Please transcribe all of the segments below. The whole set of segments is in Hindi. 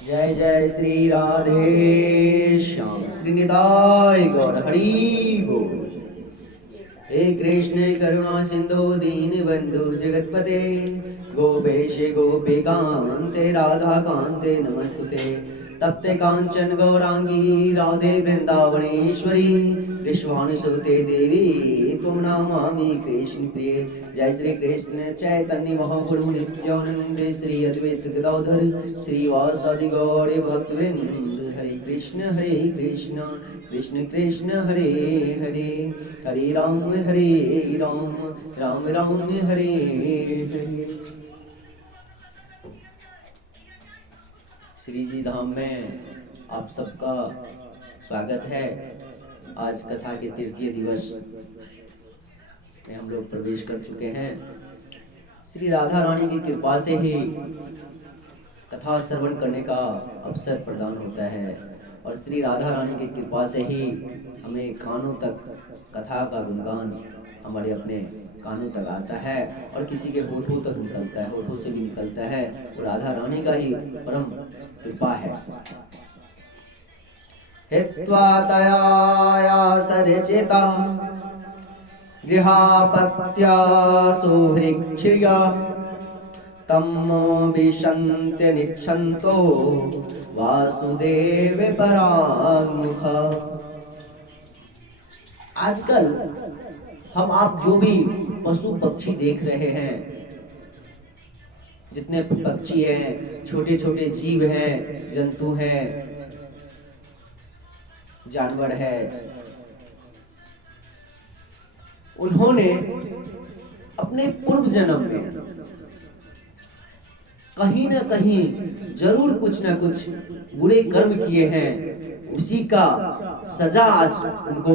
जय जय श्री राधे श्याम श्री निताय गौर हरि बोल। हे कृष्ण करुणा सिंधु दीन बंधु जगतपते गोपेश गोपिकांते राधा कांते नमस्तुते। तप्ते कांचन गौरांगी राधे वृंदावनेश्वरी विश्वानुसुते देवी तुम नमामि कृष्ण प्रिय। जय श्री कृष्ण चैतन्य महाप्रभु नित्यानंद श्री अद्वैत गदाधर श्रीवासादि गौड़ भक्तवृंद। हरे कृष्ण कृष्ण कृष्ण हरे हरे हरे राम राम राम हरे हरे। श्री जी धाम में आप सबका स्वागत है। आज कथा के तृतीय दिवस में हम लोग प्रवेश कर चुके हैं। श्री राधा रानी की कृपा से ही कथा श्रवण करने का अवसर प्रदान होता है और श्री राधा रानी की कृपा से ही हमें कानों तक कथा का गुणगान हमारे अपने कानों तक आता है और किसी के होठों तक निकलता है, होठों से भी निकलता है। वो राधा रानी का ही परम कृपा है। हित्वा तया सरचेता गृहापत्या सुहृक्षिर्या तम्मो विशन्त्य निक्षन्तो वासुदेव पराङ्मुखा। आजकल हम आप जो भी पशु पक्षी देख रहे हैं, जितने पक्षी हैं, छोटे छोटे जीव हैं, जंतु हैं, जानवर है, उन्होंने अपने पूर्व जन्म में कहीं ना कहीं जरूर कुछ ना कुछ बुरे कर्म किए हैं। उसी का सजा आज उनको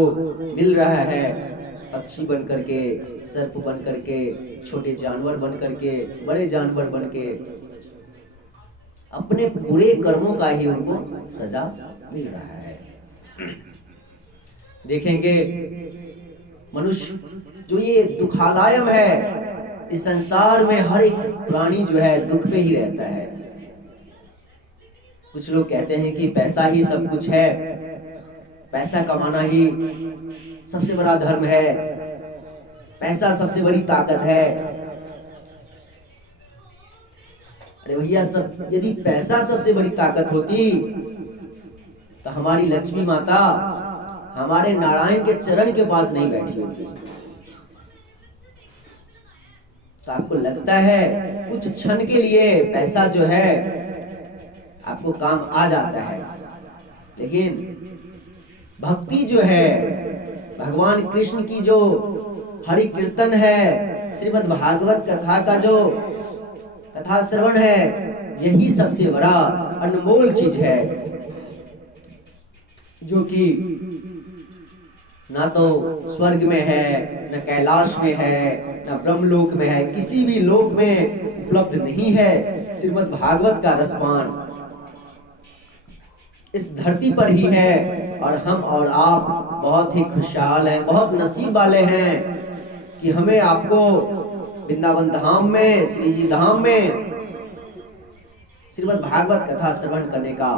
मिल रहा है। पक्षी बन करके, सर्प बन करके, छोटे जानवर बन करके, बड़े जानवर बन के अपने बुरे कर्मों का ही उनको सजा मिल रहा है। देखेंगे मनुष्य जो ये दुखालयम है, इस संसार में हर एक प्राणी जो है दुख में ही रहता है। कुछ लोग कहते हैं कि पैसा ही सब कुछ है, पैसा कमाना ही सबसे बड़ा धर्म है, पैसा सबसे बड़ी ताकत है। अरे भैया, सब यदि पैसा सबसे बड़ी ताकत होती तो हमारी लक्ष्मी माता हमारे नारायण के चरण के पास नहीं बैठी होती। तो आपको लगता है कुछ क्षण के लिए पैसा जो है आपको काम आ जाता है, लेकिन भक्ति जो है, भगवान कृष्ण की जो हरि कीर्तन है, श्रीमद् भागवत कथा का जो कथा श्रवण है, यही सबसे बड़ा अनमोल चीज है, जो कि ना तो स्वर्ग में है, न कैलाश में है, न ब्रह्मलोक में है, किसी भी लोक में उपलब्ध नहीं है। श्रीमद् भागवत का रसपान इस धरती पर ही है और हम और आप बहुत ही खुशहाल हैं, बहुत नसीब वाले हैं कि हमें आपको वृंदावन धाम में, श्री जी धाम में श्रीमद् भागवत कथा श्रवण करने का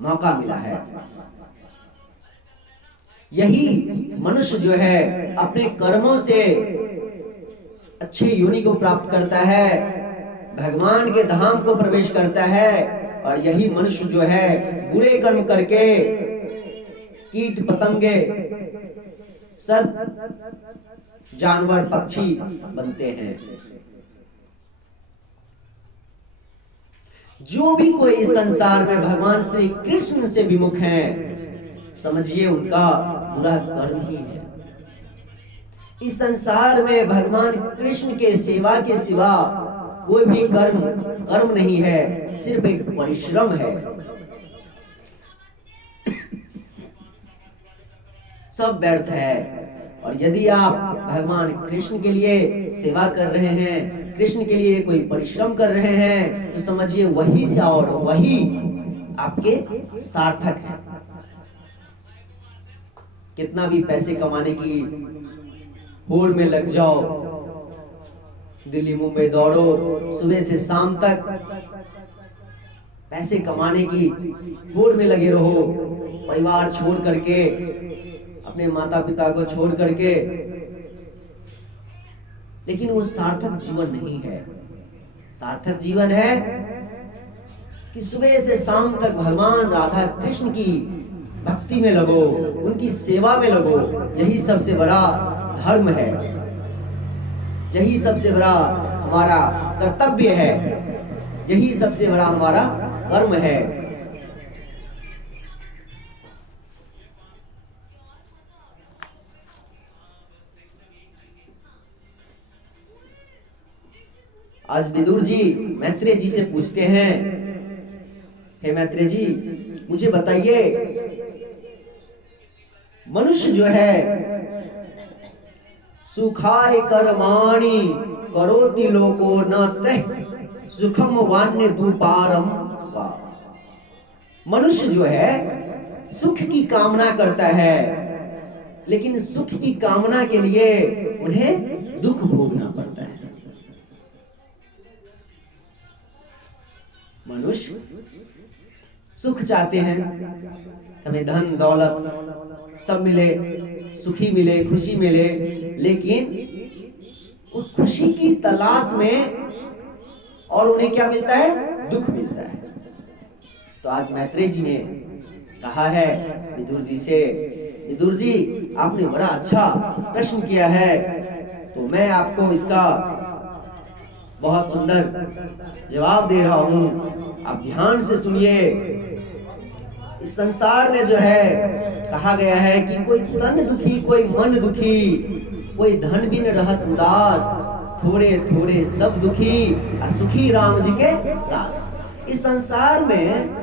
मौका मिला है। यही मनुष्य जो है अपने कर्मों से अच्छे योनि को प्राप्त करता है, भगवान के धाम को प्रवेश करता है, और यही मनुष्य जो है बुरे कर्म करके कीट पतंगे, सर्प, जानवर, पक्षी बनते हैं। जो भी कोई इस संसार में भगवान श्री कृष्ण से विमुख है, समझिए उनका बुरा कर्म ही है। इस संसार में भगवान कृष्ण के सेवा के सिवा कोई भी कर्म नहीं है, सिर्फ एक परिश्रम है। सब व्यर्थ है। और यदि आप भगवान कृष्ण के लिए सेवा कर रहे हैं, कृष्ण के लिए कोई परिश्रम कर रहे हैं, तो समझिए वही और वही आपके सार्थक है। कितना भी पैसे कमाने की होड़ में लग जाओ, दिल्ली मुंबई दौड़ो, सुबह से शाम तक पैसे कमाने की होड़ में लगे रहो, परिवार छोड़ करके, अपने माता पिता को छोड़ करके, लेकिन वो सार्थक जीवन नहीं है। सार्थक जीवन है कि सुबह से शाम तक भगवान राधा कृष्ण की भक्ति में लगो, उनकी सेवा में लगो। यही सबसे बड़ा धर्म है, यही सबसे बड़ा हमारा कर्तव्य है, यही सबसे बड़ा हमारा कर्म है। आज विदुर जी मैत्रेय जी से पूछते हैं, हे मैत्रेय जी, मुझे बताइए, मनुष्य जो है सुखाय कर्माणि करोति लोको न तः सुखम वान्य दुपारम। मनुष्य जो है सुख की कामना करता है, लेकिन सुख की कामना के लिए उन्हें दुख भोगना पड़ता है। मनुष्य सुख चाहते हैं, हमें धन दौलत सब मिले, सुखी मिले, खुशी मिले, लेकिन उस खुशी की तलाश में और उन्हें क्या मिलता है? दुख मिलता है। तो आज मैत्रेय जी ने कहा है विदुर जी से, विदुर जी आपने बड़ा अच्छा प्रश्न किया है, तो मैं आपको इसका बहुत सुंदर जवाब दे रहा हूं, आप ध्यान से सुनिए। इस संसार में जो है कहा गया है कि कोई तन दुखी, कोई मन दुखी, कोई धन बिन रहत उदास, थोड़े थोड़े सब दुखी, सुखी राम जी के दास। इस संसार में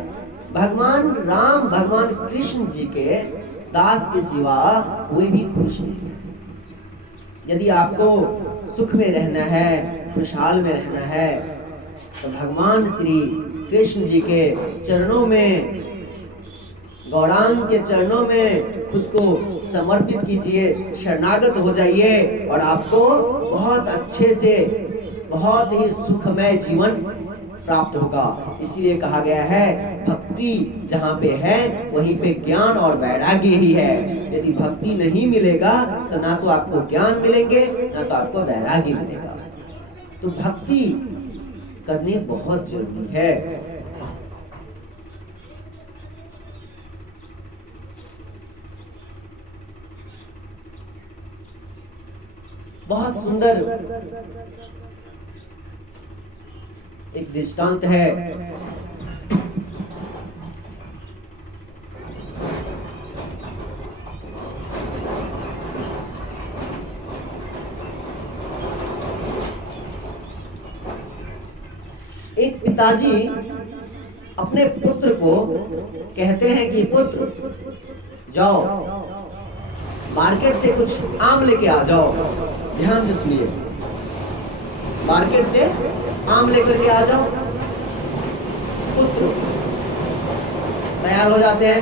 भगवान राम, भगवान कृष्ण जी के दास के सिवा कोई भी खुश नहीं है। यदि आपको सुख में रहना है, खुशहाल में रहना है, तो भगवान श्री कृष्ण जी के चरणों में, गौरांग के चरणों में खुद को समर्पित कीजिए, शरणागत हो जाइए, और आपको बहुत अच्छे से, बहुत ही सुखमय जीवन प्राप्त होगा। इसीलिए कहा गया है, भक्ति जहाँ पे है वहीं पे ज्ञान और वैराग्य ही है। यदि भक्ति नहीं मिलेगा तो ना तो आपको ज्ञान मिलेंगे, ना तो आपको वैराग्य मिलेगा। तो भक्ति करनी बहुत जरूरी है। बहुत सुंदर एक दृष्टांत है। एक पिताजी अपने पुत्र को कहते हैं कि पुत्र जाओ मार्केट से कुछ आम लेके आ जाओ। ध्यान से सुनिए, मार्केट से आम लेकर के आ जाओ। पुत्र तैयार हो जाते हैं,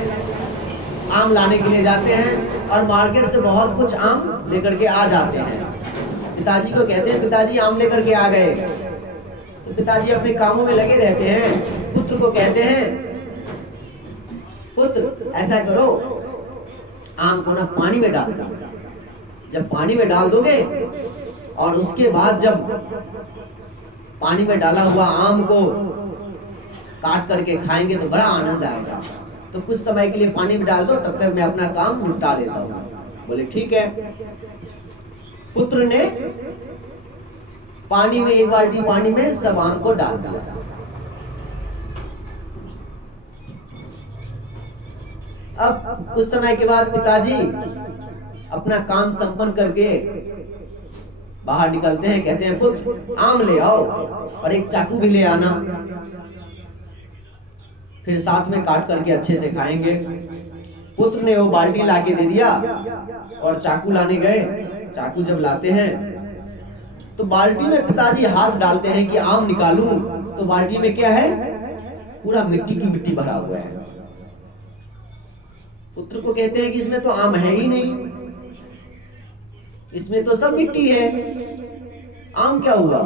आम लाने के लिए जाते हैं और मार्केट से बहुत कुछ आम लेकर के आ जाते हैं। पिताजी को कहते हैं, पिताजी आम लेकर के आ गए। तो पिताजी अपने कामों में लगे रहते हैं। पुत्र को कहते हैं, पुत्र ऐसा करो, आम को ना पानी में डाल दो। जब पानी में डाल दोगे और उसके बाद जब पानी में डाला हुआ आम को काट करके खाएंगे तो बड़ा आनंद आएगा। तो कुछ समय के लिए पानी में डाल दो, तब तक मैं अपना काम निपटा लेता हूँ। बोले ठीक है। पुत्र ने पानी में, एक बाल्टी पानी में सब आम को डाल दिया। अब कुछ समय के बाद पिताजी अपना काम संपन्न करके बाहर निकलते हैं। कहते हैं, पुत्र आम ले आओ और एक चाकू भी ले आना, फिर साथ में काट करके अच्छे से खाएंगे। पुत्र ने वो बाल्टी लाके दे दिया और चाकू लाने गए। चाकू जब लाते हैं तो बाल्टी में पिताजी हाथ डालते हैं कि आम निकालूं, तो बाल्टी में क्या है? पूरा मिट्टी की मिट्टी भरा हुआ है। पुत्र को कहते हैं कि इसमें तो आम है ही नहीं, इसमें तो सब मिट्टी है, आम क्या हुआ?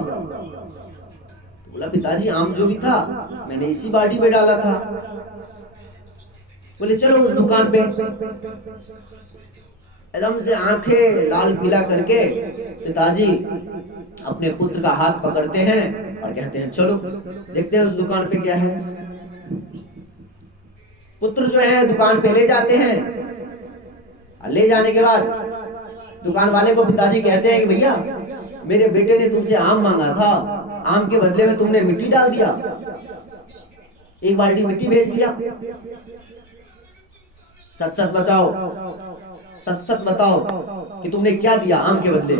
बोला पिताजी आम जो भी था मैंने इसी बाल्टी में डाला था। बोले चलो उस दुकान पे। एकदम से आंखें लाल पीला करके पिताजी अपने पुत्र का हाथ पकड़ते हैं और कहते हैं चलो देखते हैं उस दुकान पे क्या है। पुत्र जो है दुकान पे ले जाते हैं। ले जाने के बाद दुकान वाले को पिताजी कहते हैं कि भैया मेरे बेटे ने तुमसे आम मांगा था, आम के बदले में तुमने मिट्टी डाल दिया, एक बाल्टी मिट्टी भेज दिया। सच सच बताओ, सच सच बताओ कि तुमने क्या दिया आम के बदले।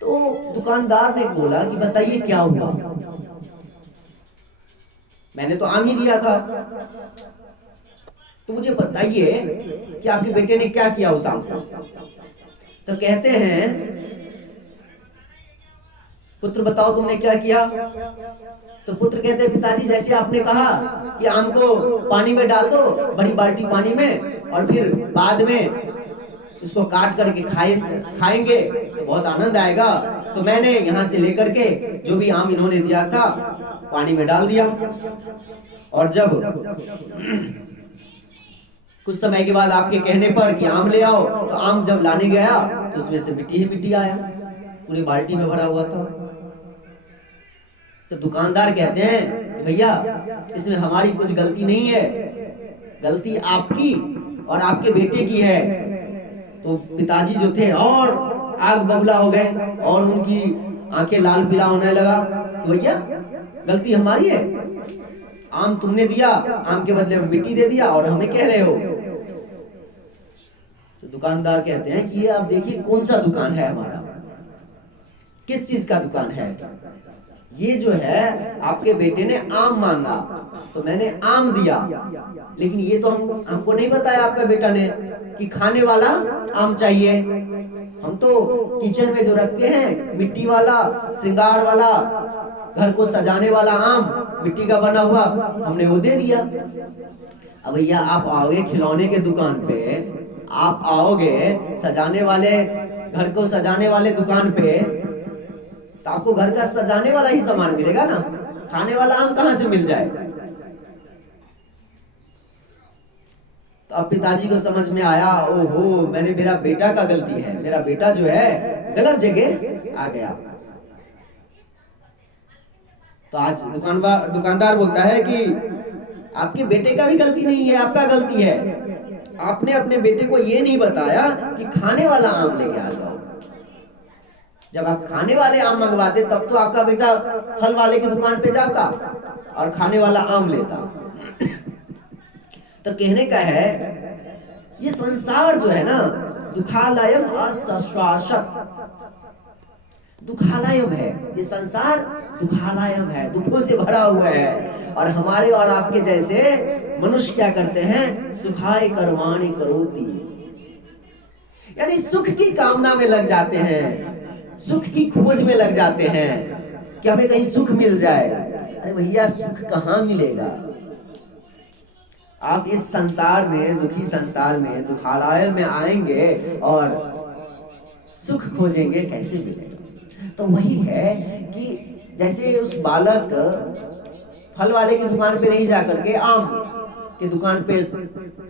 तो दुकानदार ने बोला कि बताइए क्या हुआ। मैंने तो आम ही दिया था, तो मुझे बताइए कि आपके बेटे ने क्या किया उस आम को। तो कहते हैं पुत्र बताओ तुमने क्या किया। तो पुत्र कहते हैं पिताजी जैसे आपने कहा कि आम को पानी में डाल दो, बड़ी बाल्टी पानी में, और फिर बाद में इसको काट करके खाएंगे तो बहुत आनंद आएगा। तो मैंने यहाँ से लेकर के जो भी आम इन्होंने दिया था पानी में डाल दिया, और जब कुछ समय के बाद आपके कहने पर कि आम ले आओ, तो आम जब लाने गया तो उसमें से मिट्टी ही मिट्टी आया, पूरी बाल्टी में भरा हुआ था। तो दुकानदार कहते हैं भैया इसमें हमारी कुछ गलती नहीं है, गलती आपकी और आपके बेटे की है। तो पिताजी जो थे और आग बबूला हो गए और उनकी आंखें लाल पीला होने लगा कि भैया गलती हमारी है, आम तुमने दिया, आम के बदले में मिट्टी दे दिया और हमें कह रहे हो। तो दुकानदार कहते हैं कि ये आप देखिए कौन सा दुकान है हमारा, किस चीज का दुकान है। ये जो है आपके बेटे ने आम मांगा तो मैंने आम दिया, लेकिन ये तो हमको नहीं बताया आपका बेटा ने कि खाने वाला आम चाहिए। हम तो किचन में जो रखते हैं मिट्टी वाला, श्रृंगार वाला, घर को सजाने वाला आम मिट्टी का बना हुआ, हमने वो दे दिया। अब भैया आप आओगे खिलौने के दुकान पे, आप आओगे सजाने वाले, घर को सजाने वाले दुकान पे, तो आपको घर का सजाने वाला ही सामान मिलेगा ना, खाने वाला आम कहां से मिल जाए। तो अब पिताजी को समझ में आया ओहो मैंने, मेरा बेटा का गलती है, मेरा बेटा जो है गलत जगह आ गया। तो आज दुकानदार बोलता है कि आपके बेटे का भी गलती नहीं है, आपका गलती है, आपने अपने बेटे को ये नहीं बताया कि खाने वाला आम लेके आ जाओ। जब आप खाने वाले आम मंगवाते तब तो आपका बेटा फल वाले की दुकान पे जाता और खाने वाला आम लेता। तो कहने का है ये संसार जो है ना दुखालयम अशाश्वत, दुखालयम है ये संसार, दुखालयम है, दुखों से भरा हुआ है। और हमारे और आपके जैसे मनुष्य क्या करते हैं, सुखाय कर्माणि करोति, यानी सुख की कामना में लग जाते हैं, सुख की खोज में लग जाते हैं कि हमें कहीं सुख मिल जाए। अरे भैया सुख कहाँ मिलेगा। आप इस संसार में, दुखी संसार में, दुखालय में आएंगे और सुख खोजेंगे, कैसे मिलेगा। तो वही है कि जैसे उस बालक फल वाले की दुकान पे नहीं जा करके आम के दुकान पे,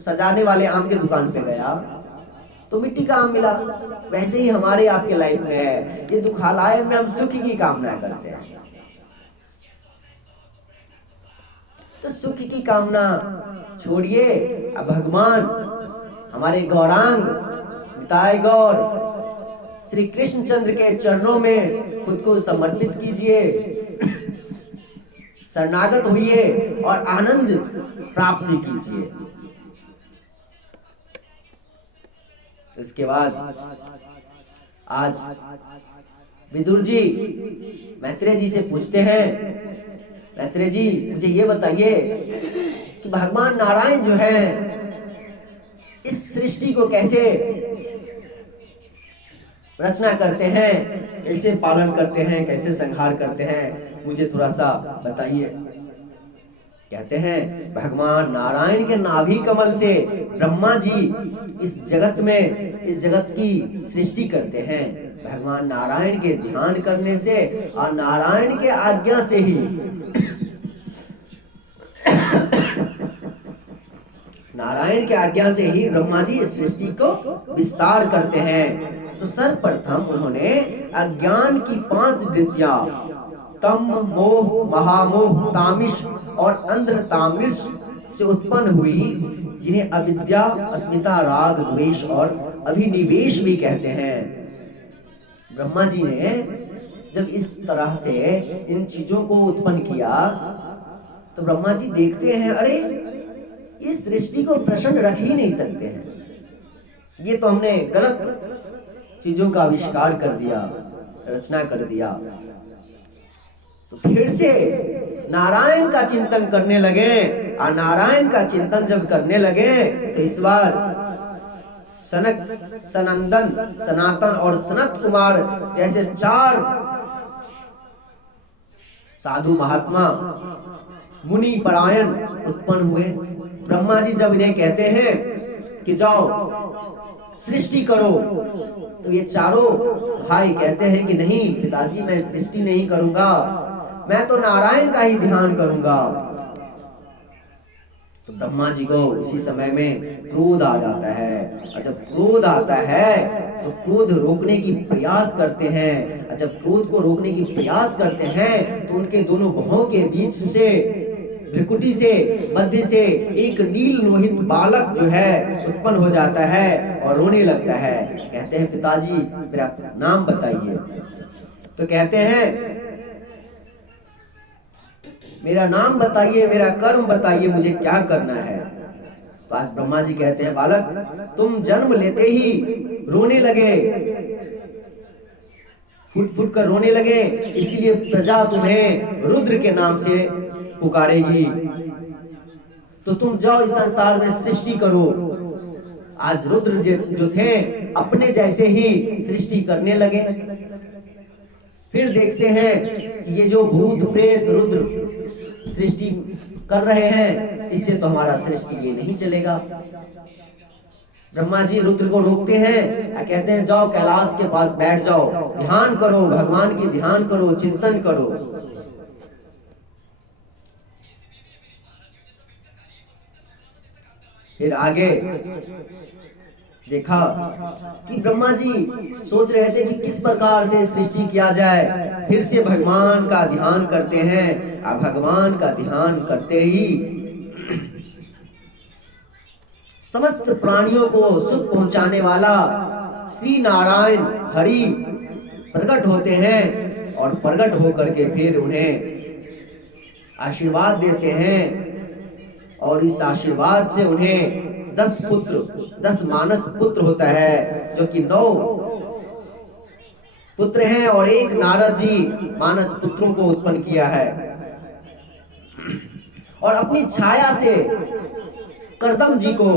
सजाने वाले आम के दुकान पे गया तो मिट्टी का आम मिला, वैसे ही हमारे आपके लाइफ में है। ये दुखालय में हम सुख की कामना करते हैं, तो सुख की कामना छोड़िए। अब भगवान हमारे गौरांग निताय गौर श्री कृष्णचंद्र के चरणों में खुद को समर्पित कीजिए, शरणागत होइए और आनंद प्राप्ति कीजिए। इसके बाद आज विदुर जी मैत्रेय जी से पूछते हैं, मैत्रेय जी मुझे ये बताइए कि भगवान नारायण जो है इस सृष्टि को कैसे रचना करते हैं, कैसे पालन करते हैं, कैसे संहार करते हैं, मुझे थोड़ा सा बताइए। कहते हैं भगवान नारायण के नाभि कमल से ब्रह्मा जी इस जगत में, इस जगत की सृष्टि करते हैं। भगवान नारायण के ध्यान करने से और नारायण के आज्ञा से ही नारायण के आज्ञा से ही ब्रह्मा जी इस सृष्टि को विस्तार करते हैं। तो सर्वप्रथम उन्होंने अज्ञान की 5 वृत्तियां तम, मोह, महामोह, तामिश और अंध्र तामिश से उत्पन्न हुई, जिन्हें अविद्या, अस्मिता, राग, द्वेष और अभिनिवेश भी कहते हैं। ब्रह्मा जी ने जब इस तरह से इन चीजों को उत्पन्न किया तो ब्रह्मा जी देखते हैं, अरे ये सृष्टि को प्रसन्न रख ही नहीं सकते हैं, ये तो हमने गलत चीजों का आविष्कार कर दिया, रचना कर दिया। तो फिर से नारायण का चिंतन करने लगे और नारायण का चिंतन जब करने लगे तो इस बार सनक, सनंदन, सनातन और सनत कुमार जैसे 4 साधु महात्मा मुनि परायण उत्पन्न हुए। ब्रह्मा जी जब इन्हें कहते हैं कि जाओ सृष्टि करो, तो ये चारों भाई कहते हैं कि नहीं पिताजी, मैं सृष्टि नहीं करूंगा, मैं तो नारायण का ही ध्यान करूंगा। तो ब्रह्मा जी को उसी समय में क्रोध आ जाता है, और जब क्रोध आता है तो क्रोध रोकने की प्रयास करते हैं, और जब क्रोध को रोकने की प्रयास करते हैं तो उनके दोनों भौं के बीच से, भ्रिकुटी से, मध्य से एक नील लोहित बालक जो है उत्पन्न हो जाता है और रोने लगता है। कहते हैं पिताजी मेरा नाम बताइए। तो कहते हैं मेरा नाम बताइए, मेरा कर्म बताइए, मुझे क्या करना है। तो आज ब्रह्मा जी कहते हैं बालक तुम जन्म लेते ही रोने लगे, फुट फुट कर रोने लगे, इसलिए प्रजा तुम्हें रुद्र के नाम से पुकारेगी। तो तुम जाओ इस संसार में सृष्टि करो। आज रुद्र जो थे अपने जैसे ही सृष्टि करने लगे। फिर देखते हैं कि ये जो भूत प्रेत रुद्र सृष्टि कर रहे हैं, इससे तो हमारा सृष्टि ये नहीं चलेगा। ब्रह्मा जी रुद्र को रोकते हैं, कहते हैं जाओ कैलाश के पास बैठ जाओ, ध्यान करो, भगवान की ध्यान करो, चिंतन करो। फिर आगे देखा कि ब्रह्मा जी सोच रहे थे कि किस प्रकार से सृष्टि किया जाए। फिर से भगवान का ध्यान करते हैं, और भगवान का ध्यान करते ही समस्त प्राणियों को सुख पहुंचाने वाला श्री नारायण हरि प्रकट होते हैं, और प्रकट होकर के फिर उन्हें आशीर्वाद देते हैं। और इस आशीर्वाद से उन्हें 10 पुत्र, 10 मानस पुत्र होता है, जो कि 9 पुत्र हैं, और एक नारद जी मानस पुत्रों को उत्पन्न किया है। और अपनी छाया से कर्दम जी को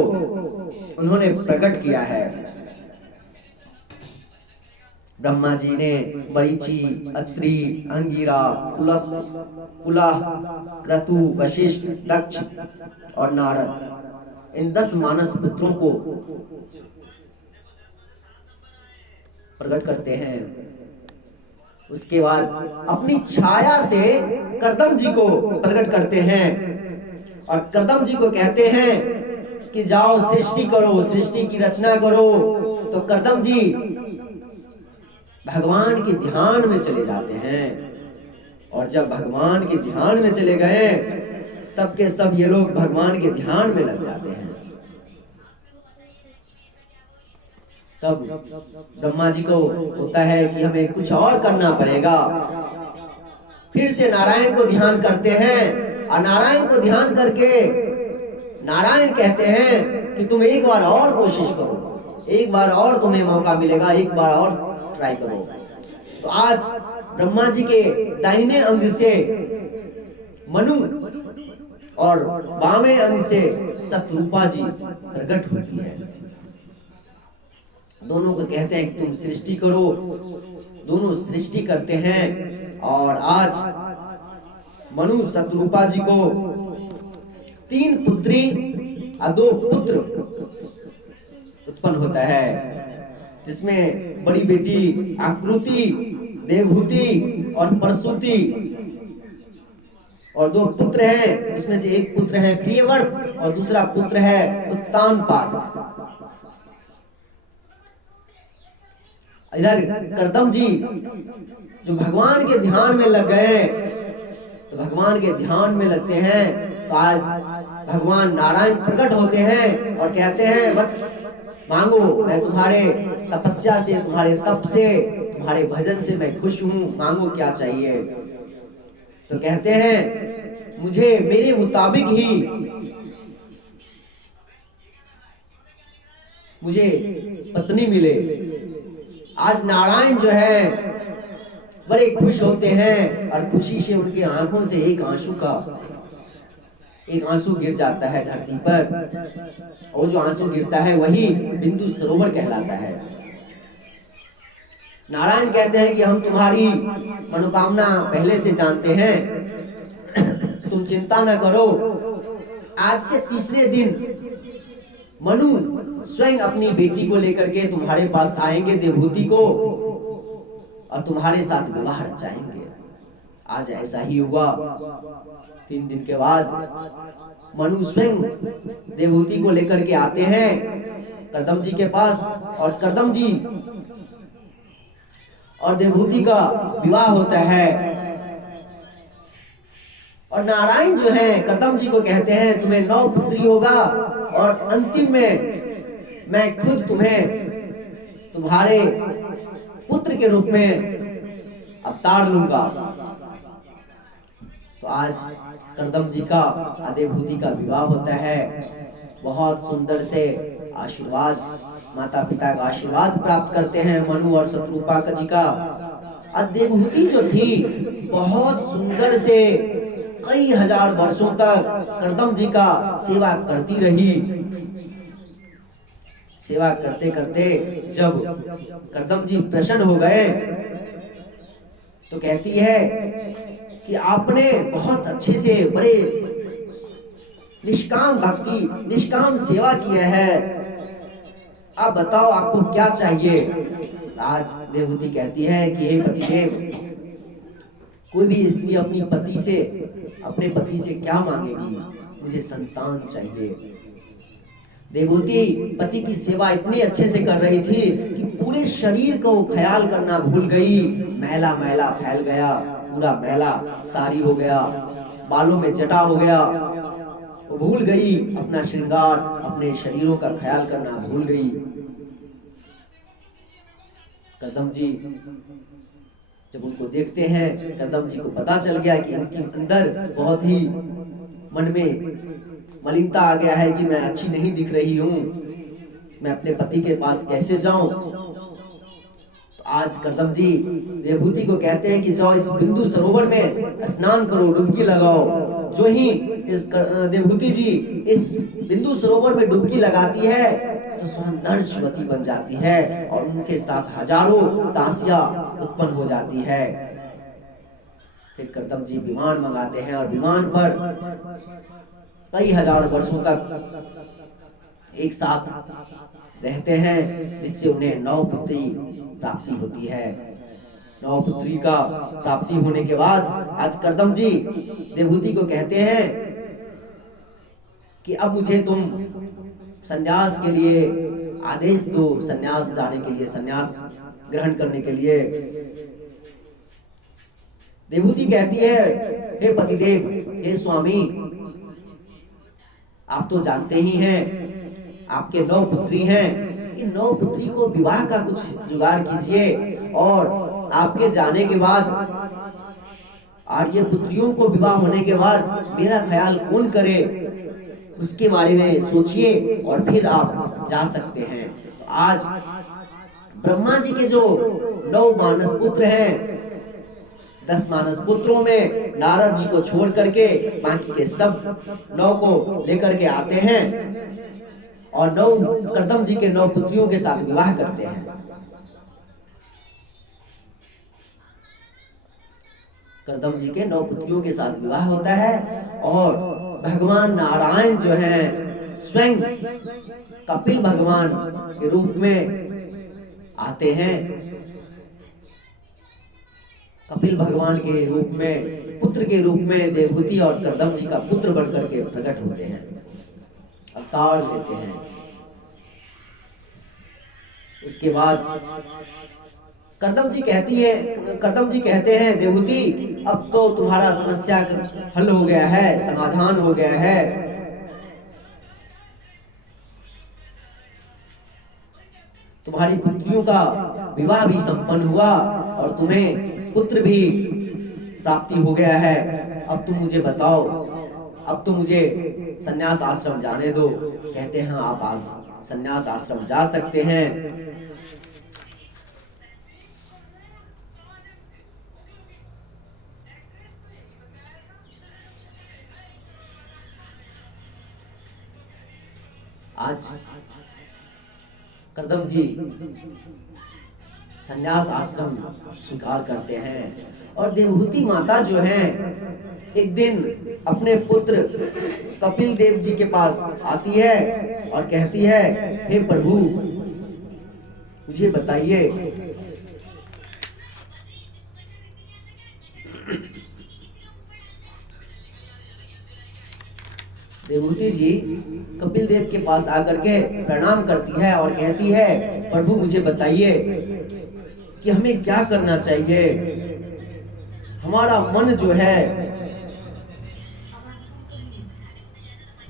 उन्होंने प्रकट किया है। ब्रह्मा जी ने मरीचि, अत्रि, अंगिरा, पुलस्थ, पुलह, क्रतु, वशिष्ठ, दक्ष और नारद, इन 10 मानस पुत्रों को प्रकट करते हैं। उसके बाद अपनी छाया से कर्दम जी को प्रकट करते हैं, और कर्दम जी को कहते हैं कि जाओ सृष्टि करो, सृष्टि की रचना करो। तो कर्दम जी भगवान के ध्यान में चले जाते हैं, और जब भगवान के ध्यान में चले गए, सबके सब ये लोग भगवान के ध्यान में लग जाते हैं। तब ब्रह्मा जी को होता है कि हमें कुछ और करना पड़ेगा। फिर से नारायण को ध्यान करते हैं, और नारायण को ध्यान करके नारायण कहते हैं कि तुम एक बार और कोशिश करो, एक बार और तुम्हें मौका मिलेगा, एक बार और ट्राई करो। तो आज ब्रह्मा जी के दाहिने अंग से मनु और बाएं अंग से शतरूपा जी प्रकट होती है। दोनों को कहते हैं कि तुम सृष्टि करो। दोनों सृष्टि करते हैं, और आज मनु शतरूपा जी को 3 पुत्री और 2 पुत्र उत्पन्न होता है, जिसमें बड़ी बेटी आकृति, देवहूति और प्रसूति, और 2 पुत्र हैं। उसमें से एक पुत्र है प्रियव्रत और दूसरा पुत्र है उत्तानपाद। इधर कर्दम जी जो भगवान के ध्यान में लग गए, तो भगवान के ध्यान में लगते हैं तो आज भगवान नारायण प्रकट होते हैं और कहते हैं वत्स मांगो, मैं तुम्हारे तपस्या से, तुम्हारे तप से, तुम्हारे भजन से मैं खुश हूं, मांगो क्या चाहिए। तो कहते हैं मुझे मेरे मुताबिक ही मुझे पत्नी मिले। आज नारायण जो है बड़े खुश होते हैं और खुशी से उनके आंखों से एक आंसू गिर जाता है धरती पर, और जो आंसू गिरता है वही बिंदु सरोवर कहलाता है। नारायण कहते हैं कि हम तुम्हारी मनोकामना पहले से जानते हैं, तुम चिंता न करो। आज से तीसरे दिन मनु स्वयं अपनी बेटी को लेकर के तुम्हारे पास आएंगे, देवहूति को, और तुम्हारे साथ विवाह रचाएंगे। आज ऐसा ही हुआ। 3 दिन के बाद मनु स्वयं देवहूति को लेकर के आते हैं कर्दम जी के पास, और कर्दम जी और देवहूति का विवाह होता है। और नारायण जो है कर्दम जी को कहते हैं तुम्हें 9 पुत्री होगा, और अंतिम में मैं खुद तुम्हें तुम्हारे पुत्र के रूप में अवतार लूंगा। तो आज कर्दम जी का देवहूति का विवाह होता है। बहुत सुंदर से आशीर्वाद, माता पिता का आशीर्वाद प्राप्त करते हैं मनु और शत्रुपाक जी का। देवहूति जो थी बहुत सुंदर से कई हजार वर्षों तक कर्दम जी का सेवा करती रही। सेवा करते करते जब कर्दम जी प्रसन्न हो गए तो कहती है कि आपने बहुत अच्छे से बड़े निष्काम भक्ति, निष्काम सेवा किया है, आप बताओ आपको क्या चाहिए। आज देवहूति कहती है कि हे पतिदेव, कोई भी स्त्री अपने पति से क्या मांगेगी, मुझे संतान चाहिए। देवहूति पति की सेवा इतनी अच्छे से कर रही थी कि पूरे शरीर को ख्याल करना भूल गई। मैला मैला फैल गया, पूरा मैला साड़ी हो गया, बालों में जटा हो गया, वो भूल गई अपना श्रृंगार, अपने शरीरों का ख्याल करना भूल गई। कर्दम जी जब उनको देखते हैं, कर्दम जी को पता चल गया कि इनके अंदर बहुत ही मन में मलिनता आ गया है कि मैं अच्छी नहीं दिख रही हूँ, मैं अपने पति के पास कैसे जाऊं। तो आज कर्दम जी देवहूति को कहते हैं कि जाओ इस बिंदु सरोवर में स्नान करो, डुबकी लगाओ। जो ही इस देवहूति जी इस बिंदु सरोवर में डुबकी लगाती है तो सौंदर्यवती बन जाती है, और उनके साथ हजारों दासियां उत्पन्न हो जाती है। फिर कर्दम जी विमान मंगाते हैं और विमान पर कई हजार वर्षों तक एक साथ रहते हैं, जिससे उन्हें 9 पुत्री प्राप्ति होती है। 9 पुत्री का प्राप्ति होने के बाद आज कर्दम जी देवहूति को कहते हैं कि अब मुझे तुम संन्यास के लिए आदेश दो, संन्यास जाने के लिए, संन्यास ग्रहण करने के लिए। देवहूति कहती है हे पतिदेव, हे स्वामी, आप तो जानते ही हैं आपके 9 पुत्री हैं, इन 9 पुत्री को विवाह का कुछ जुगाड़ कीजिए, और आपके जाने के बाद और ये पुत्रियों को विवाह होने के बाद मेरा ख्याल कौन करे, उसके बारे में सोचिए और फिर आप जा सकते हैं। तो आज ब्रह्मा जी के जो 9 मानस पुत्र हैं, 10 मानस पुत्रों में नारद जी को छोड़ करके बाकी के सब 9 को लेकर के आते हैं और 9 कर्दम जी के 9 पुत्रियों के साथ विवाह करते हैं। कर्दम जी के 9 पुत्रियों के साथ विवाह होता है और भगवान नारायण जो है स्वयं कपिल भगवान के रूप में आते हैं, कपिल भगवान के रूप में, पुत्र के रूप में देवहूति और कर्दम जी का पुत्र बनकर के प्रकट होते हैं, अवतार लेते हैं। उसके बाद कर्दम जी कहते हैं देवहूति, अब तो तुम्हारा समस्या हल हो गया है, समाधान हो गया है। तुम्हारी पुत्रियों का विवाह भी संपन्न हुआ और तुम्हें पुत्र भी प्राप्ति हो गया है। अब तुम मुझे बताओ, अब तो मुझे संन्यास आश्रम जाने दो। कहते हैं आप आज संन्यास आश्रम जा सकते हैं। आज कर्दम जी संन्यास आश्रम स्वीकार करते हैं और देवहूति माता जो है एक दिन अपने पुत्र कपिल देव जी के पास आती है और कहती है, हे प्रभु मुझे बताइए, देवहूति जी कपिल देव के पास आकर के प्रणाम करती है और कहती है, प्रभु मुझे बताइए कि हमें क्या करना चाहिए। हमारा मन जो है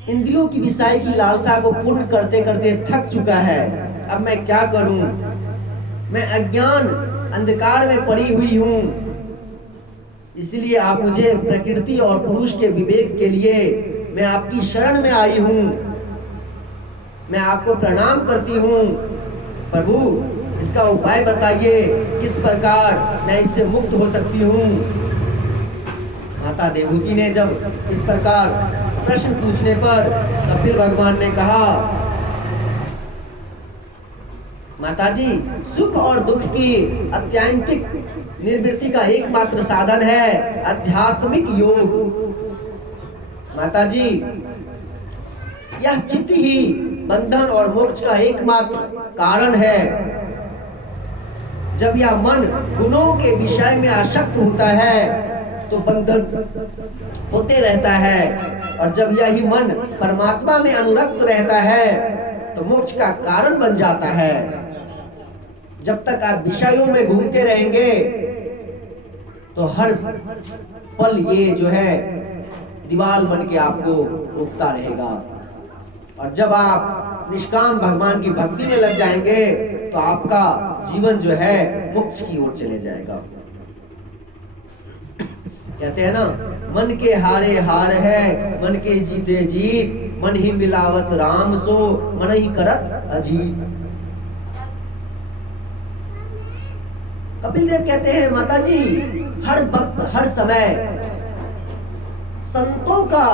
इंद्रियों की विषय की लालसा को पूर्ण करते करते थक चुका है। अब मैं क्या करूं? मैं अज्ञान अंधकार में पड़ी हुई हूं। इसलिए आप मुझे प्रकृति और पुरुष के विवेक के लिए मैं आपकी शरण में आई हूं। मैं आपको प्रणाम करती हूं। प्रभु इसका उपाय बताइए, किस प्रकार मैं इससे मुक्त हो सकती हूं। माता देवहूति ने जब इस प्रकार प्रश्न पूछने पर कपिल भगवान ने कहा, माताजी सुख और दुख की अत्यंतिक निर्वृत्ति का एकमात्र साधन है आध्यात्मिक योग। माताजी यह चित्त ही बंधन और मोक्ष का एकमात्र कारण है। जब यह मन गुणों के विषय में आसक्त होता है तो बंधन होते रहता है, और जब यही मन परमात्मा में अनुरक्त रहता है तो मोक्ष का कारण बन जाता है। जब तक आप विषयों में घूमते रहेंगे तो हर पल ये जो है दीवार बन के आपको रोकता रहेगा, और जब आप निष्काम भगवान की भक्ति में लग जाएंगे तो आपका जीवन जो है मोक्ष की ओर चले जाएगा। कहते हैं ना, मन के हारे हार है, मन के जीते जीत, मन ही मिलावत राम सो, मन ही करत अजीत। कपिल देव कहते हैं, माताजी हर वक्त हर समय संतों का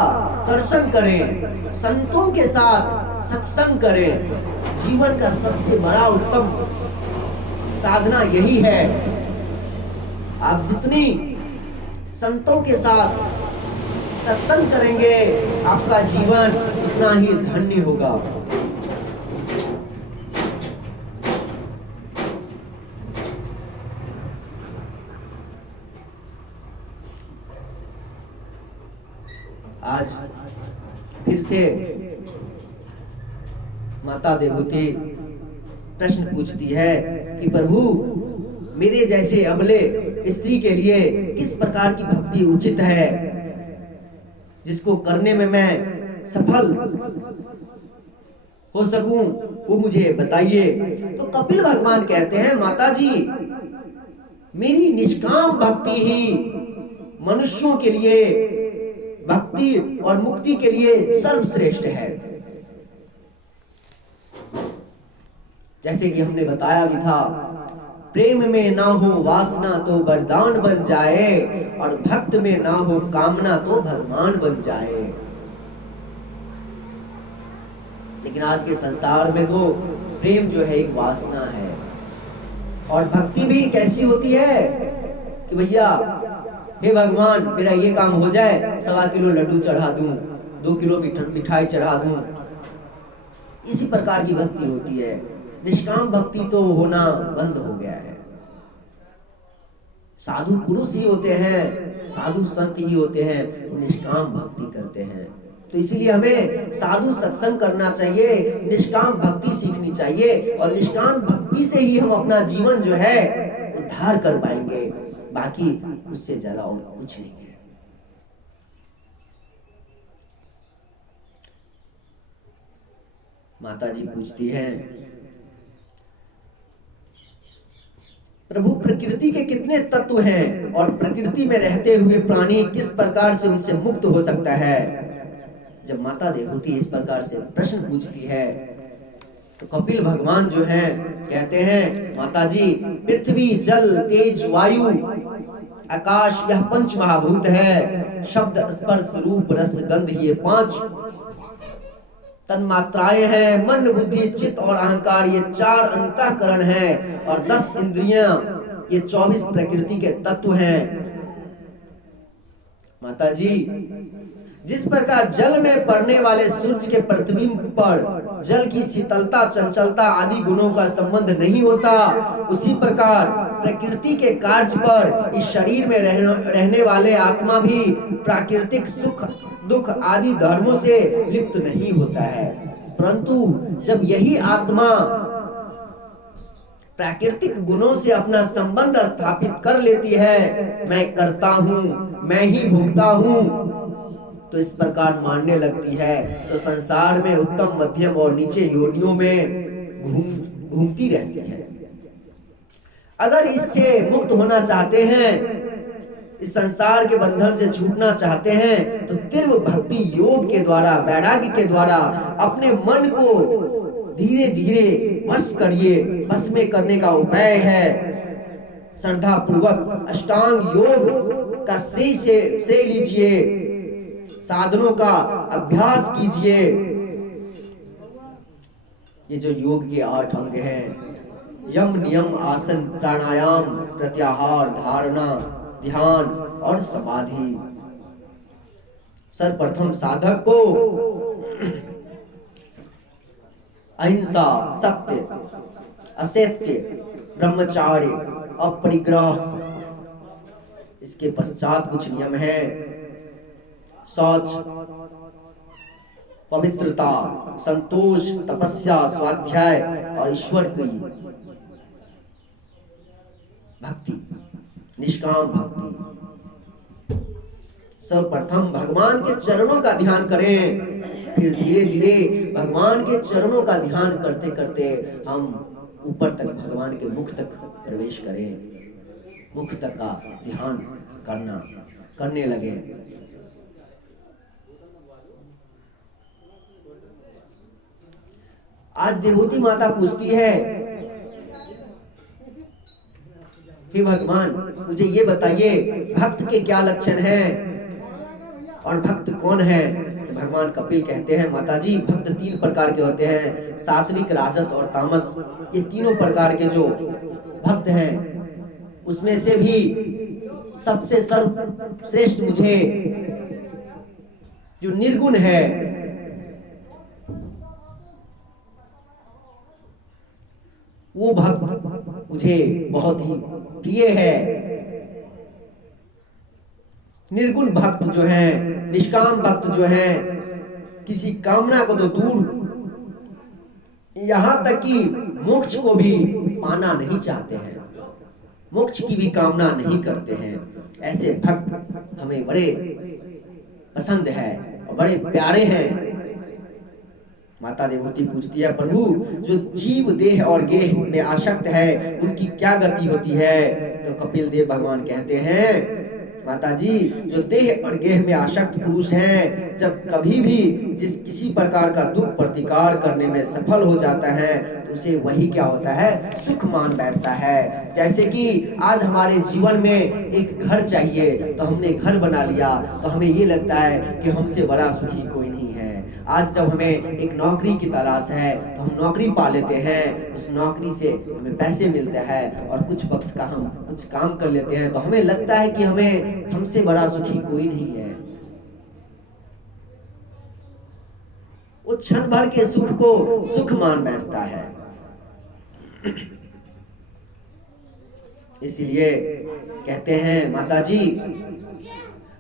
दर्शन करें, संतों के साथ सत्संग करें। जीवन का सबसे बड़ा उत्तम साधना यही है। आप जितनी संतों के साथ सत्संग करेंगे आपका जीवन उतना ही धन्य होगा। आज फिर से माता देवहूति प्रश्न पूछती है कि प्रभु मेरे जैसे अबले स्त्री के लिए किस प्रकार की भक्ति उचित है, जिसको करने में मैं सफल हो सकूं, वो मुझे बताइए। तो कपिल भगवान कहते हैं, माताजी मेरी निष्काम भक्ति ही मनुष्यों के लिए भक्ति और मुक्ति के लिए सर्वश्रेष्ठ है। जैसे कि हमने बताया भी था, प्रेम में ना हो वासना तो वरदान बन जाए, और भक्त में ना हो कामना तो भगवान बन जाए। लेकिन आज के संसार में तो प्रेम जो है एक वासना है, और भक्ति भी कैसी होती है कि भैया हे भगवान मेरा ये काम हो जाए, 1.25 किलो लड्डू चढ़ा दूं, 2 किलो मिठाई चढ़ा दूं। इसी प्रकार की भक्ति होती है। निष्काम भक्ति तो होना बंद हो गया है। साधु पुरुष ही होते हैं, साधु संत ही होते हैं, वो निष्काम भक्ति करते हैं। तो इसीलिए हमें साधु सत्संग करना चाहिए, निष्काम भक्ति सीखनी चाहिए, और निष्काम भक्ति से ही हम अपना जीवन जो है उद्धार कर पाएंगे। बाकी उससे ज्यादा और कुछ नहीं है। माता जी पूछती हैं, प्रभु प्रकृति के कितने तत्व हैं और प्रकृति में रहते हुए प्राणी किस प्रकार से उनसे मुक्त हो सकता है? जब माता देवहूति इस प्रकार से प्रश्न पूछती है तो कपिल भगवान जो हैं कहते हैं, माता जी पृथ्वी जल तेज वायु आकाश यह पंच महाभूत है। शब्द स्पर्श रूप रस गंध ये 5 तन्मात्राएं हैं। मन बुद्धि चित्त और अहंकार ये 4 अंतःकरण हैं, और 10 इंद्रियां ये 24 प्रकृति के तत्व हैं। माता जी जिस प्रकार जल में पड़ने वाले सूर्य के प्रतिबिंब पर जल की शीतलता चंचलता आदि गुणों का संबंध नहीं होता, उसी प्रकार प्रकृति के कार्य पर इस शरीर में रहने वाले आत्मा भी प्राकृतिक सुख दुख आदि धर्मों से लिप्त नहीं होता है। परंतु जब यही आत्मा प्राकृतिक गुणों से अपना संबंध स्थापित कर लेती है, मैं करता हूं, मैं ही भोगता हूं, तो इस प्रकार मानने लगती है, तो संसार में उत्तम मध्यम और नीचे योनियों में घूमती रहती है। अगर इससे मुक्त होना चाहते हैं, इस संसार के बंधन से छूटना चाहते हैं, तो तीव्र भक्ति योग के द्वारा वैराग्य के द्वारा अपने मन को धीरे धीरे वश करिए। वश में करने का उपाय है श्रद्धा पूर्वक अष्टांग योग का श्रेय लीजिए, साधनों का अभ्यास कीजिए। ये जो योग के 8 अंग हैं, यम नियम आसन प्राणायाम प्रत्याहार धारणा ध्यान और समाधि। सर्वप्रथम साधक को अहिंसा सत्य असत्य ब्रह्मचार्य अपरिग्रह, इसके पश्चात कुछ नियम है, शौच पवित्रता संतोष तपस्या स्वाध्याय और ईश्वर की भक्ति निष्काम भक्ति। सर्वप्रथम भगवान के चरणों का ध्यान करें, फिर धीरे धीरे भगवान के चरणों का ध्यान करते करते हम ऊपर तक भगवान के मुख तक प्रवेश करें, मुख तक का ध्यान करने लगे। आज देवहूति माता पूछती है कि भगवान मुझे ये बताइए भक्त के क्या लक्षण हैं और भक्त कौन है? तो भगवान कपिल कहते हैं, माता जी भक्त 3 प्रकार के होते हैं, सात्विक राजस और तामस। ये तीनों प्रकार के जो भक्त हैं, उसमें से भी सबसे सर्वश्रेष्ठ मुझे जो निर्गुण है, वो भक्त मुझे बहुत ही प्रिय है। निर्गुण भक्त जो हैं, निष्काम भक्त जो हैं, किसी कामना को तो दूर, यहां तक कि मोक्ष को भी पाना नहीं चाहते हैं, मोक्ष की भी कामना नहीं करते हैं। ऐसे भक्त हमें बड़े पसंद है और बड़े प्यारे हैं। माता देवहूति पूछती है, प्रभु जो जीव देह और गेह में आसक्त है उनकी क्या गति होती है? तो कपिल देव भगवान कहते हैं, माता जी जो देह और गेह में आसक्त पुरुष हैं, जब कभी भी किसी प्रकार का दुख प्रतिकार करने में सफल हो जाता है तो उसे वही क्या होता है, सुख मान बैठता है। जैसे कि आज हमारे जीवन में एक घर चाहिए, तो हमने घर बना लिया तो हमें ये लगता है कि हमसे बड़ा सुखी कोई नहीं है। आज जब हमें एक नौकरी की तलाश है तो हम नौकरी पा लेते हैं, उस नौकरी से हमें पैसे मिलते हैं और कुछ वक्त का हम कुछ काम कर लेते हैं, तो हमें लगता है कि हमसे बड़ा सुखी कोई नहीं है। वो क्षण भर के सुख को सुख मान बैठता है। इसलिए कहते हैं माता जी,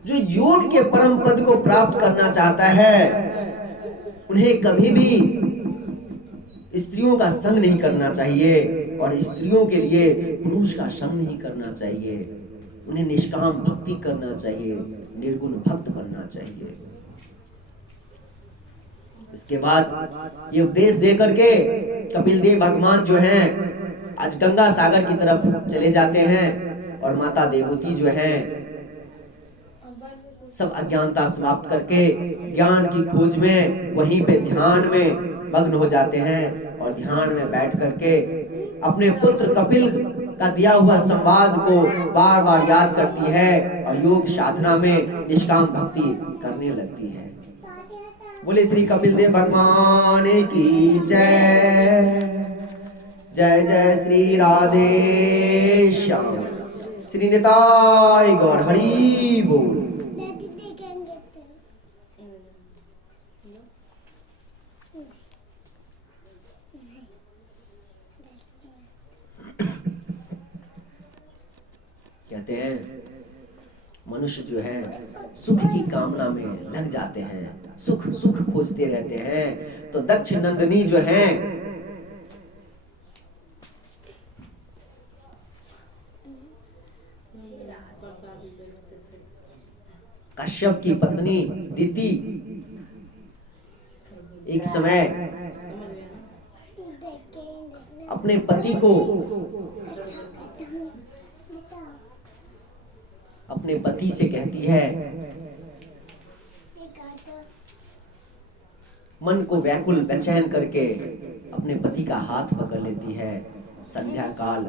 जो योग के परम पद को प्राप्त करना चाहता है उन्हें कभी भी स्त्रियों का संग नहीं करना चाहिए और स्त्रियों के लिए पुरुष का संग नहीं करना चाहिए। उन्हें निष्काम भक्ति करना चाहिए, निर्गुण भक्त बनना चाहिए। इसके बाद ये उपदेश दे करके कपिल देव भगवान जो हैं आज गंगा सागर की तरफ चले जाते हैं और माता देवहूति जो हैं सब अज्ञानता समाप्त करके ज्ञान की खोज में वहीं पे ध्यान में मग्न हो जाते हैं और ध्यान में बैठ करके अपने पुत्र कपिल का दिया हुआ संवाद को बार बार याद करती है और योग साधना में निष्काम भक्ति करने लगती है। बोले श्री कपिल देव भगवान की जय। जय जय श्री राधे श्याम। श्री निताय गौर हरि बोल। कहते हैं मनुष्य जो है सुख की कामना में लग जाते हैं, सुख सुख खोजते रहते हैं। तो दक्ष नंदिनी जो है कश्यप की पत्नी दिति एक समय अपने पति को अपने पति से कहती है, मन को व्याकुल बेचैन करके अपने पति का हाथ पकड़ लेती है। संध्या काल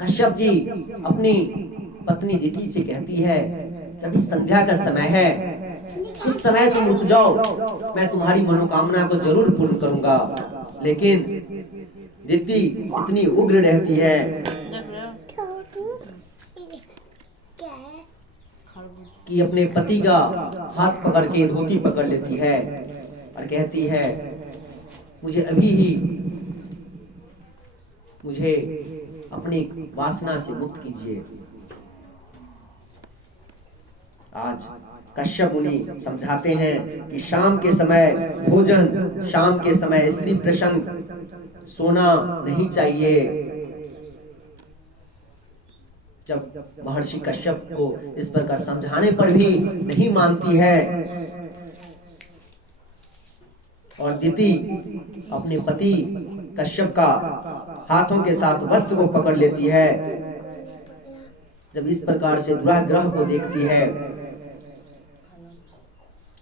कश्यप जी अपनी पत्नी दिति से कहती है, अभी संध्या का समय है, कुछ समय तुम रुक जाओ, मैं तुम्हारी मनोकामना को जरूर पूर्ण करूंगा। लेकिन दिति इतनी उग्र रहती है कि अपने पति का हाथ पकड़ के धोती पकड़ लेती है और कहती है, मुझे अभी ही मुझे अपनी वासना से मुक्त कीजिए। आज कश्यप मुनि समझाते हैं कि शाम के समय भोजन, शाम के समय स्त्री प्रसंग, सोना नहीं चाहिए। जब महर्षि कश्यप को इस प्रकार समझाने पर भी नहीं मानती है और दिति अपने पति कश्यप का हाथों के साथ वस्त्र को पकड़ लेती है। जब इस प्रकार से दुराग्रह को देखती है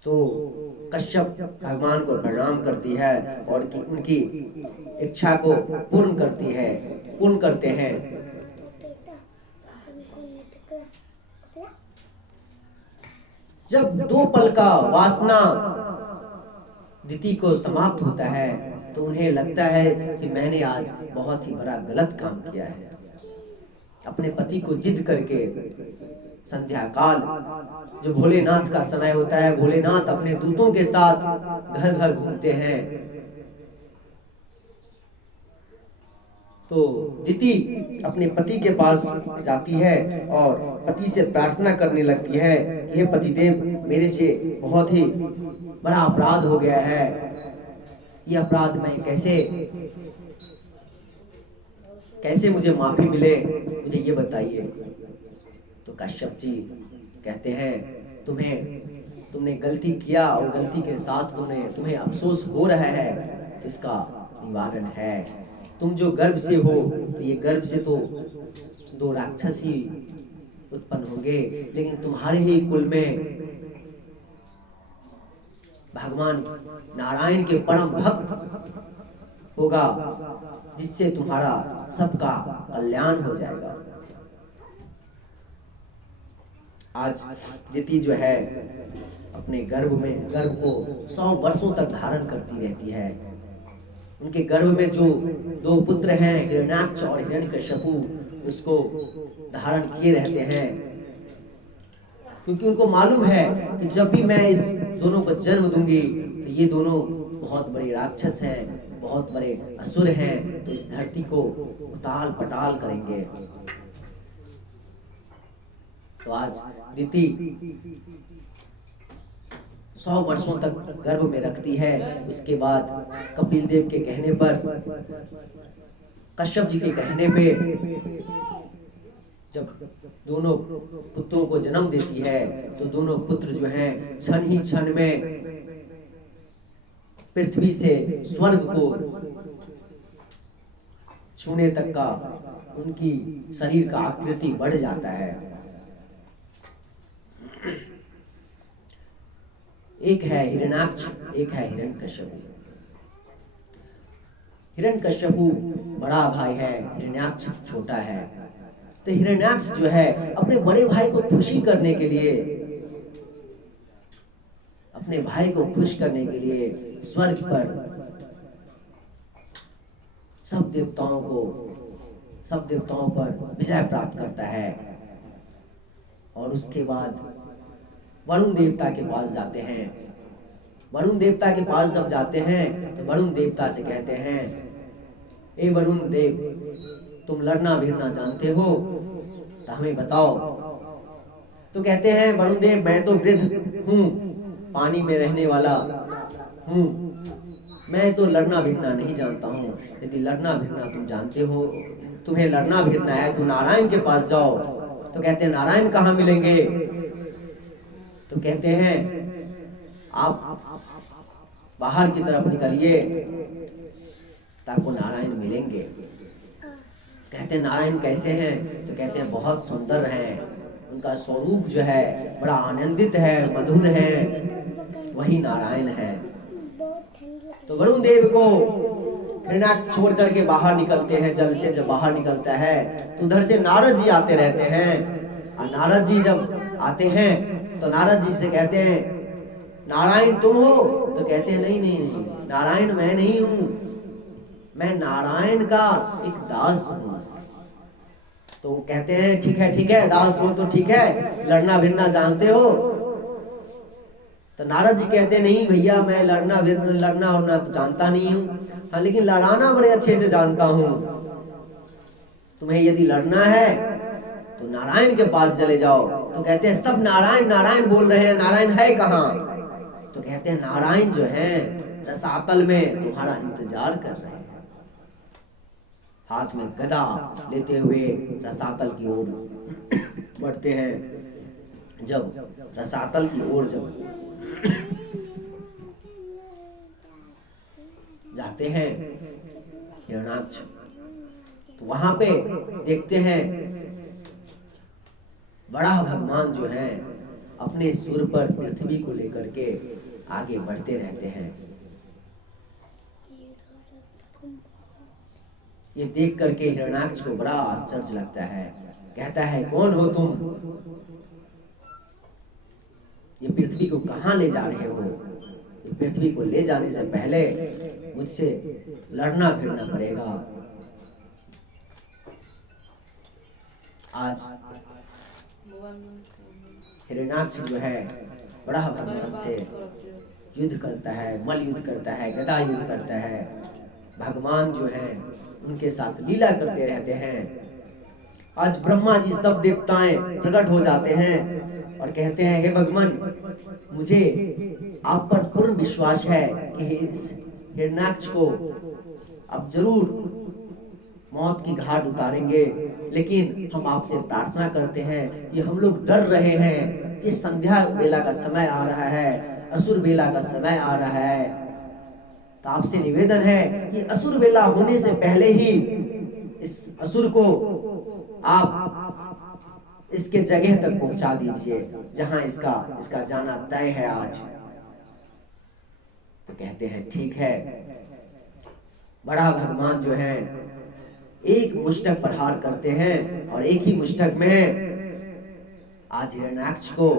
तो कश्यप भगवान को प्रणाम करती है और उनकी इच्छा को पूर्ण करती है, पूर्ण करते हैं। जब 2 पल का वासना दिति को समाप्त होता है तो उन्हें लगता है कि मैंने आज बहुत ही बड़ा गलत काम किया है। अपने पति को जिद करके संध्या काल जो भोलेनाथ का समय होता है, भोलेनाथ अपने दूतों के साथ घर घर घूमते हैं। तो दिति अपने पति के पास जाती है और पति से प्रार्थना करने लगती है कि हे पतिदेव, मेरे से बहुत ही बड़ा अपराध हो गया है, ये अपराध मैं कैसे मुझे माफी मिले, मुझे ये बताइए। तो कश्यप जी कहते हैं, तुमने गलती किया और गलती के साथ तुम्हें अफसोस हो रहा है, तो इसका निवारण है। तुम जो गर्भ से हो, ये गर्भ से तो 2 राक्षस ही उत्पन्न होंगे, लेकिन तुम्हारे ही कुल में भगवान नारायण के परम भक्त होगा, जिससे तुम्हारा सबका कल्याण हो जाएगा। आज दिति जो है अपने गर्भ को 100 वर्षों तक धारण करती रहती है। उनके गर्भ में जो 2 पुत्र हैं, हिरण्याक्ष और हिरण्यकश्यपु, उसको धारण किए रहते हैं, क्योंकि उनको मालूम है कि जब भी मैं इस दोनों को जन्म दूंगी तो ये दोनों बहुत बड़े राक्षस हैं, बहुत बड़े असुर हैं, तो इस धरती को उताल पटाल करेंगे। तो आज दिति 100 वर्षों तक गर्भ में रखती है। उसके बाद कपिल देव के कहने पर, कश्यप जी के कहने पे, जब दोनों पुत्रों को जन्म देती है तो दोनों पुत्र जो हैं क्षण ही क्षण में पृथ्वी से स्वर्ग को छूने तक का उनकी शरीर का आकृति बढ़ जाता है। एक है हिरण्याक्ष, एक है हिरण्यकश्यपु। हिरण्यकश्यपु बड़ा भाई है, हिरण्याक्ष छोटा है। तो हिरण्याक्ष जो है अपने बड़े भाई को खुशी करने के लिए, अपने भाई को खुश करने के लिए स्वर्ग पर सब देवताओं पर विजय प्राप्त करता है। और उसके बाद वरुण देवता के पास जाते हैं। वरुण देवता के पास जब जाते हैं तो वरुण देवता से कहते हैं, ए वरुण देव, तुम लड़ना भिड़ना जानते हो तो हमें बताओ। तो कहते हैं वरुण देव, मैं तो वृद्ध हूँ, पानी में रहने वाला हूँ, मैं तो लड़ना भिड़ना नहीं जानता हूँ। यदि लड़ना भिड़ना तुम जानते हो, तुम्हें लड़ना भिड़ना है तो नारायण के पास जाओ। तो कहते हैं नारायण कहाँ मिलेंगे? तो कहते हैं आप बाहर की तरफ निकलिए तो आपको नारायण मिलेंगे। कहते हैं नारायण कैसे हैं? तो कहते हैं बहुत सुंदर हैं, उनका स्वरूप जो है बड़ा आनंदित है, मधुर है, वही नारायण है। तो वरुण देव को हिरण्याक्ष छोड़ करके बाहर निकलते हैं। जल से जब बाहर निकलता है तो उधर से नारद जी आते रहते हैं। और नारद जी जब आते हैं तो नारद जी से कहते हैं, नारायण तुम हो? तो कहते हैं नहीं नहीं नहीं, नारायण मैं नहीं हूँ, मैं नारायण का एक दास हूँ। तो कहते हैं ठीक है दास हो तो ठीक है, लड़ना भिड़ना जानते हो? तो नारद जी कहते नहीं भैया, मैं लड़ना उड़ना तो जानता नहीं हूँ, हाँ लेकिन लड़ाना बड़े अच्छे से जानता हूँ। तुम्हें यदि लड़ना है तो नारायण के पास चले जाओ। तो कहते हैं सब नारायण नारायण बोल रहे हैं, नारायण है कहाँ? तो कहते हैं नारायण जो है रसातल में तुम्हारा इंतजार कर रहे हैं। हाथ में गदा लेते हुए रसातल की ओर बढ़ते हैं। जब रसातल की ओर जब जाते हैं हिरण्याक्ष, तो वहां पे देखते हैं बड़ा भगवान जो है अपने सुर पर पृथ्वी को लेकर के आगे बढ़ते रहते हैं। ये देख करके हिरण्याक्ष को बड़ा आश्चर्य लगता है। कहता है कौन हो तुम? ये पृथ्वी को कहाँ ले जा रहे हो? ये पृथ्वी को ले जाने से पहले मुझसे लड़ना भिड़ना पड़ेगा। आज हिरण्याक्ष जो है बड़ा भगवान से युद्ध करता है, मल युद्ध करता है, गदा युद्ध करता है। भगवान जो है उनके साथ लीला करते रहते हैं। आज ब्रह्मा जी सब देवताएं प्रकट हो जाते हैं और कहते हैं हे भगवान, मुझे आप पर पूर्ण विश्वास है कि इस हिरण्याक्ष को अब जरूर मौत की घाट उतारेंगे, लेकिन हम आपसे प्रार्थना करते हैं कि हम लोग डर रहे हैं कि संध्या बेला का समय आ रहा है, असुर बेला का समय आ रहा है। तो आपसे निवेदन है कि असुर बेला होने से पहले ही इस असुर को आप इसके जगह तक पहुंचा दीजिए जहां इसका जाना तय है आज। तो कहते हैं ठीक है। बड़ा भगवान जो है एक मुष्टक प्रहार करते हैं और एक ही मुष्टक में आज हिरण्याक्ष को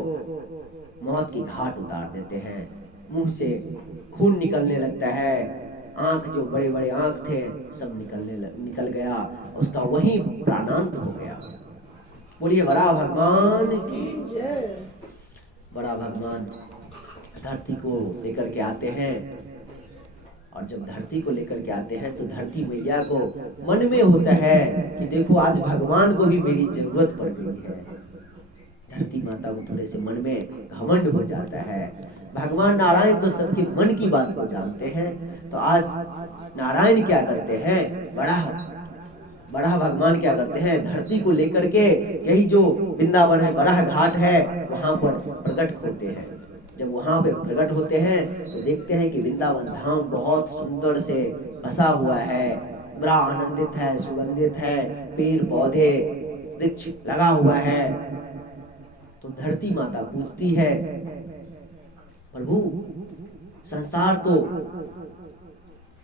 मौत की घाट उतार देते हैं, मुंह से खून निकलने लगता है, आंख जो बड़े बड़े आंख थे सब निकल गया, उसका वही प्राणांत हो गया। बोलिए बड़ा भगवान की जय। बड़ा भगवान धरती को लेकर के आते हैं, और जब धरती को लेकर के आते हैं तो धरती मैया को मन में होता है कि देखो आज भगवान को भी मेरी जरूरत पड़ गई है। धरती माता को थोड़े से मन में घमंड हो जाता है। भगवान नारायण तो सबके मन की बात को जानते हैं, तो आज नारायण क्या करते हैं, बड़ा भगवान क्या करते हैं, धरती को लेकर के यही जो वृंदावन है, बड़ा घाट है, वहां पर प्रकट होते हैं। जब वहां पे प्रकट होते हैं तो देखते हैं कि वृंदावन धाम बहुत सुंदर से बसा हुआ है, बड़ा आनंदित है, सुगंधित है, पेड़ पौधे वृक्ष लगा हुआ है। तो धरती माता पूछती है, प्रभु संसार तो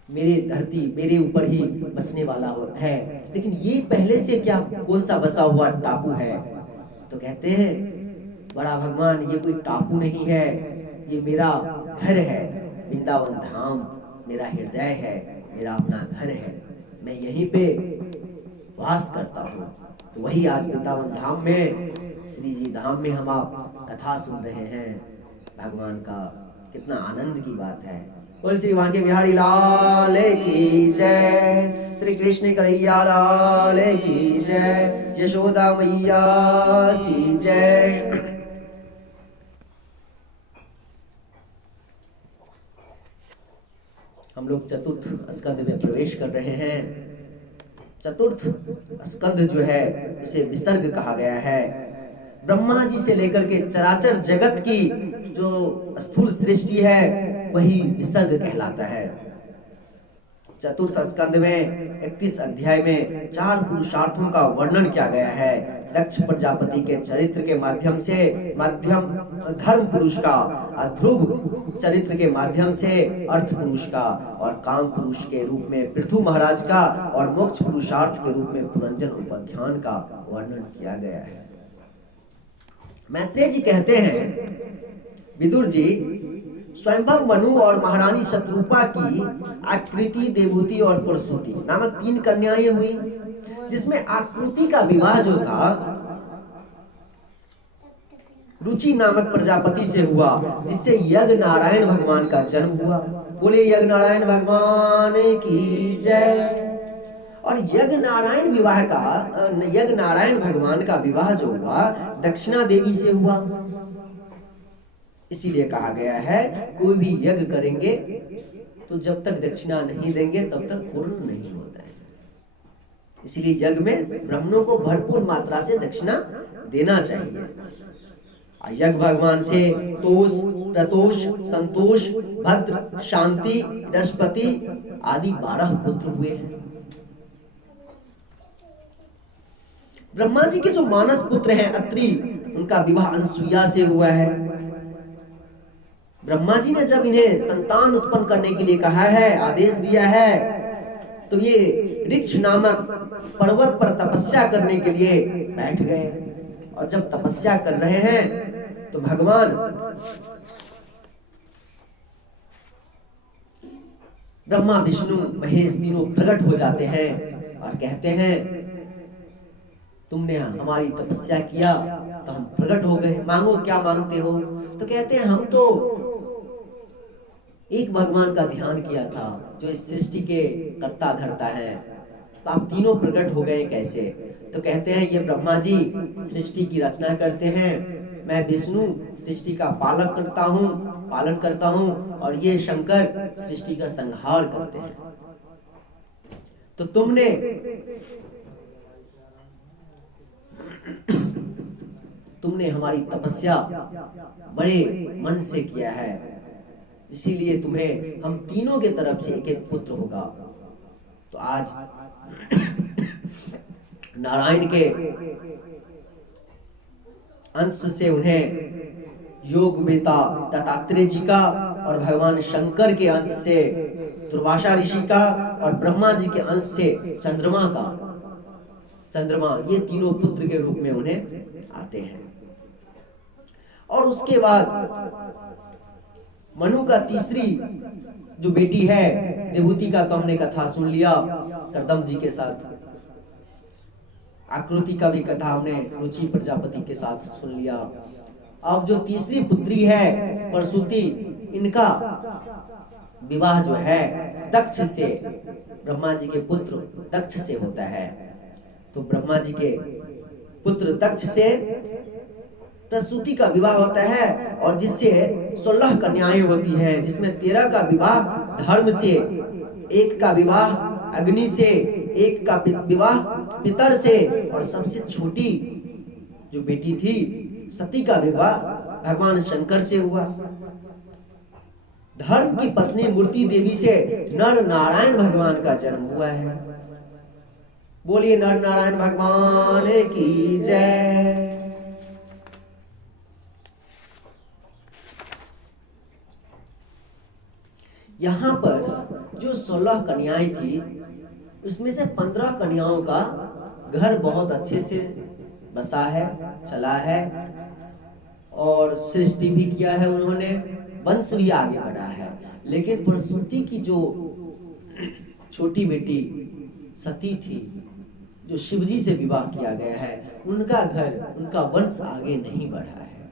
मेरे धरती मेरे ऊपर ही बसने वाला है, लेकिन ये पहले से क्या कौन सा बसा हुआ टापू है? तो कहते हैं बड़ा भगवान ये कोई टापू नहीं है, ये मेरा घर है, वृंदावन धाम मेरा हृदय है, मेरा अपना घर है, मैं यहीं पे वास करता हूँ। तो वही आज वृंदावन धाम में, श्री जी धाम में हम आप कथा सुन रहे हैं भगवान का, कितना आनंद की बात है। बोल श्री बांके बिहारी लाल की जय, श्री कृष्ण कन्हैया लाल की जय, यशोदा मैया की जय। हम लोग चतुर्थ स्कंद में प्रवेश कर रहे हैं। चतुर्थ स्कंद जो है उसे विसर्ग कहा गया है। ब्रह्मा जी से लेकर के चराचर जगत की जो स्थूल सृष्टि है वही विसर्ग कहलाता है। चतुर्थ स्कंद में 31 अध्याय में 4 पुरुषार्थों का वर्णन किया गया है। दक्ष प्रजापति के चरित्र के माध्यम से मध्यम धर्म पुरुष का, ध्रुव चरित्र के माध्यम से अर्थ पुरुष का, और काम पुरुष के रूप में पृथु महाराज का, और मोक्ष पुरुषार्थ के रूप में पुरंजन उपाख्यान का वर्णन किया गया है। मैत्रेय जी कहते हैं, विदुर जी, स्वयंभव मनु और महारानी शत्रुपा की आकृति, देवहूति और प्रसूति नामक 3 कन्याएं हुई, जिसमें आकृति का विवाह जो था रुचि नामक प्रजापति से हुआ, जिससे यज्ञ नारायण भगवान का जन्म हुआ। बोले यज्ञ नारायण भगवान की जय। और यज्ञ नारायण भगवान का विवाह जो हुआ दक्षिणा देवी से हुआ। इसीलिए कहा गया है कोई भी यज्ञ करेंगे तो जब तक दक्षिणा नहीं देंगे तब तक पूर्ण नहीं होता है। इसीलिए यज्ञ में ब्राह्मणों को भरपूर मात्रा से दक्षिणा देना चाहिए। यज्ञ भगवान से तोष, प्रतोष, संतोष, भद्र, शांति, बृहस्पति आदि 12 पुत्र हुए हैं। ब्रह्मा जी के जो मानस पुत्र हैं अत्रि, उनका विवाह अनसुईया से हुआ है। ब्रह्मा जी ने जब इन्हें संतान उत्पन्न करने के लिए कहा है, आदेश दिया है, तो ये ऋक्ष नामक पर्वत पर तपस्या करने के लिए बैठ गए। और जब तपस्या कर रहे हैं तो भगवान ब्रह्मा, विष्णु, महेश तीनों प्रकट हो जाते हैं और कहते हैं तुमने हमारी तपस्या किया तो हम प्रकट हो गए, मांगो क्या मांगते हो। तो कहते हैं हम तो एक भगवान का ध्यान किया था जो इस सृष्टि के कर्ता धर्ता है, तो आप तीनों प्रकट हो गए कैसे। तो कहते हैं ये ब्रह्मा जी सृष्टि की रचना करते हैं, मैं विष्णु सृष्टि का पालन करता हूँ और ये शंकर सृष्टि का संहार करते हैं। तो तुमने हमारी तपस्या बड़े मन से किया है, इसीलिए तुम्हें हम तीनों के तरफ से एक एक पुत्र होगा। तो आज नारायण के अंश से उन्हें योग वेता दत्तात्रेय जी का, और भगवान शंकर के अंश से दुर्वासा ऋषि का, और ब्रह्मा जी के अंश से चंद्रमा, ये तीनों पुत्र के रूप में उन्हें आते हैं। और उसके बाद मनु का तीसरी जो बेटी है देवहूति का तो हमने कथा सुन लिया कर्दम जी के साथ। आकृति का भी कथा हमने रुचि प्रजापति के साथ सुन लिया। अब जो तीसरी पुत्री है परसुति, इनका विवाह जो है दक्ष से, ब्रह्मा जी के पुत्र दक्ष से होता है। तो ब्रह्मा जी के पुत्र दक्ष से प्रसूति का विवाह होता है और जिससे 16 कन्याएं होती हैं, जिसमें 13 का विवाह धर्म से, एक का विवाह अग्नि से, एक का विवाह पितर से और सबसे छोटी जो बेटी थी सती का विवाह भगवान शंकर से हुआ। धर्म की पत्नी मूर्ति देवी से नर नारायण भगवान का जन्म हुआ है। बोलिए नर नारायण भगवान की जय। यहाँ पर जो 16 कन्याएं थी उसमें से 15 कन्याओं का घर बहुत अच्छे से बसा है, चला है और सृष्टि भी किया है उन्होंने, वंश भी आगे बढ़ा है। लेकिन प्रसूति की जो छोटी बेटी सती थी, जो शिवजी से विवाह किया गया है, उनका घर, उनका वंश आगे नहीं बढ़ा है।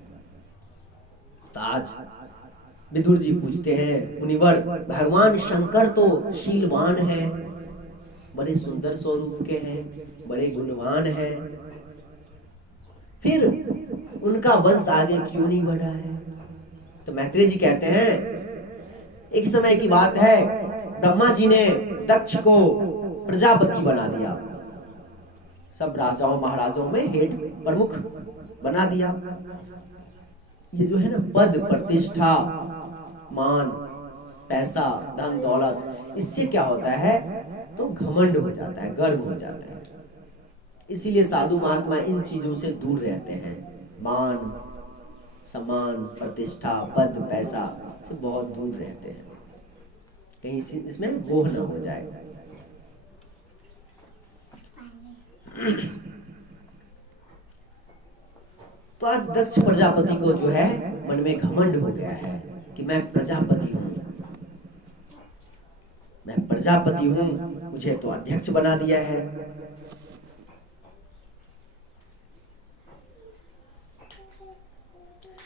तो आज विदुर जी पूछते हैं मुनिवर, भगवान शंकर तो शीलवान हैं, बड़े सुंदर स्वरूप के हैं, बड़े गुणवान हैं, फिर उनका वंश आगे क्यों नहीं बढ़ा है? तो मैत्रेय जी कहते हैं एक समय की बात है, ब्रह्मा जी ने दक्ष को प्रजापति बना दिया, सब राजाओं महाराजों में हेड प्रमुख बना दिया। ये जो है ना पद प्रतिष्ठा मान पैसा धन दौलत, इससे क्या होता है तो घमंड हो जाता है, गर्व हो जाता है। इसीलिए साधु महात्मा इन चीजों से दूर रहते हैं। मान सम्मान प्रतिष्ठा पद पैसा से बहुत दूर रहते हैं, कहीं इसमें मोह न हो जाए। तो आज दक्ष प्रजापति को जो है मन में घमंड हो गया है कि मैं प्रजापति हूं, मैं प्रजापति हूं, मुझे तो अध्यक्ष बना दिया है।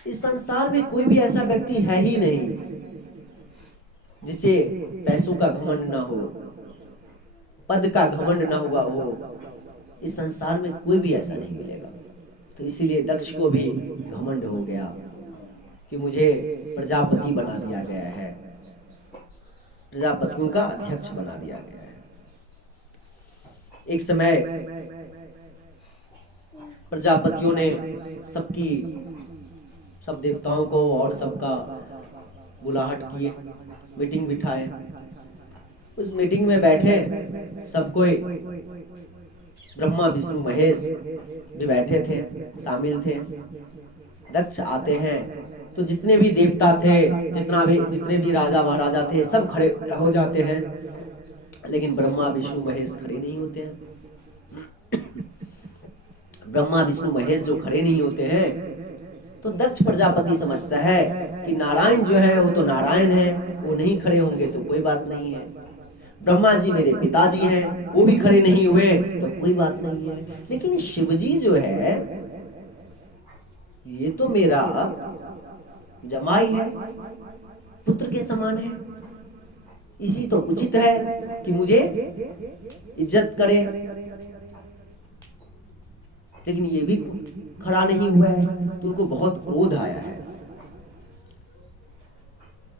इस संसार में कोई भी ऐसा व्यक्ति है ही नहीं जिसे पैसों का घमंड ना हो, पद का घमंड ना हुआ हो। इस संसार में कोई भी ऐसा नहीं मिलेगा। तो इसीलिए दक्ष को भी घमंड हो गया कि मुझे प्रजापति बना दिया गया है, प्रजापतियों का अध्यक्ष बना दिया गया है। एक समय प्रजापतियों ने सब देवताओं को और सबका बुलाहट किए, मीटिंग बिठाए। उस मीटिंग में बैठे सब कोई, ब्रह्मा विष्णु महेश जो बैठे थे शामिल थे। दक्ष आते हैं तो जितने भी देवता थे, जितने भी राजा महाराजा थे, सब खड़े हो जाते हैं, लेकिन ब्रह्मा विष्णु महेश खड़े नहीं होते हैं। ब्रह्मा विष्णु महेश जो खड़े नहीं होते हैं तो दक्ष प्रजापति समझता है कि नारायण जो है वो तो नारायण है, वो नहीं खड़े होंगे तो कोई बात नहीं है। ब्रह्मा जी मेरे पिताजी हैं, वो भी खड़े नहीं हुए तो कोई बात नहीं है। लेकिन शिवजी जो है ये तो मेरा जमाई है, पुत्र के समान है, इसी तो उचित है कि मुझे इज्जत करे। लेकिन ये भी खड़ा नहीं हुआ है तो उनको बहुत क्रोध आया है।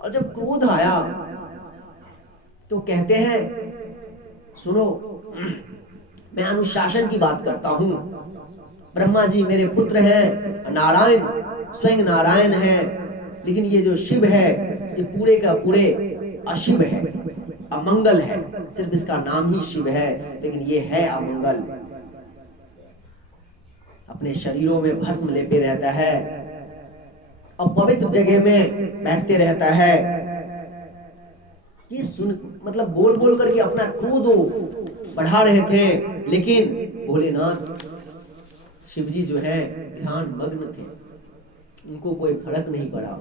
और जब क्रोध आया तो कहते हैं सुनो, मैं अनुशासन की बात करता हूं। ब्रह्मा जी मेरे पुत्र हैं, नारायण स्वयं नारायण हैं, लेकिन ये जो शिव है ये पूरे का पूरे अशिव है, अमंगल है। सिर्फ इसका नाम ही शिव है लेकिन ये है अमंगल। अपने शरीरों में भस्म लेते रहता है और पवित्र जगह में बैठते रहता है। ये सुन मतलब बोल बोल करके अपना क्रोध बढ़ा रहे थे, लेकिन भोलेनाथ शिवजी जो है ध्यान मग्न थे, उनको कोई फर्क नहीं पड़ा।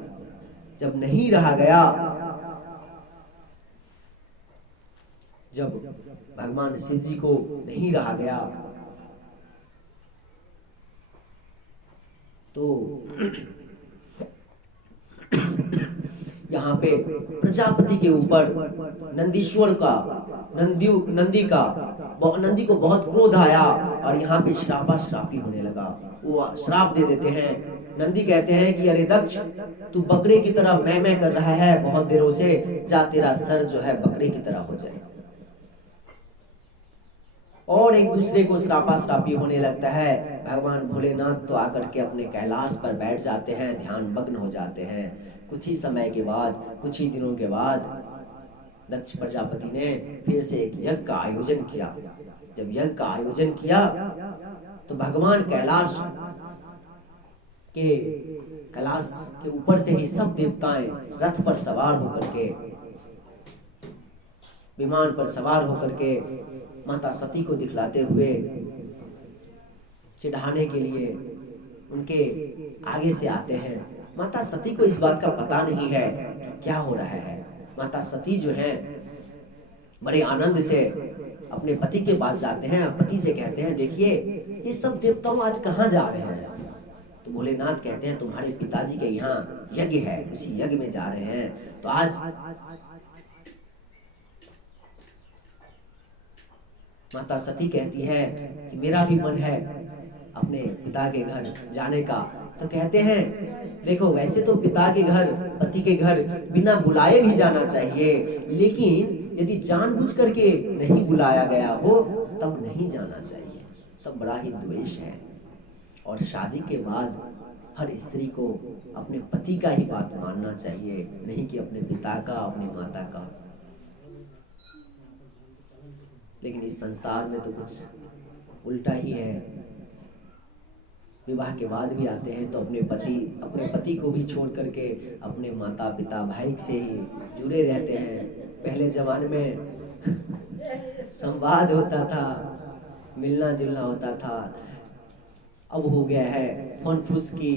जब नहीं रहा गया, जब भगवान शिव जी को नहीं रहा गया, तो यहाँ पे प्रजापति के ऊपर नंदीश्वर का नंदी को बहुत क्रोध आया और यहाँ पे श्रापी होने लगा। वो श्राप दे देते हैं। नंदी कहते हैं कि अरे दक्ष, तू बकरे की तरह मैं कर रहा है बहुत देरों से, जा तेरा सर जो है बकरे की तरह हो जाए। और एक दूसरे को श्रापी होने लगता है। भगवान भोलेनाथ तो आकर के अपने कैलाश पर बैठ जाते हैं, ध्यान मग्न हो जाते हैं। कुछ ही समय के बाद, कुछ ही दिनों के बाद दक्ष प्रजापति ने फिर से एक यज्ञ का आयोजन किया। जब यज्ञ का आयोजन किया तो भगवान कैलाश के ऊपर से ही सब देवताएं रथ पर सवार होकर के, विमान पर सवार होकर के माता सती को दिखलाते हुए चिढ़ाने के लिए उनके आगे से आते हैं। माता सती को इस बात का पता नहीं है क्या हो रहा है। माता सती जो है बड़े आनंद से अपने पति के पास जाते हैं और पति से कहते हैं, देखिए ये सब देवताओं आज कहाँ जा रहे हैं। तो भोलेनाथ कहते हैं, तुम्हारे पिताजी के यहाँ यज्ञ है, उसी यज्ञ में जा रहे हैं। तो आज माता सती कहती है कि मेरा भी मन है अपने पिता के घर जाने का। तो कहते हैं, देखो वैसे तो पिता के घर, पति के घर बिना बुलाए भी जाना चाहिए, लेकिन यदि जानबूझ करके नहीं बुलाया गया हो तब नहीं जाना चाहिए, तब बड़ा ही द्वेष है। और शादी के बाद हर स्त्री को अपने पति का ही बात मानना चाहिए, नहीं कि अपने पिता का, अपनी माता का। लेकिन इस संसार में तो कुछ उल्टा ही है। विवाह के बाद भी आते हैं तो अपने पति को भी छोड़ करके अपने माता पिता भाई से ही जुड़े रहते हैं। पहले जमाने में संवाद होता था, मिलना जुलना होता था। अब हो गया है फोन फुसकी,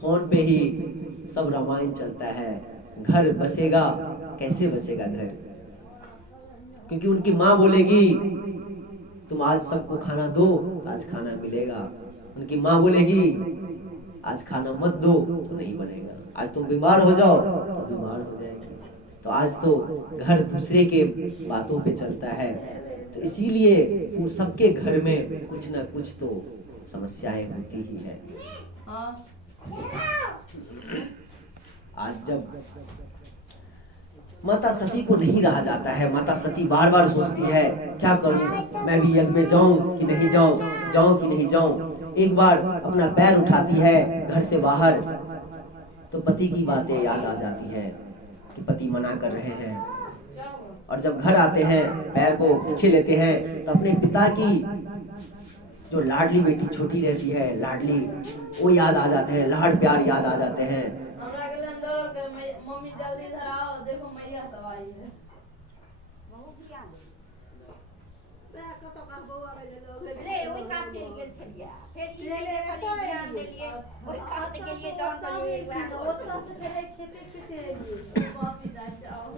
फोन पे ही सब रामायण चलता है। घर बसेगा, कैसे बसेगा घर? क्योंकि उनकी माँ बोलेगी तुम आज सबको खाना दो, आज खाना मिलेगा। उनकी माँ बोलेगी आज खाना मत दो तो नहीं बनेगा, आज तुम बीमार हो जाओ तो बीमार हो जाएगी। तो आज तो घर दूसरे के बातों पे चलता है। तो इसीलिए उन सबके घर में कुछ ना कुछ तो समस्याएं होती ही है। आज जब माता सती को नहीं रहा जाता है, माता सती बार बार सोचती है क्या करूं, मैं भी यज्ञ में जाऊं कि नहीं जाऊं, जाऊं कि नहीं जाऊं। एक बार अपना पैर उठाती है घर से बाहर तो पति की बातें याद आ जाती है कि पति मना कर रहे हैं। और जब घर आते हैं, पैर को पीछे लेते हैं तो अपने पिता की जो लाडली बेटी छोटी रहती है, लाडली, वो याद आ जाते हैं, लाड प्यार याद आ जाते हैं। मम्मी जल्दी धराओ, देखो मैया सब आई है। रे ओई काम चल गेल छलिया, फेर ई ले ध्यान देलिए, ओई कहत के लिए डर करिए एक बार ओतना से पहले खेते कॉफी जा जाओ।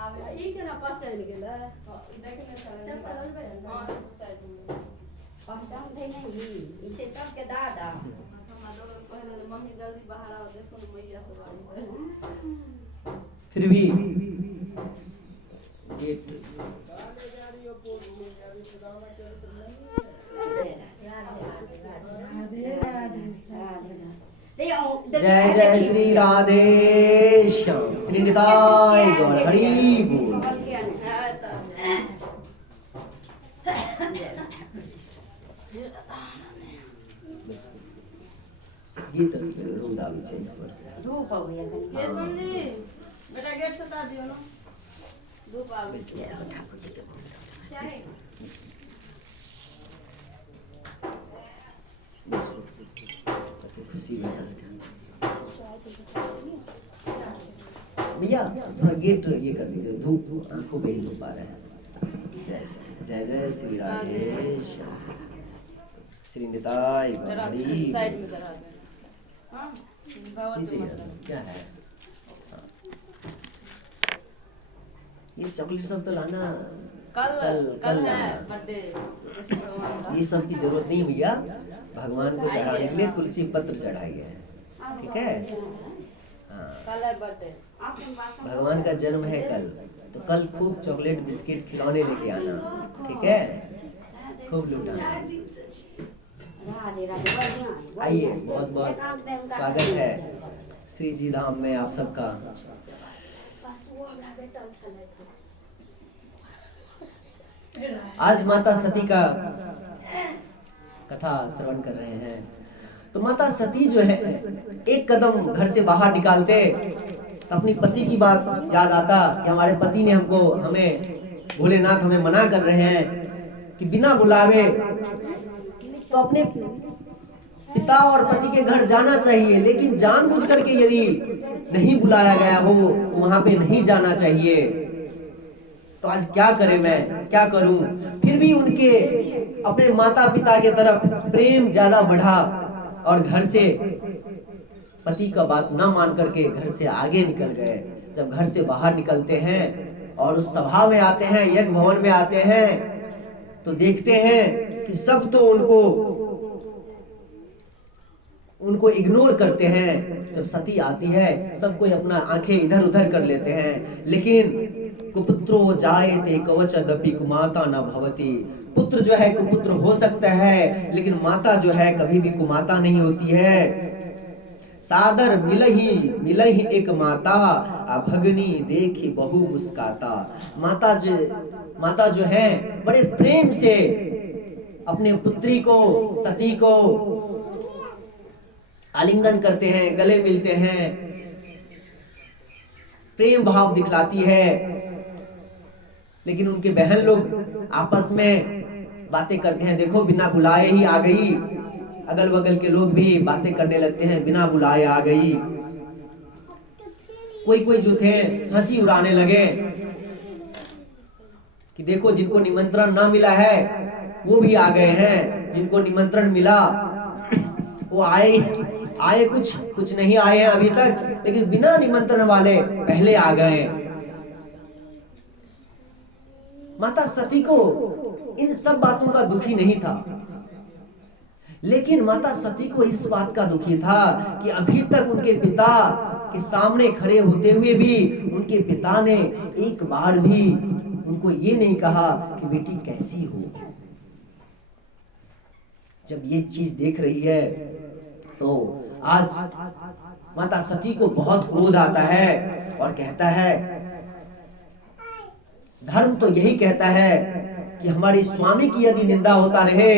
आवे ई केना पहचान गेला, देखने चल हां साइड में पहचान थे नहीं, ई छे सबके दादा। हमरा डर कहले मम्मी जल्दी बाहर आओ, देखो मैया सब आई है। फिर भी गेट जय जय श्री राधे श्याम, श्री निताय गौर हरि बोल। गीत रूंदा भी चाहिए, धूप हो गया कहीं। ये सुनली बेटा, गेट सता दियो ना, धूप आ गई है। खुशी भैया थोड़ा गेट ये कर दीजिए, धूप आंखों पे ही धूप आ रहा है। जय जय श्री राधे श्री निताय गौर हरि। साइड में करा दे। नीचे क्या है? हाँ। ये चॉकलेट सब तो लाना कल है लाना। बर्थडे। ये सब की जरूरत नहीं भैया, भगवान को चढ़ाने के लिए तुलसी पत्र चढ़ाइए, ठीक है? हाँ, कल है बर्थडे। भगवान का जन्म है कल, तो कल खूब चॉकलेट बिस्किट खिलौने लेके आना, ठीक है? खूब लुटाना। राधे राधे, बढ़िया है। आइए, बहुत बहुत स्वागत है श्री जी धाम में आप सबका। आज माता सती का कथा श्रवण कर रहे हैं। तो माता सती जो है, एक कदम घर से बाहर निकालते तो अपनी पति की बात याद आता कि हमारे पति ने हमें भोलेनाथ हमें मना कर रहे हैं कि बिना बुलावे तो अपने पिता और पति के घर जाना चाहिए, लेकिन जानबूझ करके यदि नहीं बुलाया गया हो तो वहां पे नहीं जाना चाहिए। तो आज क्या करें, मैं क्या करूं? फिर भी उनके अपने माता पिता के तरफ प्रेम ज्यादा बढ़ा और घर से पति का बात ना मान करके घर से आगे निकल गए। जब घर से बाहर निकलते हैं और उस सभा में आते हैं, यज्ञ भवन में आते हैं, तो देखते हैं कि सब तो उनको इग्नोर करते हैं। जब सती आती है सब कोई अपना आंखें इधर उधर कर लेते हैं, लेकिन कुपुत्रो जायते कवचदपि कुमाता न भवति। पुत्र जो है कुपुत्र हो सकता है, लेकिन माता जो है कभी भी कुमाता नहीं होती है। सादर मिलही एक माता, अभगनी देखी बहु मुस्काता। माता जो है बड़े प्रेम से अपने पुत्री को, सती को आलिंगन करते हैं, गले मिलते हैं, प्रेम भाव दिखलाती है। लेकिन उनके बहन लोग आपस में बातें करते हैं, देखो बिना बुलाए ही आ गई। अगल बगल के लोग भी बातें करने लगते हैं, बिना बुलाए आ गई। कोई जो थे हंसी उड़ाने लगे कि देखो जिनको निमंत्रण ना मिला है वो भी आ गए हैं, जिनको निमंत्रण मिला वो आए कुछ नहीं आए हैं अभी तक, लेकिन बिना निमंत्रण वाले पहले आ गए। माता सती को इन सब बातों का दुखी नहीं था, लेकिन माता सती को इस बात का दुखी था कि अभी तक उनके पिता के सामने खड़े होते हुए भी उनके पिता ने एक बार भी उनको ये नहीं कहा कि बेटी कैसी हो। जब ये चीज देख रही है तो आज माता सती को बहुत क्रोध आता है और कहता है, धर्म तो यही कहता है कि हमारे स्वामी की यदि निंदा होता रहे,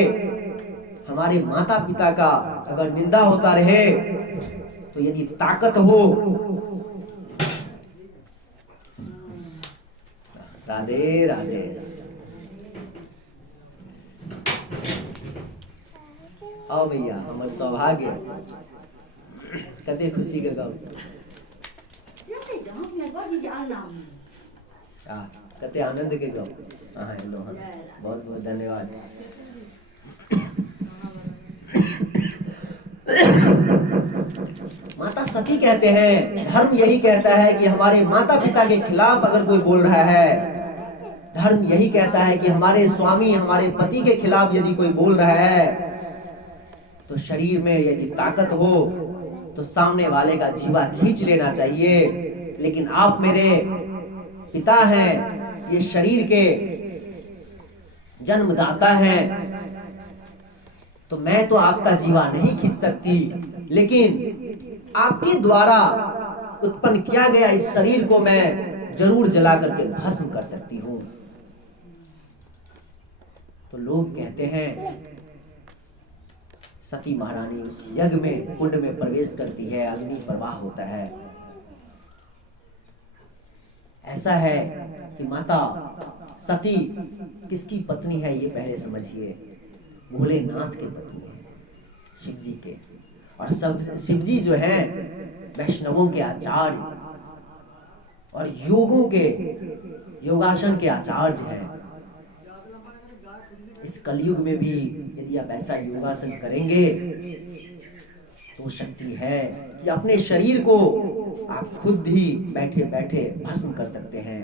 हमारे माता पिता का अगर निंदा होता रहे, तो यदि ताकत हो, राधे राधे, आओ भैया, हमारे सौभाग्य कते खुशी के गाँव कते आनंद के गाँव। हाँ हेलो, हाँ बहुत बहुत धन्यवाद। माता सती कहते हैं, धर्म यही कहता है कि हमारे माता पिता के खिलाफ अगर कोई बोल रहा है, धर्म यही कहता है कि हमारे स्वामी, हमारे पति के खिलाफ यदि कोई बोल रहा है, तो शरीर में यदि ताकत हो तो सामने वाले का जीवा खींच लेना चाहिए। लेकिन आप मेरे पिता हैं, ये शरीर के जन्मदाता हैं, तो मैं तो आपका जीवा नहीं खींच सकती, लेकिन आपके द्वारा उत्पन्न किया गया इस शरीर को मैं जरूर जला करके भस्म कर सकती हूं। तो लोग कहते हैं सती महारानी उस यज्ञ में, कुंड में प्रवेश करती है, अग्नि प्रवाह होता है। ऐसा है कि माता सती किसकी पत्नी है ये पहले समझिए। भोलेनाथ की पत्नी है, शिव जी के। और सब शिव जी जो है वैष्णवों के आचार्य और योगासन के आचार्य हैं। इस कलयुग में भी यदि आप ऐसा योगासन करेंगे तो शक्ति है कि अपने शरीर को आप खुद ही बैठे बैठे भस्म कर सकते हैं।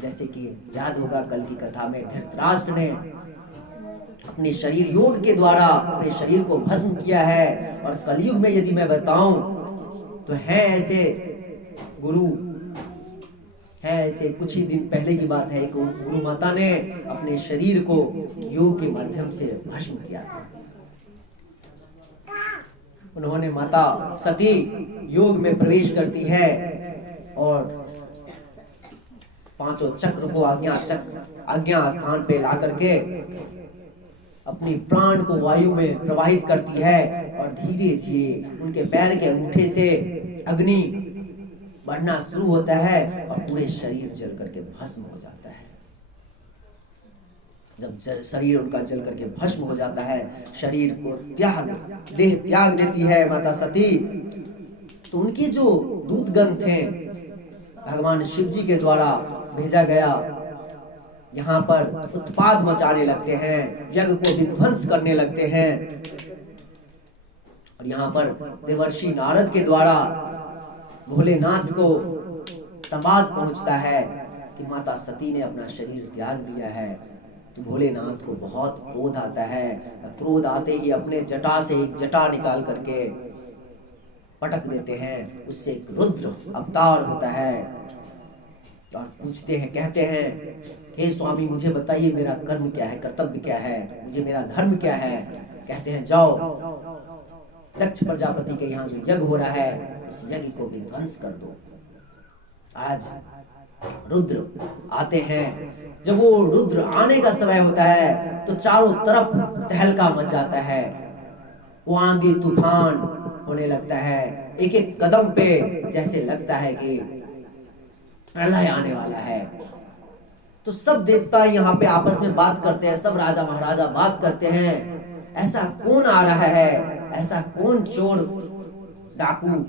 जैसे कि याद होगा कल की कथा में धृतराष्ट्र ने अपने शरीर योग के द्वारा अपने शरीर को भस्म किया है। और कलयुग में यदि मैं बताऊं तो हैं ऐसे गुरु, है ऐसे, कुछ ही दिन पहले की बात है, गुरु माता ने अपने शरीर को योग के माध्यम से भस्म किया था। उन्होंने, माता सती योग में प्रवेश करती है और पांचों चक्र को आज्ञा स्थान पे ला करके अपनी प्राण को वायु में प्रवाहित करती है और धीरे धीरे उनके पैर के अंगूठे से अग्नि बढ़ना शुरू होता है और पूरे शरीर जल करके भस्म हो जाता है। जब शरीर उनका जल करके भस्म हो जाता है, शरीर को देह त्याग देती है माता सती, तो उनके जो दूतगण थे भगवान शिव जी के द्वारा भेजा गया, यहाँ पर उत्पाद मचाने लगते हैं, यज्ञ को विध्वंस करने लगते हैं। और यहाँ पर देवर्षि नारद के द्वारा भोलेनाथ को संवाद पहुंचता है कि माता सती ने अपना शरीर त्याग दिया है। तो भोलेनाथ को बहुत क्रोध आता है। क्रोध आते ही अपने जटा से एक जटा निकाल करके पटक देते हैं, उससे एक रुद्र अवतार होता है और पूछते हैं, कहते हैं, हे स्वामी मुझे बताइए मेरा कर्म क्या है, कर्तव्य क्या है, मुझे मेरा धर्म क्या है। कहते हैं जाओ दक्ष प्रजापति के यहाँ जो यज्ञ हो रहा है उस यज्ञ को विध्वंस कर दो। आज रुद्र आते हैं। जब वो रुद्र आने का समय होता है तो चारों तरफ तहलका मच जाता है, वो आंधी तूफान होने लगता है। एक एक कदम पे जैसे लगता है कि प्रलय आने वाला है। तो सब देवता यहाँ पे आपस में बात करते हैं, सब राजा महाराजा बात करते हैं, ऐसा कौन आ रहा है, ऐसा कौन चोर डाकू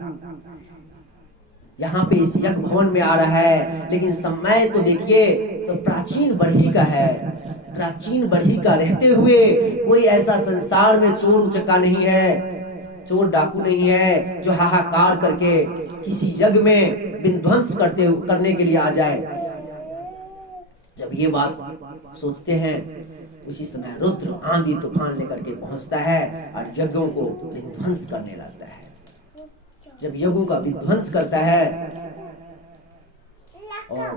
यहाँ पे इस यज्ञ भवन में आ रहा है। लेकिन समय तो देखिए तो प्राचीन बढ़ी का है। प्राचीन बढ़ी का रहते हुए कोई ऐसा संसार में चोर उचक्का नहीं है, चोर डाकू नहीं है जो हाहाकार करके किसी यज्ञ में विध्वंस करने के लिए आ जाए। जब ये बात सोचते हैं उसी समय रुद्र आंधी तूफान लेकर के पहुंचता है और यज्ञों को विध्वंस करने लगता है। जब यज्ञों का विध्वंस करता है और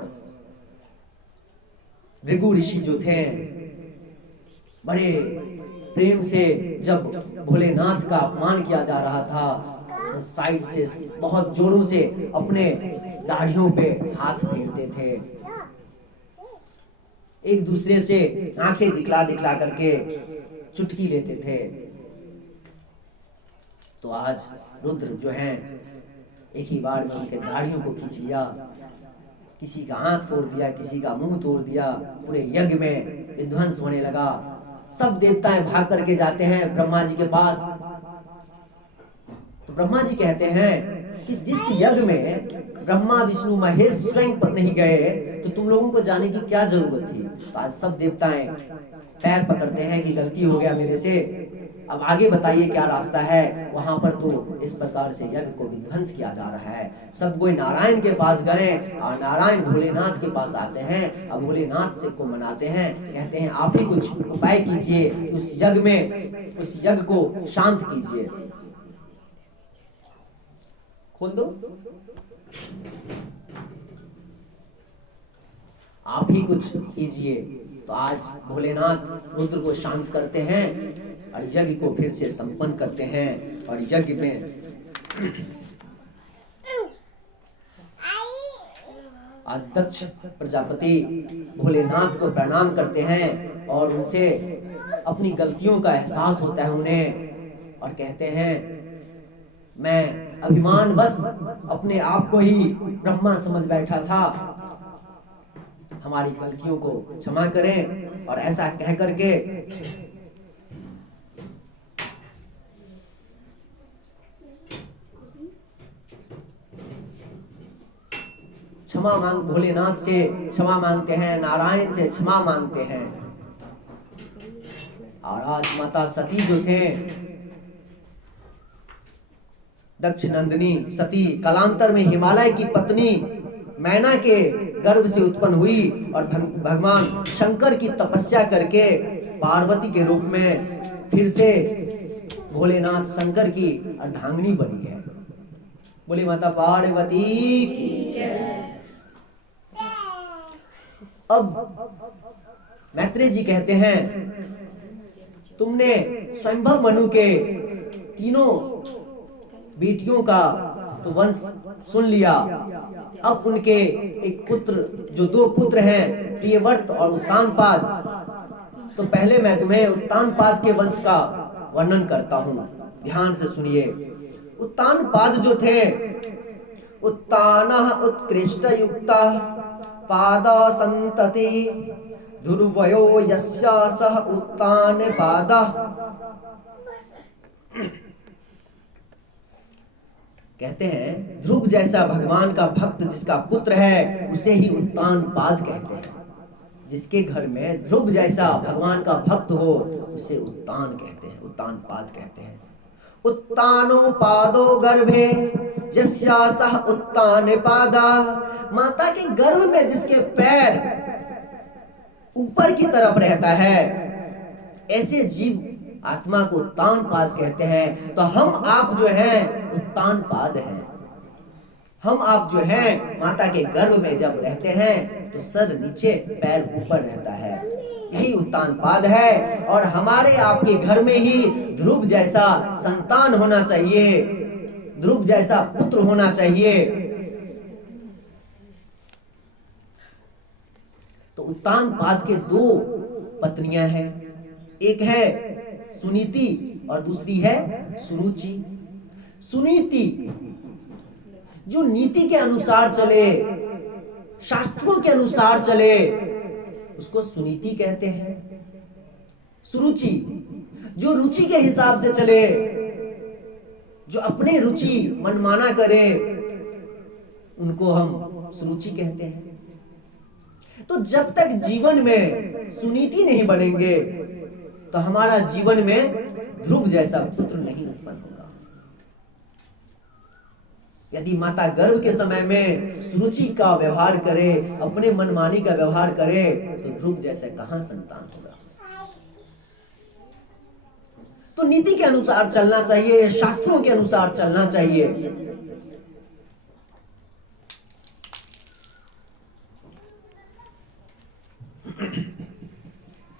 भृगु ऋषि जो थे बड़े प्रेम से, जब भोलेनाथ का अपमान किया जा रहा था, तो साइड से बहुत जोरों से अपने दाढ़ियों पे हाथ फेरते थे, एक दूसरे से आंखें दिखला दिखला करके चुटकी लेते थे। तो आज रुद्र जो हैं एक ही बार में उनके दाढ़ियों को खींच लिया, किसी का आंख तोड़ दिया, किसी का मुंह तोड़ दिया, पूरे यज्ञ में विध्वंस होने लगा। सब देवताएं भाग करके जाते हैं ब्रह्मा जी के पास। तो ब्रह्मा जी कहते हैं कि जिस यज्ञ में ब्रह्मा विष्णु महेश स्वयं पर नहीं गए तो तुम लोगों को जाने की क्या जरूरत थी। तो आज सब देवताएं पैर पकड़ते हैं कि गलती हो गया मेरे से, अब आगे बताइए क्या रास्ता है। वहां पर तो इस प्रकार से यज्ञ को विध्वंस किया जा रहा है। सब कोई नारायण के पास गए और नारायण भोलेनाथ के पास आते हैं। अब भोलेनाथ से को मनाते हैं, कहते हैं आप ही कुछ उपाय कीजिए कि उस यज्ञ को शांत कीजिए। खोल दो, आप ही कुछ कीजिए। तो आज भोलेनाथ रुद्र को शांत करते हैं और यज्ञ को फिर से संपन्न करते हैं। और यज्ञ में आज दक्ष प्रजापति भोलेनाथ को प्रणाम करते हैं और उनसे अपनी गलतियों का एहसास होता है उन्हें, और कहते हैं मैं अभिमानवश अपने आप को ही ब्रह्मा समझ बैठा था, हमारी गलतियों को क्षमा करें। और ऐसा कह करके क्षमा मांग भोलेनाथ से क्षमा मांगते हैं, नारायण से क्षमा मांगते हैं। और आज माता सती जो थे दक्ष नंदिनी सती कालांतर में हिमालय की पत्नी मैना के गर्भ से उत्पन्न हुई और भगवान शंकर की तपस्या करके पार्वती के रूप में फिर से भोलेनाथ शंकर की अर्धांगिनी बनी है। बोली माता पार्वती की जय। अब मैत्रेय जी कहते हैं, तुमने स्वयंभव मनु के तीनों बेटियों का तो वंश सुन लिया, अब उनके एक पुत्र, जो दो पुत्र हैं प्रियव्रत और उत्तानपाद, तो पहले मैं तुम्हें उत्तानपाद के वंश का वर्णन करता हूं, ध्यान से सुनिए। उत्तानपाद जो थे, उत्तानः उत्कृष्ट युक्ता पाद संतति ध्रुवयो यस्य सः उत्तानपादः। कहते हैं ध्रुव जैसा भगवान का भक्त जिसका पुत्र है उसे ही उत्तानपाद कहते हैं। जिसके घर में ध्रुव जैसा भगवान का भक्त हो उसे उत्तान कहते हैं, उत्तानपाद कहते हैं। उत्तानो पादो गर्भे यस्यासः उत्तानपादा। माता के गर्भ में जिसके पैर ऊपर की तरफ रहता है, ऐसे जीव आत्मा को उत्तानपाद कहते हैं। तो हम आप जो हैं उत्तानपाद हैं। हम आप जो हैं माता के गर्भ में जब रहते हैं तो सर नीचे पैर ऊपर रहता है, यही उत्तानपाद है। और हमारे आपके घर में ही ध्रुव जैसा संतान होना चाहिए, ध्रुव जैसा पुत्र होना चाहिए। तो उत्तानपाद के दो पत्नियां हैं, एक है सुनीति और दूसरी है सुरुचि। सुनीति जो नीति के अनुसार चले, शास्त्रों के अनुसार चले, उसको सुनीति कहते हैं। सुरुचि जो रुचि के हिसाब से चले, जो अपने रुचि मनमाना करे, उनको हम सुरुचि कहते हैं। तो जब तक जीवन में सुनीति नहीं बनेंगे तो हमारा जीवन में ध्रुव जैसा पुत्र नहीं उत्पन्न होगा। यदि माता गर्भ के समय में सुरुचि का व्यवहार करे, अपने मनमानी का व्यवहार करे, तो ध्रुव जैसा कहां संतान होगा। तो नीति के अनुसार चलना चाहिए, शास्त्रों के अनुसार चलना चाहिए।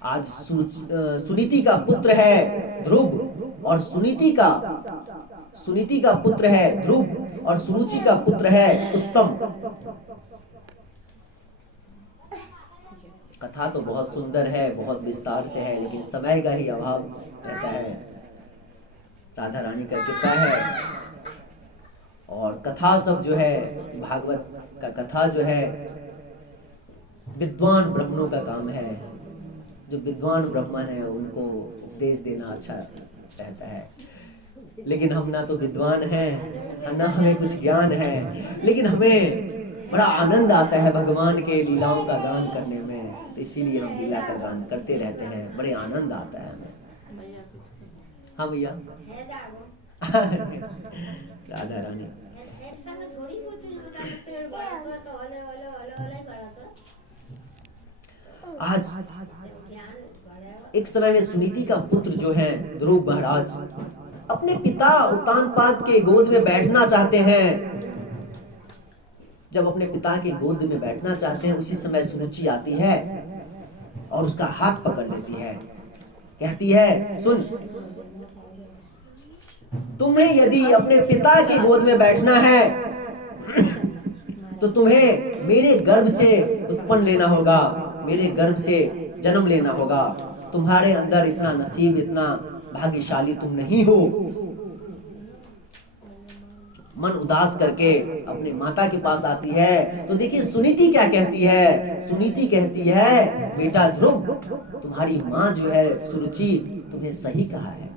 आज सुनीति का पुत्र है ध्रुव और सुनीति का पुत्र है ध्रुव और सुरुचि का पुत्र है उत्तम। कथा तो बहुत सुंदर है, बहुत विस्तार से है, लेकिन समय का ही अभाव रहता है। राधा रानी का कृपा है। और कथा सब जो है, भागवत का कथा जो है विद्वान ब्राह्मणों का काम है। जो विद्वान ब्राह्मण है उनको उपदेश देना अच्छा रहता है। लेकिन हम ना तो विद्वान हैं, ना हमें कुछ ज्ञान है, लेकिन हमें बड़ा आनंद आता है भगवान के लीलाओं का गान करने में। तो इसीलिए हम लीला का गान करते रहते हैं, बड़े आनंद आता है हमें। हाँ भैया राधा रानी आज एक समय में सुनीति का पुत्र जो है ध्रुव महाराज अपने पिता उत्तानपाद के गोद में बैठना चाहते हैं। जब अपने पिता के गोद में बैठना चाहते हैं, उसी समय सुरुचि आती है और उसका हाथ पकड़ लेती है। कहती है, सुन, तुम्हें यदि अपने पिता के गोद में बैठना है तो तुम्हें मेरे गर्भ से उत्पन्न लेना होगा, मेरे गर्भ से जन्म लेना होगा। तुम्हारे अंदर इतना नसीब, इतना भाग्यशाली तुम नहीं हो। मन उदास करके अपने माता के पास आती है। तो देखिए सुनीति क्या कहती है। सुनीति कहती है, बेटा ध्रुव, तुम्हारी माँ जो है सुरुचि तुम्हें सही कहा है।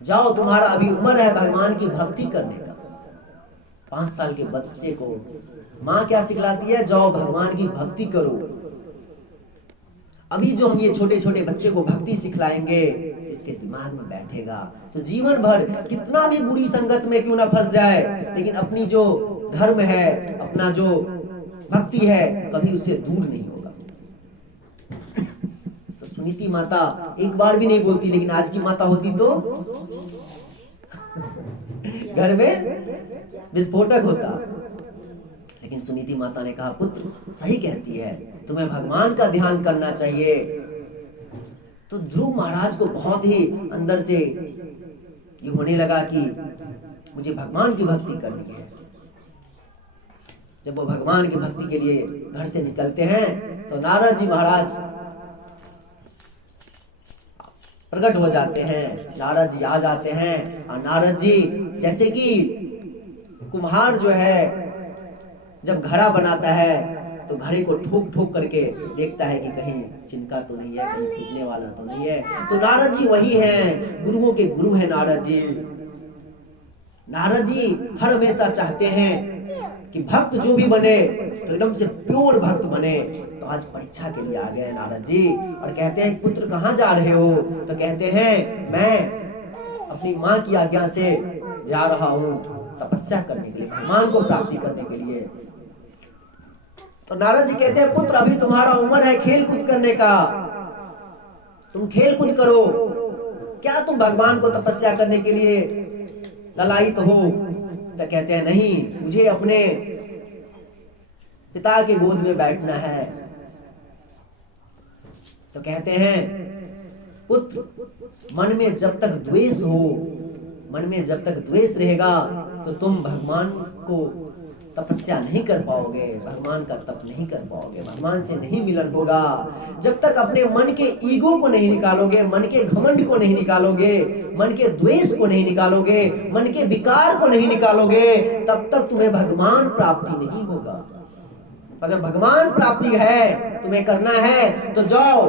जाओ, तुम्हारा अभी उम्र है भगवान की भक्ति करने का। 5 साल के बच्चे को माँ क्या सिखलाती है? जाओ भगवान की भक्ति करो। अभी जो हम ये छोटे छोटे बच्चे को भक्ति सिखलाएंगे, इसके दिमाग में बैठेगा तो जीवन भर कितना भी बुरी संगत में क्यों ना फंस जाए, लेकिन अपनी जो धर्म है, अपना जो भक्ति है, कभी उससे दूर नहीं होगा। तो सुनीति माता एक बार भी नहीं बोलती, लेकिन आज की माता होती तो घर में विस्फोटक होता। लेकिन सुनीति माता ने कहा, पुत्र सही कहती है, तुम्हें भगवान का ध्यान करना चाहिए। तो ध्रुव महाराज को बहुत ही अंदर से ये होने लगा कि मुझे भगवान की भक्ति करनी है। जब वो भगवान की भक्ति के लिए घर से निकलते हैं तो नारद जी महाराज प्रकट हो जाते हैं। नारद जी आ जाते हैं और नारद जी जैसे कि कुम्हार जो है जब घड़ा बनाता है तो घड़े को ठोक ठोक करके देखता है कि कहीं चिनका तो नहीं है, कहीं फूटने वाला तो नहीं है। तो नारद जी वही हैं, गुरुओं के गुरु हैं नारद जी। नारद जी हर हमेशा चाहते हैं कि भक्त जो भी बने तो एकदम से प्योर भक्त बने। तो आज परीक्षा के लिए आ गए नारद जी और कहते हैं, पुत्र कहाँ जा रहे हो? तो कहते हैं, मैं अपनी माँ की आज्ञा से जा रहा हूँ तपस्या करने के लिए, भगवान को प्राप्ति करने के लिए। तो नारद जी कहते हैं, पुत्र अभी तुम्हारा उम्र है खेल कूद करने का, तुम खेल कूद करो, क्या तुम भगवान को तपस्या करने के लिए ललायित हो? तो कहते हैं, नहीं, मुझे अपने पिता के गोद में बैठना है। तो कहते हैं, पुत्र मन में जब तक द्वेष हो, मन में जब तक द्वेष रहेगा तो तुम भगवान को तपस्या नहीं कर पाओगे, भगवान का तप नहीं कर पाओगे, भगवान से नहीं मिलन होगा। जब तक अपने मन के ईगो को नहीं निकालोगे, मन के घमंड को नहीं निकालोगे, मन के द्वेष को नहीं निकालोगे, मन के विकार को नहीं निकालोगे, तब तक तुम्हें भगवान प्राप्ति नहीं होगा। अगर भगवान प्राप्ति है, तुम्हें करना है तो जाओ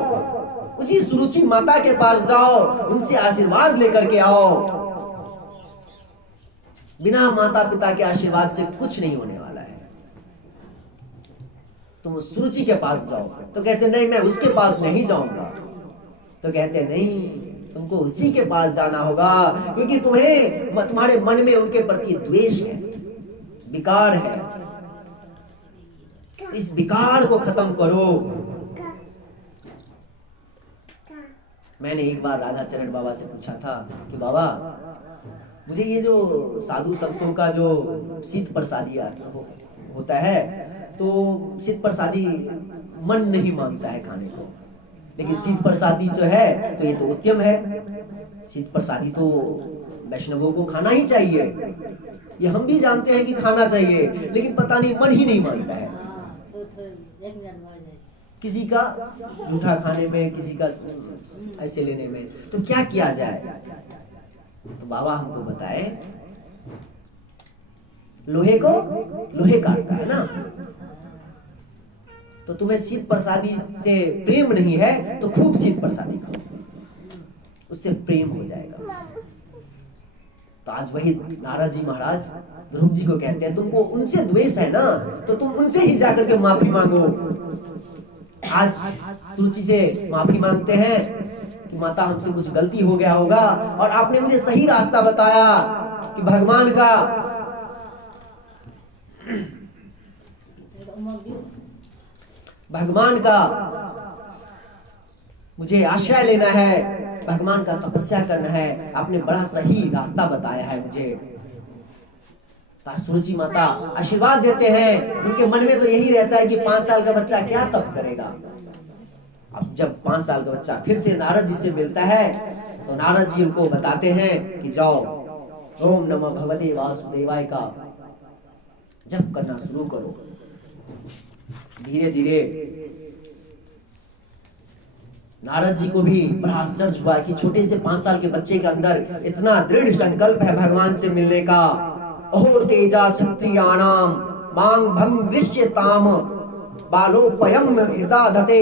उसी सुरुचि माता के पास जाओ, उनसे आशीर्वाद लेकर के आओ। बिना माता पिता के आशीर्वाद से कुछ नहीं होने वाला है। तुम उस सुरुचि के पास जाओ। तो कहते नहीं, मैं उसके पास नहीं जाऊंगा। तो कहते नहीं, तुमको उसी के पास जाना होगा, क्योंकि तुम्हारे मन में उनके प्रति द्वेष है, विकार है। इस विकार को खत्म करो। मैंने एक बार राधा चरण बाबा से पूछा था कि बाबा, मुझे ये जो साधु संतों का जो शीत प्रसादी होता है, तो शीत प्रसादी मन नहीं मानता है खाने को, लेकिन शीत प्रसादी जो है तो ये तो उत्तम है। शीत प्रसादी तो वैष्णवों को खाना ही चाहिए, ये हम भी जानते हैं कि खाना चाहिए, लेकिन पता नहीं मन ही नहीं मानता है। किसी का मीठा खाने में, किसी का ऐसे लेने में, तो क्या किया जाए? तो बाबा हमको बताए, लोहे को लोहे काटता है ना। तो तुम्हें शीत प्रसादी से प्रेम नहीं है तो खूब शीत प्रसादी खाओ, उससे प्रेम हो जाएगा। तो आज वही नारद जी महाराज ध्रुव जी को कहते हैं, तुमको उनसे द्वेष है ना, तो तुम उनसे ही जाकर के माफी मांगो। आज सुरुचि से माफी मांगते हैं कि माता हमसे कुछ गलती हो गया होगा और आपने मुझे सही रास्ता बताया कि भगवान का मुझे आश्रय लेना है, भगवान का तपस्या करना है, आपने बड़ा सही रास्ता बताया है मुझे। सुरुचि माता आशीर्वाद देते हैं। उनके मन में तो यही रहता है कि 5 साल का बच्चा क्या तप करेगा। अब जब 5 साल का बच्चा फिर से नारद जी से मिलता है तो नारद जी उनको बताते हैं कि जाओ ओम नमः भगवते वासुदेवाय का जप करना शुरू करो। धीरे धीरे नारद जी को भी बड़ा आश्चर्य हुआ कि छोटे से 5 साल के बच्चे के अंदर इतना दृढ़ संकल्प है भगवान से मिलने का। अहो तेजा क्षत्रियाणाम मांग भंगृष्यताम बालोपयम हृदाधते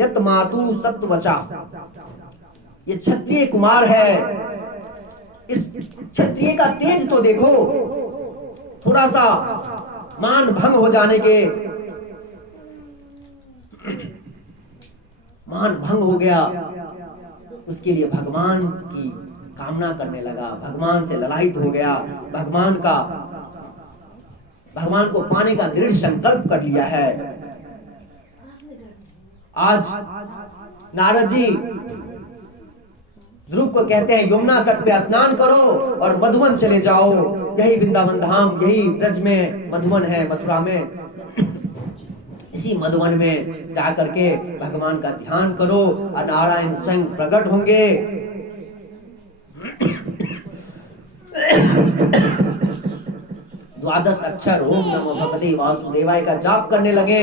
यत मातु सत्वचा। ये क्षत्रिय कुमार है, इस क्षत्रिय का तेज तो देखो, थोड़ा सा मान भंग हो जाने के मान भंग हो गया, उसके लिए भगवान की कामना करने लगा, भगवान से ललायित हो गया, भगवान को पाने का दृढ़ संकल्प कर लिया है। आज नारद जी ध्रुव को कहते हैं यमुना तट पे स्नान करो और मधुवन चले जाओ, यही वृंदावन धाम, यही ब्रज में मधुवन है, मथुरा में। इसी मधुवन में जाकर के भगवान का ध्यान करो और नारायण स्वयं प्रकट होंगे। द्वादश अक्षर ओम नमो भगवते वासुदेवाय का जाप करने लगे।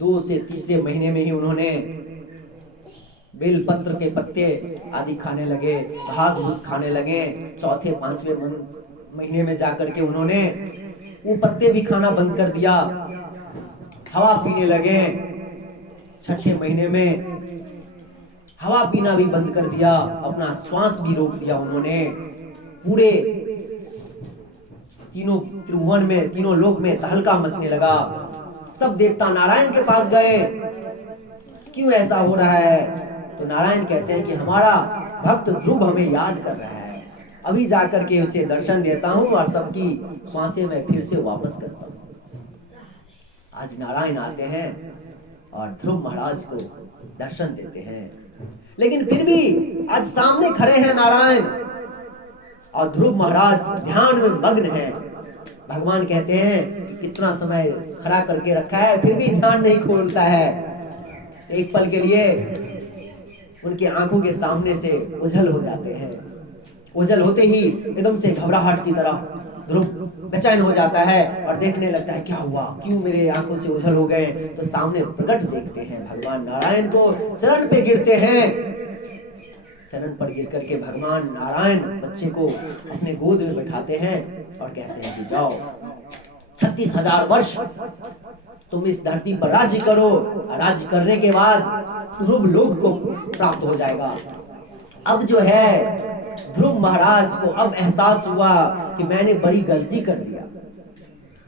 2 से तीसरे महीने में ही उन्होंने बेल पत्र के पत्ते आदि खाने लगे, घास भूस खाने लगे। 4थे 5वें महीने में जाकर के उन्होंने वो पत्ते भी खाना बंद कर दिया, हवा पीने लगे। 6ठे महीने में हवा पीना भी बंद कर दिया, अपना श्वास भी रोक दिया उन्होंने। पूरे तीनों त्रिभुवन में, तीनों लोक में तहलका मचने लगा। सब देवता नारायण के पास गए, क्यों ऐसा हो रहा है? तो नारायण कहते हैं कि हमारा भक्त ध्रुव हमें याद कर रहा है, अभी जाकर के उसे दर्शन देता हूं और सबकी श्वासें मैं फिर से वापस करता हूं। आज नारायण आते हैं और ध्रुव महाराज को दर्शन देते हैं, लेकिन फिर भी आज सामने खड़े हैं नारायण और ध्रुव महाराज ध्यान में मग्न हैं। भगवान कहते हैं कितना समय खड़ा करके रखा है, फिर भी ध्यान नहीं खोलता है। एक पल के लिए उनकी आंखों के सामने से ओझल हो जाते हैं। ओझल होते ही एकदम से घबराहट की तरह ध्रुव बेचैन हो जाता है और देखने लगता है क्या हुआ, क्यों मेरे आंखों से ओझल हो गए। तो सामने प्रकट देखते हैं भगवान नारायण को, चरण पे गिरते हैं। चरण पर गिर करके भगवान नारायण बच्चे को अपने गोद में बैठाते हैं और कहते हैं कि जाओ 36,000 वर्ष तुम इस धरती पर राज्य करो, राज्य करने के बाद ध्रुव लोक को प्राप्त हो जाएगा। अब जो है ध्रुव महाराज को अब एहसास हुआ कि मैंने बड़ी गलती कर दिया।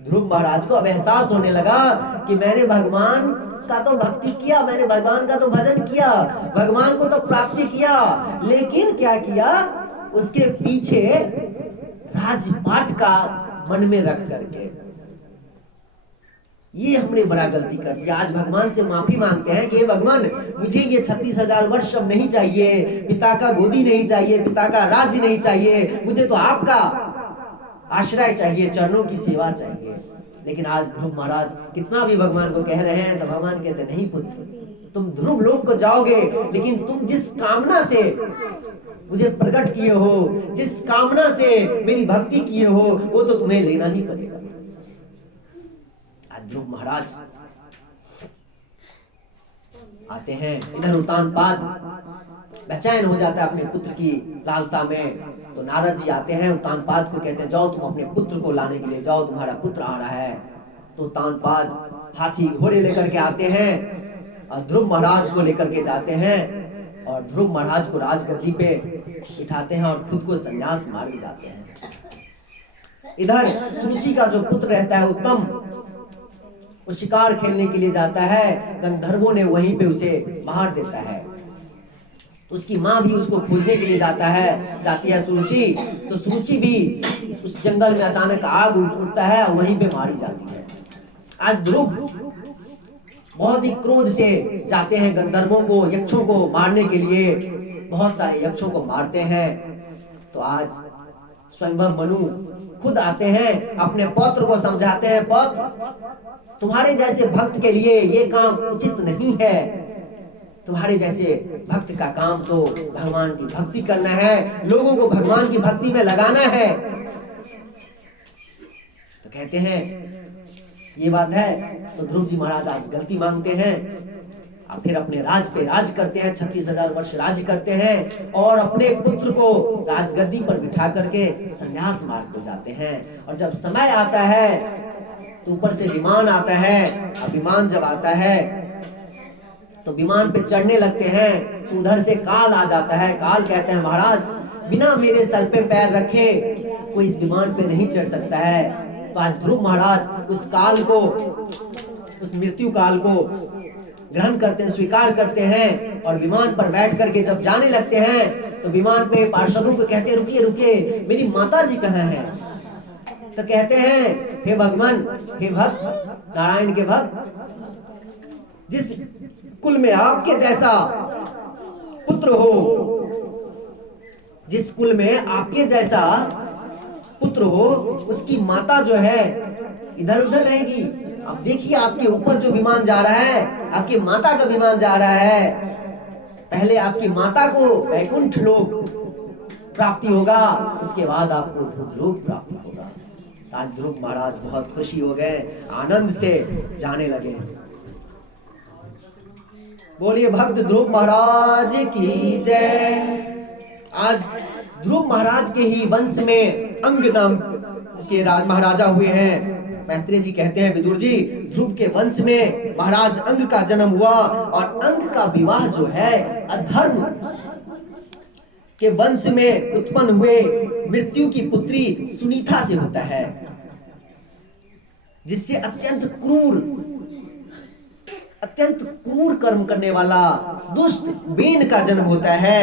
ध्रुव महाराज को अब एहसास होने लगा कि मैंने भगवान का तो भक्ति किया, मैंने भगवान का तो भजन किया, भगवान को तो प्राप्ति किया, लेकिन क्या किया, उसके पीछे राजपाट का मन में रख करके ये हमने बड़ा गलती कर दिया। आज भगवान से माफी मांगते हैं कि भगवान मुझे ये 36,000 वर्ष अब नहीं चाहिए, पिता का गोदी नहीं चाहिए, पिता का राज्य नहीं चाहिए, मुझे तो आपका आश्रय चाहिए, चरणों की सेवा चाहिए। लेकिन आज ध्रुव महाराज कितना भी भगवान को कह रहे हैं तो भगवान कहते नहीं पुत्र, तुम ध्रुव लोक को जाओगे, लेकिन तुम जिस कामना से मुझे प्रकट किए हो, जिस कामना से मेरी भक्ति किए हो, वो तो तुम्हें लेना ही पड़ेगा। ध्रुव महाराज आते हैं, इधर उत्तानपाद बेचैन हो जाता है अपने पुत्र की लालसा में। तो नारद जी आते हैं, उत्तानपाद को कहते हैं जाओ तुम अपने पुत्र को लाने के लिए जाओ, तुम्हारा पुत्र आ रहा है। तो उत्तानपाद हाथी घोड़े लेकर के आते हैं और ध्रुव महाराज को लेकर के जाते हैं और ध्रुव महाराज को राजगद्दी पे बिठाते हैं और खुद को संन्यास मार्ग जाते हैं। इधर सुरुचि का जो पुत्र रहता है उत्तम, वो शिकार खेलने के लिए जाता है, गंधर्वों ने वहीं पे उसे मार देता है। उसकी माँ भी उसको खोजने के लिए जाती है सुरुचि। तो सुरुचि भी उस जंगल में अचानक आग उठता है, वहीं पे मारी जाती है। आज ध्रुव बहुत ही क्रोध से जाते हैं गंधर्वों को, यक्षों को मारने के लिए, बहुत सारे यक्षों को मारते हैं। तो आज स्वयंभव मनु खुद आते हैं, अपने पौत्र को समझाते हैं, पौत्र तुम्हारे जैसे भक्त के लिए ये काम उचित नहीं है, तुम्हारे जैसे भक्त का काम तो भगवान की भक्ति करना है, लोगों को भगवान की भक्ति में लगाना है। तो कहते हैं ये बात है। तो ध्रुव जी महाराज आज गलती मांगते हैं और फिर अपने राज पे राज करते हैं, 36,000 वर्ष राज करते हैं और अपने पुत्र को राजगद्दी पर बिठा करके संन्यास मार्ग को जाते हैं। और जब समय आता है तो ऊपर से विमान आता है, और विमान जब आता है तो विमान पे चढ़ने लगते हैं तो उधर से काल आ जाता है। काल कहते हैं महाराज बिना मेरे सर पे पैर रखे कोई इस विमान पे नहीं चढ़ सकता है। तो आज ध्रुव महाराज उस काल को उस मृत्यु काल को ग्रहण करते हैं, स्वीकार करते हैं और विमान पर बैठ करके जब जाने लगते हैं तो विमान पे पार्षदों को कहते हैं रुकिए रुकिए, मेरी माता जी कहाँ है? तो कहते हैं हे भगवान, हे भक्त, नारायण के भक्त, जिस कुल में आपके जैसा पुत्र हो, जिस कुल में आपके जैसा पुत्र हो, उसकी माता जो है इधर उधर रहेगी। अब देखिए आपके ऊपर जो विमान जा रहा है, आपकी माता का विमान जा रहा है। पहले आपकी माता को वैकुंठ लोक प्राप्ति होगा, उसके बाद आपको ध्रुव लोक प्राप्ति होगा। आज ध्रुव महाराज बहुत खुशी हो गए, आनंद से जाने लगे। बोलिए भक्त ध्रुव महाराज की जय। आज ध्रुव महाराज के ही वंश में अंग नाम के महाराजा हुए हैं। मैत्रेय जी कहते हैं विदुर जी, ध्रुव के वंश में महाराज अंग का जन्म हुआ और अंग का विवाह जो है अधर्म के वंश में उत्पन्न हुए मृत्यु की पुत्री सुनीता से होता है, जिससे अत्यंत क्रूर कर्म करने वाला दुष्ट बेन का जन्म होता है।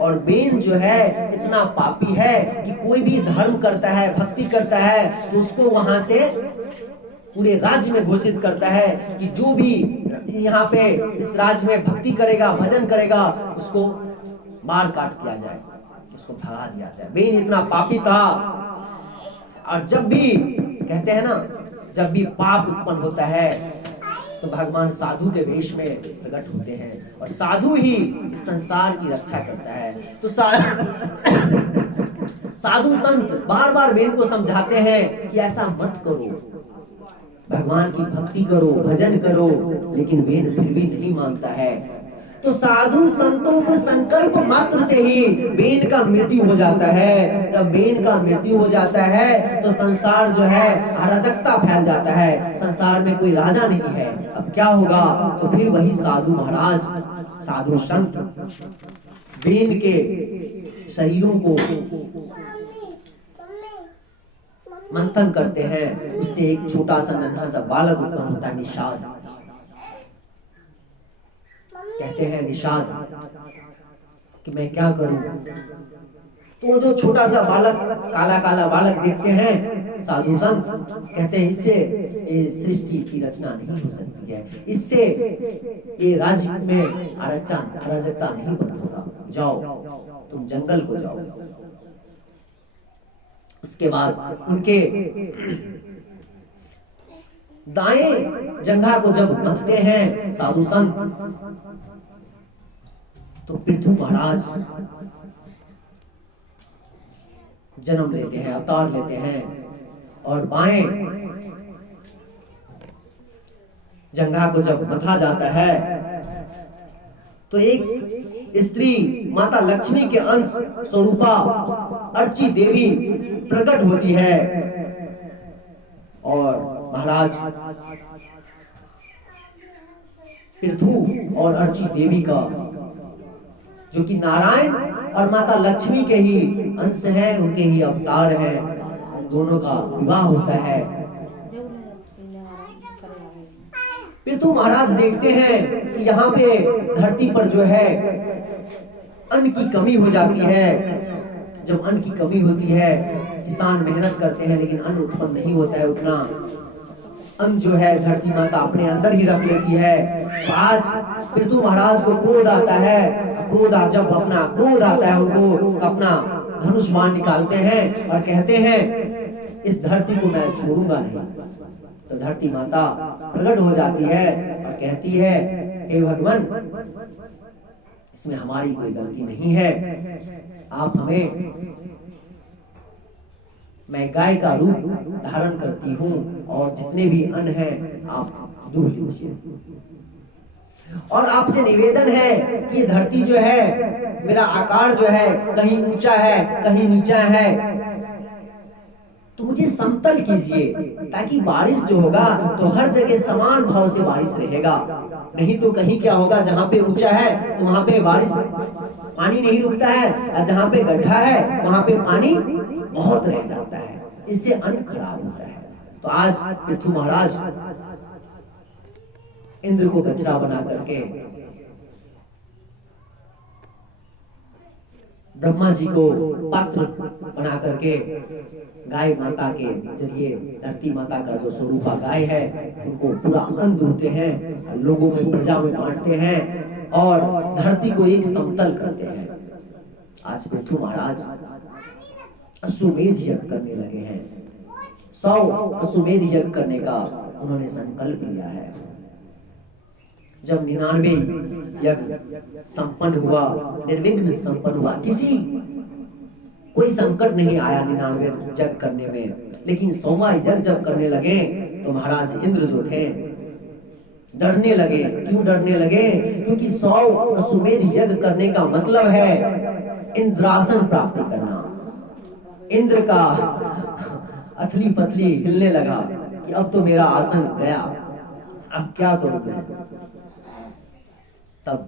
और बेन जो है इतना पापी है कि कोई भी धर्म करता है, भक्ति करता है, तो उसको वहां से पूरे राज्य में घोषित करता है कि जो भी यहाँ पे इस राज्य में भक्ति करेगा, भजन करेगा, उसको मार काट किया जाए, उसको भगा दिया जाए। बेन इतना पापी था। और जब भी कहते हैं ना, जब भी पाप उत्पन्न होता है तो भगवान साधु के वेश में प्रकट होते हैं और साधु ही इस संसार की रक्षा करता है। तो साधु संत बार बार बेन को समझाते हैं कि ऐसा मत करो, भगवान की भक्ति करो, भजन करो, लेकिन बेन फिर भी नहीं मानता है। तो साधु संतों के संकल्प मात्र से ही बेन का मृत्यु हो जाता है। जब बेन का मृत्यु हो जाता है तो संसार जो है अराजकता फैल जाता है, संसार में कोई राजा नहीं है। अब क्या होगा? तो फिर वही साधु महाराज, साधु संत बेन के शरीरों को मंथन करते हैं, उससे एक छोटा सा नन्हा सा बालक उत्पन्न होता है, निषाद। कहते हैं निषाद कि मैं क्या करूं? तो जो छोटा सा बालक, काला काला बालक देखते हैं साधु संत, कहते हैं इससे ये सृष्टि की रचना नहीं हो सकती है, इससे ये राज्य में अराजकता नहीं बंद होगा, जाओ तुम जंगल को जाओ। उसके बाद उनके दाएं जंघा को जब मथते हैं साधु संत, तो पृथु महाराज जन्म लेते हैं, अवतार लेते हैं। और बाएं जंघा को जब मथा जाता है तो एक स्त्री माता लक्ष्मी के अंश स्वरूपा अर्ची देवी प्रकट होती है और महाराज पृथु और अर्ची देवी का, जो कि नारायण और माता लक्ष्मी के ही अंश हैं, उनके ही अवतार हैं, उन दोनों का विवाह होता है। पृथु महाराज देखते हैं कि यहाँ पे धरती पर जो है अन्न की कमी हो जाती है। जब अन्न की कमी होती है, किसान मेहनत करते हैं लेकिन अन्न उत्पन्न नहीं होता है, उतना अन्न जो है धरती माता अपने अंदर ही रख लेती है। तो आज पृथु महाराज को क्रोध आता है, जब अपना क्रोध आता है उनको, तो अपना धनुष बाण निकालते हैं और कहते हैं इस धरती को मैं छोड़ूंगा नहीं। तो धरती माता प्रकट हो जाती है और कहती है हे भगवान, इसमें हमारी कोई गलती नहीं है, आप हमें, मैं गाय का रूप धारण करती हूँ और जितने भी अन्न हैं आप दूध लीजिए। और आपसे निवेदन है कि धरती जो है, मेरा आकार जो है कहीं ऊंचा है कहीं नीचा है, तो मुझे समतल कीजिए ताकि बारिश जो होगा तो हर जगह समान भाव से बारिश रहेगा। नहीं तो कहीं क्या होगा, जहाँ पे ऊंचा है तो वहां पे बारिश पानी नहीं रुकता है, और जहाँ पे गड्ढा है वहां पे पानी बहुत रह जाता है, इससे अन्न खराब होता है। तो आज पृथु महाराज इंद्र को बछड़ा बना करके ब्रह्मा जी को पात्र बना करके गाय माता के जरिए धरती माता का जो स्वरूपा गाय है उनको पूरा अन्न दूते हैं, लोगों में प्रजा में बांटते हैं और धरती को एक समतल करते हैं। आज पृथु महाराज अश्वमेध यज्ञ करने लगे हैं। 100 अश्वमेध यज्ञ करने का उन्होंने संकल्प लिया है। जब 99 यज्ञ संपन्न हुआ, निर्विघ्न संपन्न हुआ, कोई संकट नहीं आया 99 यज्ञ करने में, लेकिन 100वां यज्ञ जब करने लगे तो महाराज इंद्र जो थे डरने लगे। क्यों डरने लगे? क्योंकि 100 अश्वमेध यज्ञ करने का मतलब है इंद्रासन प्राप्ति करना। इंद्र का अथली पथली हिलने लगा कि अब तो मेरा आसन गया, अब क्या करूं मैं। तब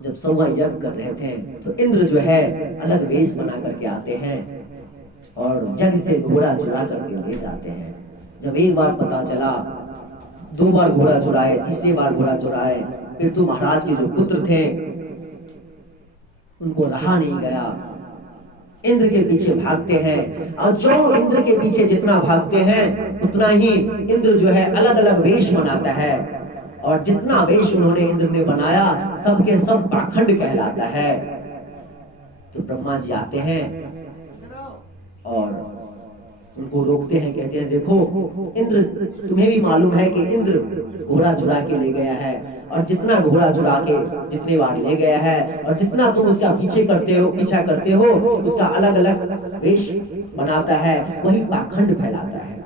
जब 100वां यज्ञ कर रहे थे तो इंद्र जो है अलग वेश बना करके आते हैं और यज्ञ से घोड़ा चुरा करके ले जाते हैं। जब एक बार पता चला, 2 बार घोड़ा चुराए, तीसरी बार घोड़ा चुराए, फिर तो महाराज के जो पुत्र थे उनको रहा नहीं गया, इंद्र के पीछे भागते हैं। और जो इंद्र के पीछे जितना भागते हैं उतना ही इंद्र जो है अलग अलग वेश बनाता है, और जितना वेश उन्होंने इंद्र ने बनाया सबके सब पाखंड कहलाता है। तो ब्रह्मा जी आते हैं और उनको रोकते हैं, कहते हैं देखो इंद्र, तुम्हें भी मालूम है कि इंद्र घोड़ा चुरा के ले गया है, और जितना घोड़ा चुरा के जितने बार ले गया है और जितना तुम उसका पीछा करते हो उसका अलग अलग वेश बनाता है, वही पाखंड फैलाता है।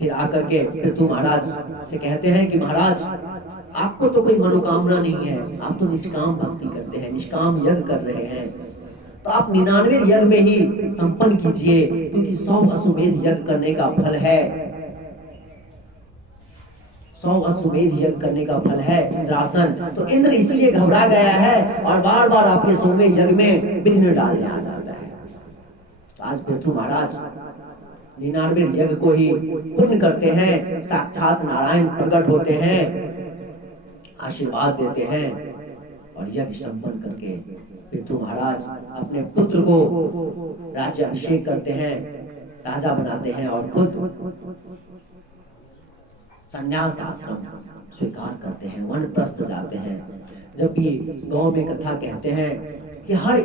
फिर आकर के फिर तुम महाराज से कहते हैं कि महाराज आपको तो कोई मनोकामना नहीं है, आप तो निष्काम भक्ति करते हैं, निष्काम यज्ञ कर रहे हैं, तो आप 99 यज्ञ में ही संपन्न कीजिए, क्योंकि 100 अश्वमेध यज्ञ करने का फल है, 100 अश्वमेध यज्ञ करने का फल है इंद्रासन। तो इंद्र इसलिए घबरा गया है और बार बार आपके 100वें यज्ञ में विघ्न डालने आ जाता है। आज पृथु महाराज 99 यज्ञ को ही पूर्ण करते हैं, साक्षात नारायण प्रकट होते हैं, आशीर्वाद देते हैं और यज्ञ संपन्न करके पृथु महाराज अपने पुत्र को राज्याभिषेक करते हैं, राजा बनाते हैं और खुद संन्यास आश्रम स्वीकार करते हैं, वनप्रस्थ जाते हैं। जब भी गांव में कथा कहते हैं कि हर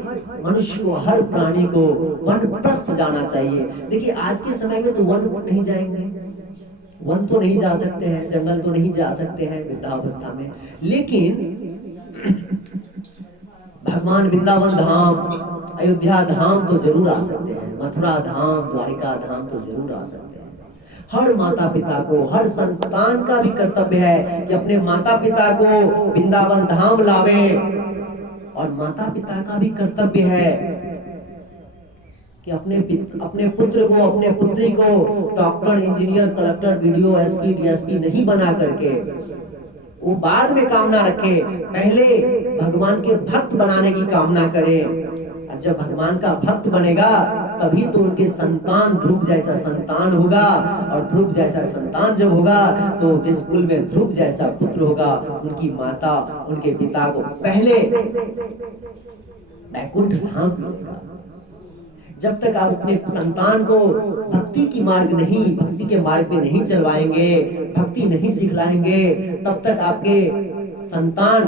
मनुष्य को, हर प्राणी को वनप्रस्थ जाना चाहिए। देखिए आज के समय में तो वन नहीं जाएंगे, वन तो नहीं जा सकते हैं, जंगल तो नहीं जा सकते हैं वृद्धावस्था में, लेकिन भगवान वृंदावन धाम, अयोध्या धाम तो जरूर आ सकते हैं, मथुरा धाम, द्वारिका धाम तो जरूर आ सकते हैं। हर माता पिता को, हर संतान का भी कर्तव्य है कि अपने माता पिता को वृंदावन धाम लावे, और माता पिता का भी कर्तव्य है कि अपने पुत्र को, अपने पुत्री को doctor, engineer, collector, BDO, SP, DSP नहीं बना करके वो बाद में कामना रखे, पहले भगवान के भक्त बनाने की कामना करे। और जब भगवान का भक्त बनेगा तभी तो उनके संतान ध्रुव जैसा संतान होगा, और ध्रुव जैसा संतान जब होगा तो जिस कुल में ध्रुव जैसा पुत्र होगा, उनकी माता, उनके पिता को पहले वैकुंठ धाम मिलेगा। जब तक आप अपने संतान को भक्ति की मार्ग नहीं, भक्ति के मार्ग पे नहीं चलवाएंगे, भक्ति नहीं सिखलाएंगे, तब तक आपके संतान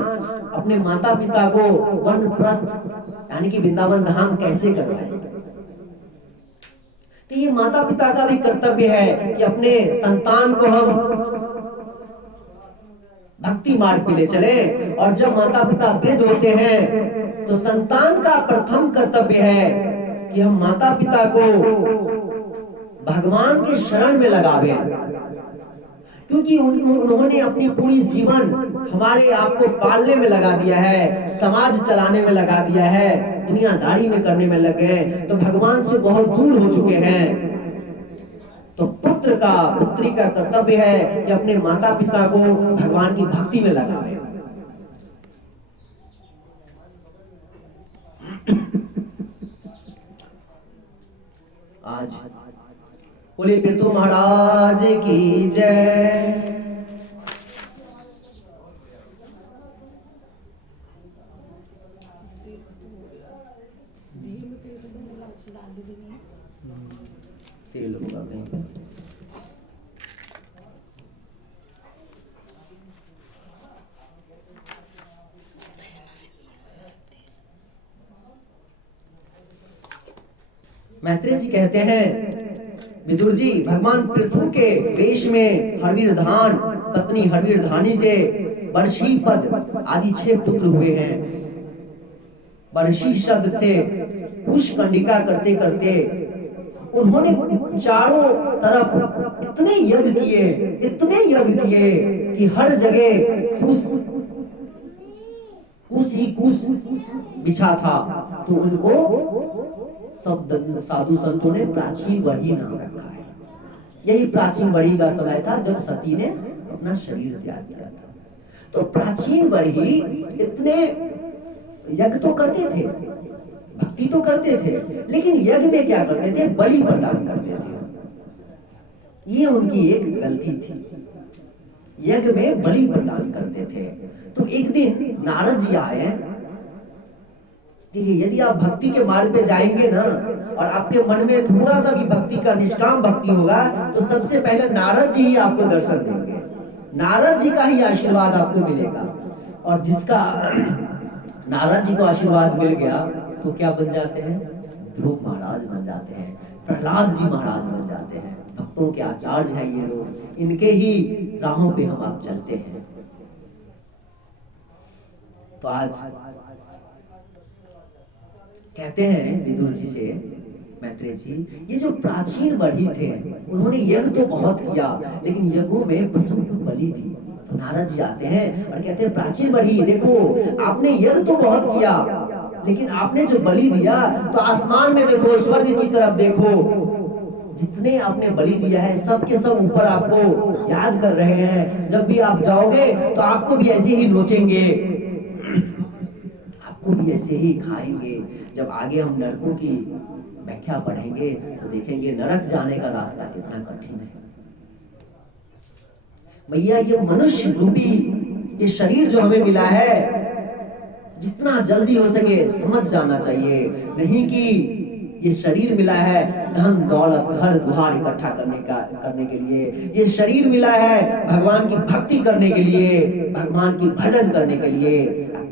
अपने माता पिता को वनप्रस्थ यानी कि वृंदावन धाम कैसे करवाएंगे। तो ये माता पिता का भी कर्तव्य है कि अपने संतान को हम भक्ति मार्ग पे ले चले। और जब माता पिता वृद्ध होते हैं तो संतान का प्रथम कर्तव्य है कि हम माता पिता को भगवान के शरण में लगावे, क्योंकि उन्होंने अपनी पूरी जीवन हमारे आपको पालने में लगा दिया है, समाज चलाने में लगा दिया है, दुनियादारी में करने में लग गए, तो भगवान से बहुत दूर हो चुके हैं। तो पुत्र का, पुत्री का कर्तव्य है कि अपने माता पिता को भगवान की भक्ति में लगावे। आज बोले पृथु महाराज की जय। तेल होगा कहीं पे। मैत्रेय जी कहते हैं विदुर जी, भगवान पृथु के वेश में हरवीरधान पत्नी हरवीरधानी से वर्षी पद आदि 6 पुत्र हुए हैं। वर्षी शब्द से पुष्कंडिका करते करते उन्होंने चारों तरफ इतने यज्ञ किए कि हर जगह कुश ही कुश बिछा था। तो उनको सब साधु संतों ने प्राचीन बढ़ी नाम रखा है। यही प्राचीन बढ़ी का समय था जब सती ने अपना शरीर त्याग किया था। तो प्राचीन बढ़ी इतने यज्ञ तो करते थे, भक्ति तो करते थे, लेकिन यज्ञ में क्या करते थे? बलि प्रदान करते थे। ये उनकी एक गलती थी, यज्ञ में बलि प्रदान करते थे। तो एक दिन नारद जी आए। देखिए, यदि आप भक्ति के मार्ग पे जाएंगे ना और आपके मन में थोड़ा सा भी भक्ति का निष्काम भक्ति होगा तो सबसे पहले नारद जी ही आपको दर्शन देंगे, नारद जी का ही आशीर्वाद आपको मिलेगा। और जिसका नारद जी को आशीर्वाद मिल गया तो क्या बन जाते हैं? ध्रुव महाराज बन जाते हैं, प्रहलाद जी महाराज बन जाते हैं। भक्तों के आचार्य हैं ये लोग, इनके ही राहों पे हम आप चलते हैं। तो आज कहते हैं विदुर जी से मैत्रेय जी, ये जो प्राचीन बढ़ी थे उन्होंने यज्ञ तो बहुत किया, लेकिन यज्ञों में पशु की बलि दी। तो नारद जी आते हैं और कहते हैं प्राचीन बढ़ी, देखो आपने यज्ञ तो बहुत किया, लेकिन आपने जो बलि दिया तो आसमान में देखो, स्वर्ग की तरफ देखो, जितने आपने बलि दिया है सब के सब ऊपर आपको याद कर रहे हैं। जब भी आप जाओगे तो आपको भी ऐसे ही नोचेंगे, आपको भी ऐसे ही खाएंगे। जब आगे हम नरकों की व्याख्या पढ़ेंगे तो देखेंगे नरक जाने का रास्ता कितना कठिन है। भैया, ये मनुष्य रूपी ये शरीर जो हमें मिला है, जितना जल्दी हो सके समझ जाना चाहिए। नहीं कि ये शरीर मिला है धन दौलत घर द्वार इकट्ठा करने के लिए, ये शरीर मिला है भगवान की भक्ति करने के लिए, भगवान की भजन करने के लिए।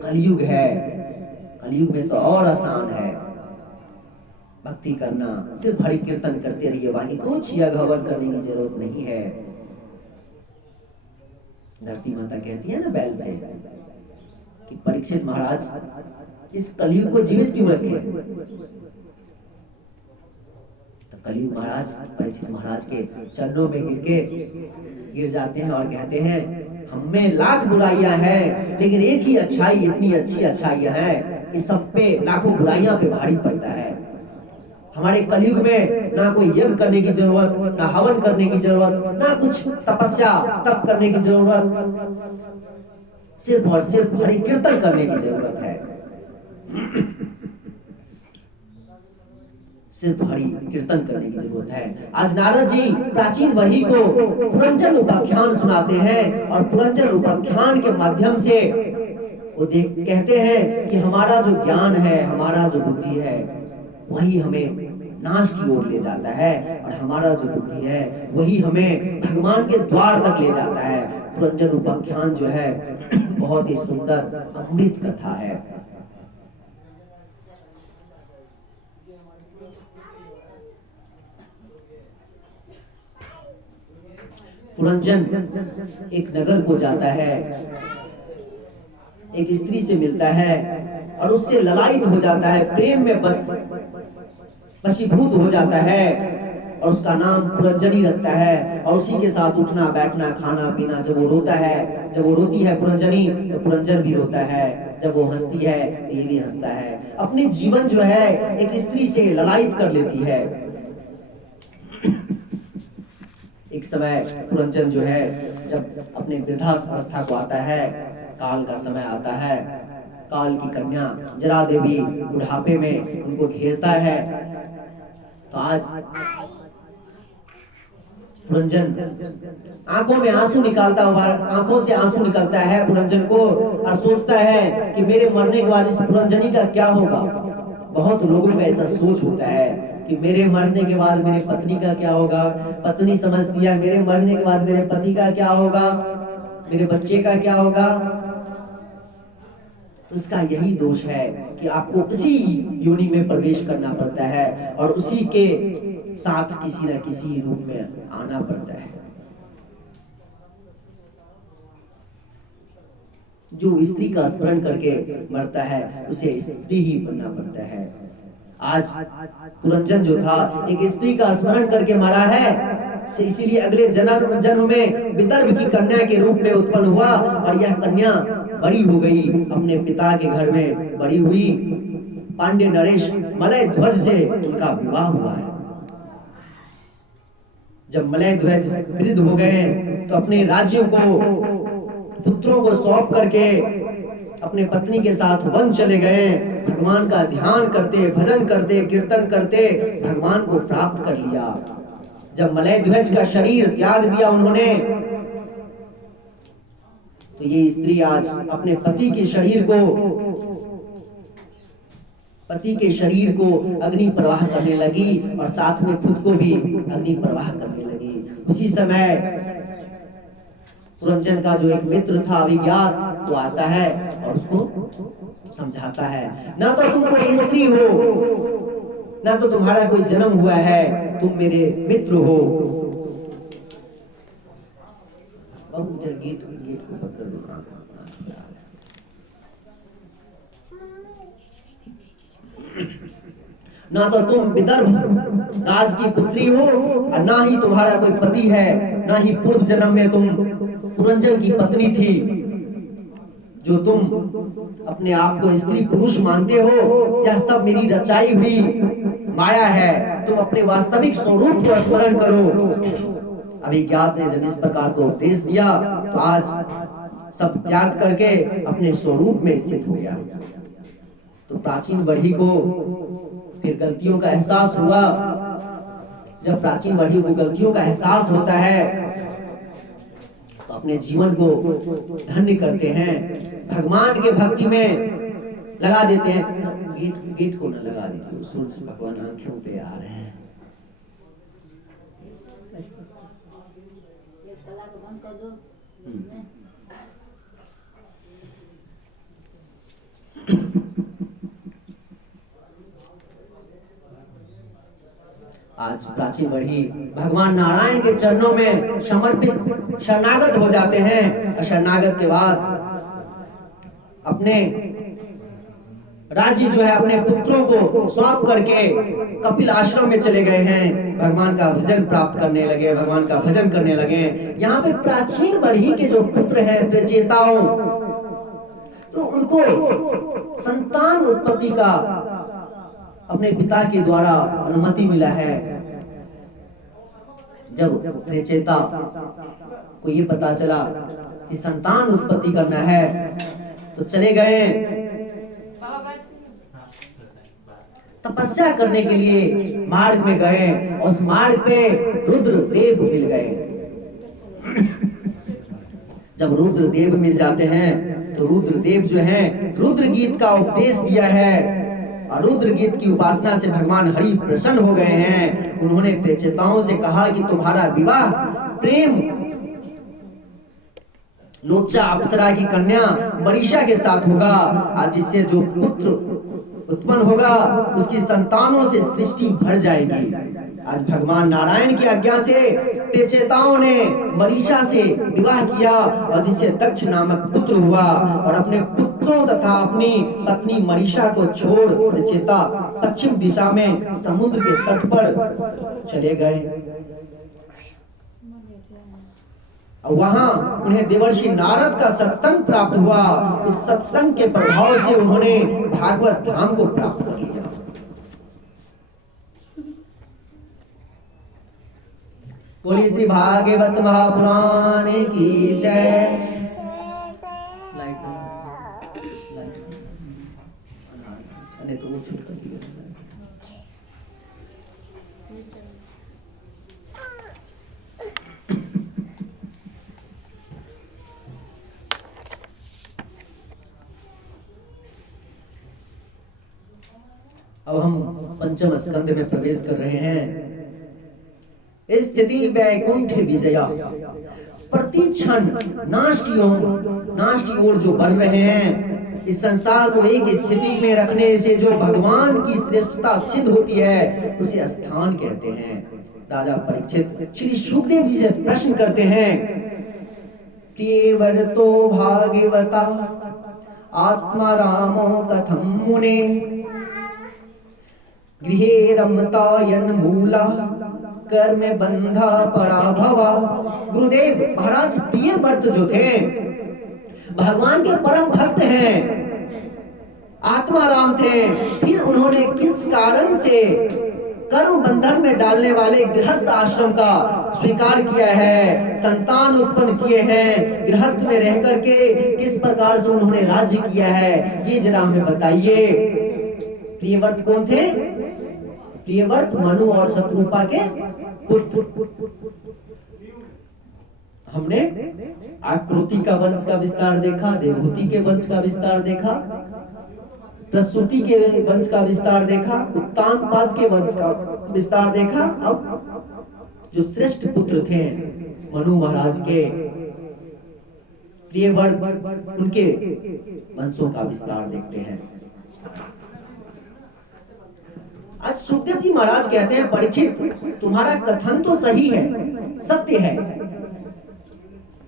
कलयुग है, कलयुग में तो और आसान है भक्ति करना। सिर्फ हरि कीर्तन करते रहिए, बाकी कुछ यज्ञ हवन करने की जरूरत नहीं है। धरती माता कहती है ना बैल से कि परीक्षित महाराज इस कलयुग को जीवित क्यों रखे? तो कलयुग महाराज परीक्षित महाराज के चरणों में गिर जाते हैं और कहते हैं, हम में लाख बुराइयां हैं लेकिन एक ही अच्छाई, इतनी अच्छी अच्छाई है कि सब पे लाखों बुराइयां पे भारी पड़ता है। हमारे कलयुग में ना कोई यज्ञ करने की जरूरत, ना हवन करने की जरूरत, ना कुछ तपस्या तप करने की जरूरत, सिर्फ और सिर्फ हरि कीर्तन करने की जरूरत है। सिर्फ हरि कीर्तन करने की जरूरत है। आज नारद जी प्राचीन वही को पुरंजन उपाख्यान सुनाते हैं और पुरंजन उपाख्यान के माध्यम से वो कहते हैं कि हमारा जो ज्ञान है, हमारा जो बुद्धि है, वही हमें नाश की ओर ले जाता है और हमारा जो बुद्धि है वही हमें भगवान के द्वार तक ले जाता है। पुरंजन उपाख्यान जो है बहुत ही सुंदर अमृत कथा है। पुरंजन एक नगर को जाता है, एक स्त्री से मिलता है और उससे ललायित हो जाता है, प्रेम में वशीभूत हो जाता है और उसका नाम पुरंजनी रखता है और उसी के साथ उठना बैठना खाना पीना। जब वो रोता है, जब वो रोती है पुरंजनी, तो पुरंजन भी रोता है, जब वो हंसती है तो ये भी हंसता है। अपने जीवन जो है एक स्त्री से ललायित कर लेती है। एक समय पुरंजन जो है जब अपने वृद्धावस्था को आता है, काल का समय आता है, काल की कन्या जरा देवी बुढ़ापे में उनको घेरता है। तो आज पुरंजन आंखों में आंसू निकालता हुआ, आंखों से आंसू निकलता है पुरंजन को, और सोचता है कि मेरे मरने के बाद इस पुरंजनी का क्या होगा। बहुत लोगों का ऐसा सोच होता है कि मेरे मरने के बाद मेरे पत्नी का क्या होगा। पत्नी समझती है मेरे मरने के बाद मेरे पति का क्या होगा, मेरे बच्चे का क्या होगा। तो इसका यही दोष है कि आपको उसी योनि में प्रवेश करना पड़ता है और उसी के साथ किसी न किसी रूप में आना पड़ता है। जो स्त्री का स्मरण करके मरता है उसे स्त्री ही बनना पड़ता है। आज पुरंजन जो था एक स्त्री का स्मरण करके मरा है, इसीलिए अगले जन्म में विदर्भ की कन्या के रूप में उत्पन्न हुआ और यह कन्या बड़ी हो गई, अपने पिता के घर में बड़ी हुई। पांड्य नरेश मलय ध्वज से उनका विवाह हुआ है। जब मलय ध्वज वृद्ध हो गए तो अपने राज्यों को पुत्रों को सौंप करके अपने पत्नी के साथ वन चले गए। भगवान का ध्यान करते, भजन करते, कीर्तन करते भगवान को प्राप्त कर लिया। जब मलय ध्वज का शरीर त्याग दिया उन्होंने, तो ये स्त्री आज अपने पति के शरीर को अग्नि प्रवाह करने लगी और साथ में खुद को भी अग्नि प्रवाह करने लगी। उसी समय पुरंजन का जो एक मित्र था अभिज्ञात, वो आता है और उसको समझाता है, ना तो तुम कोई स्त्री हो, ना तो तुम्हारा कोई जन्म हुआ है, तुम मेरे मित्र हो। गेट को पकड़ लो। ना तो तुम विदर्भ राज की पुत्री हो और ना ही तुम्हारा कोई पति है, ना ही पूर्व जन्म में तुम पुरंजन की पत्नी थी। जो तुम अपने आप को स्त्री पुरुष मानते हो, यह सब मेरी रचाई हुई माया है। तुम अपने वास्तविक स्वरूप को स्मरण करो। अभिज्ञात ने जब इस प्रकार को उपदेश दिया तो आज सब त्याग करके अपने स्वरूप में स्थित हो गया। तो प्राचीन बढ़ी को फिर गलतियों का एहसास हुआ। जब प्राचीन बढ़ी को गलतियों का एहसास होता है तो अपने जीवन को धन्य करते हैं, भगवान के भक्ति में लगा देते हैं। गेट को न लगा दीजिए, सूर्य भगवान आंखों पे आ रहे हैं। आज प्राचीन बढ़ी भगवान नारायण के चरणों में समर्पित शरणागत हो जाते हैं और शरणागत के बाद अपने राज्य जो है अपने पुत्रों को सौंप करके कपिल आश्रम में चले गए हैं। भगवान का भजन प्राप्त करने लगे, भगवान का भजन करने लगे। यहाँ पे प्राचीन बढ़ी के जो पुत्र हैं प्रचेताओं, तो उनको संतान उत्पत्ति का अपने पिता के द्वारा अनुमति मिला है। जब प्रचेता को ये पता चला कि संतान उत्पत्ति करना है तो चले गए तपस्या करने के लिए, मार्ग में गए और उस मार्ग पे रुद्रदेव मिल गए। जब रुद्रदेव मिल जाते हैं तो रुद्रदेव जो है रुद्र गीत का उपदेश दिया है और रुद्र गीत की उपासना से भगवान हरि प्रसन्न हो गए हैं। उन्होंने प्रचेताओं से कहा कि तुम्हारा विवाह प्रेम लोचा अप्सरा की कन्या मरीषा के साथ होगा, आज जिससे जो पुत्र उत्पन्न होगा उसकी संतानों से सृष्टि भर जाएगी। आज भगवान नारायण की आज्ञा से प्रचेताओं ने मरीषा से विवाह किया और जिससे दक्ष नामक पुत्र हुआ और अपने पुत्रों तथा अपनी पत्नी मरीषा को छोड़ प्रचेता पश्चिम दिशा में समुद्र के तट पर चले गए। वहां उन्हें देवर्षि नारद का सत्संग प्राप्त हुआ। उस सत्संग के प्रभाव से उन्होंने भागवत धाम को प्राप्त कर लिया। बोलिए श्री भागवत महापुराण की जय। तो वो छूट कर अब हम पंचम स्कंद में प्रवेश कर रहे हैं। स्थिति वैकुंठ विजया, प्रति क्षण नाश की ओर जो बढ़ रहे हैं। इस संसार को एक स्थिति में रखने से जो भगवान की श्रेष्ठता सिद्ध होती है उसे स्थान कहते हैं। राजा परीक्षित श्री सुखदेव जी से प्रश्न करते हैं, प्रियव्रतो भागवता आत्मा रामो कथम मुने गृहे रमतायन मूला कर्म बंधा पराभवा। गुरुदेव महाराज प्रियव्रत जो थे भगवान के परम भक्त हैं, आत्मा राम थे, फिर उन्होंने किस कारण से कर्म बंधन में डालने वाले गृहस्थ आश्रम का स्वीकार किया है, संतान उत्पन्न किए हैं, गृहस्थ में रह करके किस प्रकार से उन्होंने राज्य किया है, ये जरा हमें बताइए। प्रियव्रत कौन थे? प्रियव्रत मनु और शत्रुपा के पुत्र। हमने आकृति का वंश का विस्तार देखा, देवहूति के वंश का विस्तार देखा, प्रसूति के वंश का विस्तार देखा, उत्तानपाद के वंश का विस्तार देखा। अब जो श्रेष्ठ पुत्र थे मनु महाराज के, प्रियव्रत, उनके वंशों का विस्तार देखते हैं। आज सुखदेव जी महाराज कहते हैं, परीक्षित तुम्हारा कथन तो सही है, सत्य है,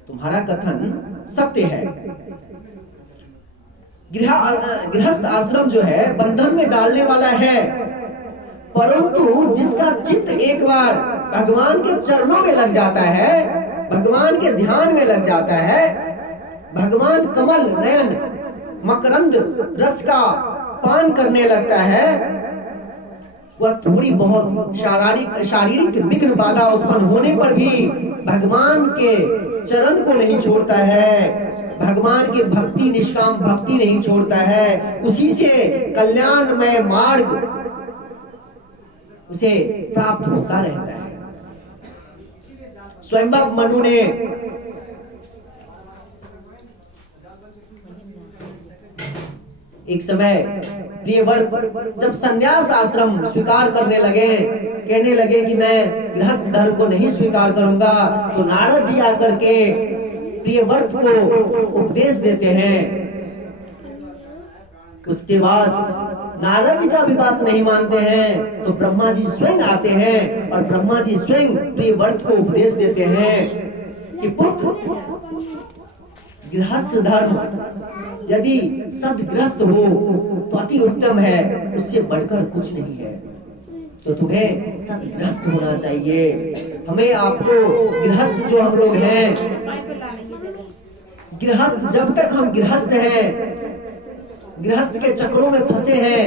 तुम्हारा कथन सत्य है। गृहस्थ आश्रम जो है बंधन में डालने वाला है, परंतु जिसका चित्त एक बार भगवान के चरणों में लग जाता है, भगवान के ध्यान में लग जाता है, भगवान कमल नयन मकरंद रस का पान करने लगता है, वह थोड़ी बहुत शारीरिक विघ्न बाधा उत्पन्न होने पर भी भगवान के चरण को नहीं छोड़ता है, भगवान की भक्ति, निष्काम भक्ति नहीं छोड़ता है, उसी से कल्याणमय मार्ग उसे प्राप्त होता रहता है। स्वयंभव मनु ने एक समय प्रियव्रत जब संन्यास आश्रम स्वीकार करने लगे, कहने लगे कि मैं गृहस्थ धर्म को नहीं स्वीकार करूंगा, तो नारद जी आकर के प्रियव्रत को उपदेश देते हैं। उसके बाद नारद जी का भी बात नहीं मानते हैं, तो ब्रह्मा जी स्वयं आते हैं और ब्रह्मा जी स्वयं प्रियव्रत को उपदेश देते हैं कि पुत्र, गृहस्थ धर्म यदि सदगृहस्थ हो तो अति उत्तम है, उससे बढ़कर कुछ नहीं है, तो तुम्हें सदगृहस्थ होना चाहिए। हमें आपको गृहस्थ जो हम लोग हैं, गृहस्थ जब तक हम गृहस्थ हैं, गृहस्थ के चक्रों में फंसे हैं,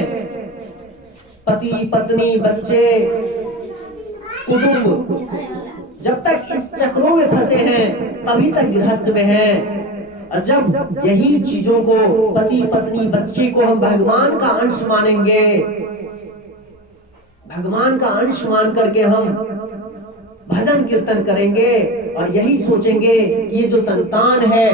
पति पत्नी बच्चे कुटुंब, जब तक इस चक्रों में फंसे हैं तभी तक गृहस्थ में हैं। और जब यही चीजों को, पति पत्नी बच्चे को हम भगवान का अंश मानेंगे, भगवान का अंश मान करके हम भजन कीर्तन करेंगे और यही सोचेंगे कि ये जो संतान है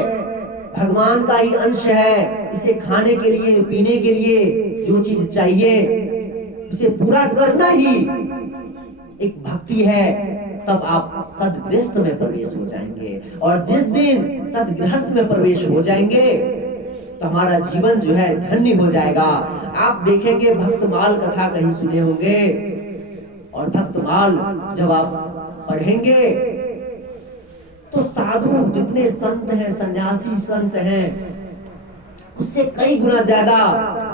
भगवान का ही अंश है, इसे खाने के लिए पीने के लिए जो चीज चाहिए उसे पूरा करना ही एक भक्ति है। तब आप सदगृहस्थ में प्रवेश हो जाएंगे, और जिस दिन सदगृहस्थ में प्रवेश हो जाएंगे तो हमारा जीवन जो है धन्य हो जाएगा। आप देखेंगे भक्तमाल कथा कहीं सुने होंगे, और भक्तमाल जब आप पढ़ेंगे तो साधु जितने संत हैं, सन्यासी संत हैं, उससे कई गुना ज्यादा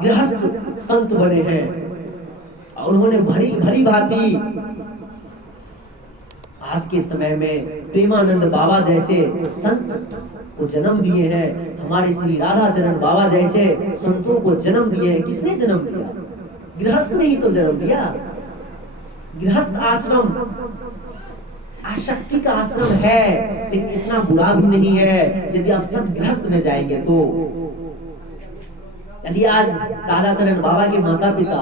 गृहस्थ संत बने हैं, और उन्होंने भली भांति आज के समय में प्रेमानंद बाबा जैसे संत को जन्म दिए हैं, हमारे श्री राधा चरण बाबा जैसे संतों को जन्म दिए हैं। किसने जन्म दिया? गृहस्थ ने ही तो जन्म दिया। गृहस्थ आश्रम आसक्ति का आश्रम है, लेकिन इतना बुरा भी नहीं है यदि आप सदगृहस्थ में जाएंगे तो। यदि आज राधा चरण बाबा के माता पिता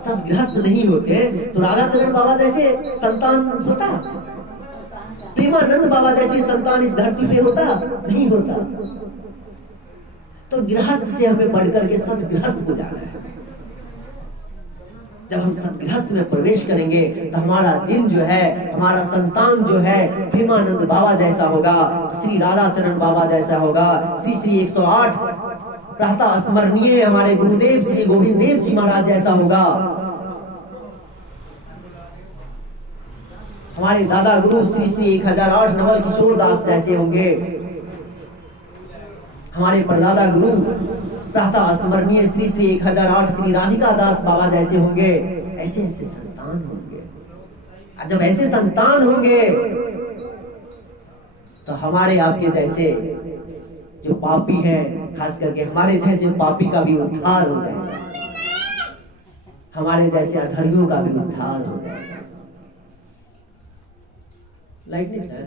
सदगृहस्थ नहीं होते तो राधा चरण बाबा जैसे संतान होता, प्रेमानंद बाबा जैसे संतान इस धरती पे होता? नहीं होता। तो गृहस्थ से हमें बढ़कर के सदगृहस्थ हो जाना है। जब हम सतगृहस्थ में प्रवेश करेंगे तो हमारा दिन जो है, हमारा संतान जो है प्रेमानंद बाबा जैसा होगा, श्री राधाचरण बाबा जैसा होगा, श्री श्री 108 प्रातः स्मरणीय हमारे गुरुदेव श्री गोविंद देव जी महाराज जैसा होगा, हमारे दादा गुरु श्री श्री 1008 नवल किशोर दास जैसे होंगे, हमारे परदादा गुरु प्रातः स्मरणीय श्री श्री 1008 श्री राधिका दास बाबा जैसे होंगे। ऐसे ऐसे संतान होंगे। जब ऐसे संतान होंगे तो हमारे आपके जैसे जो पापी हैं, खास करके हमारे जैसे पापी का भी उद्धार हो जाएगा, हमारे जैसे अधर्मियों का भी उद्धार हो जाएगा। लाइट नहीं है?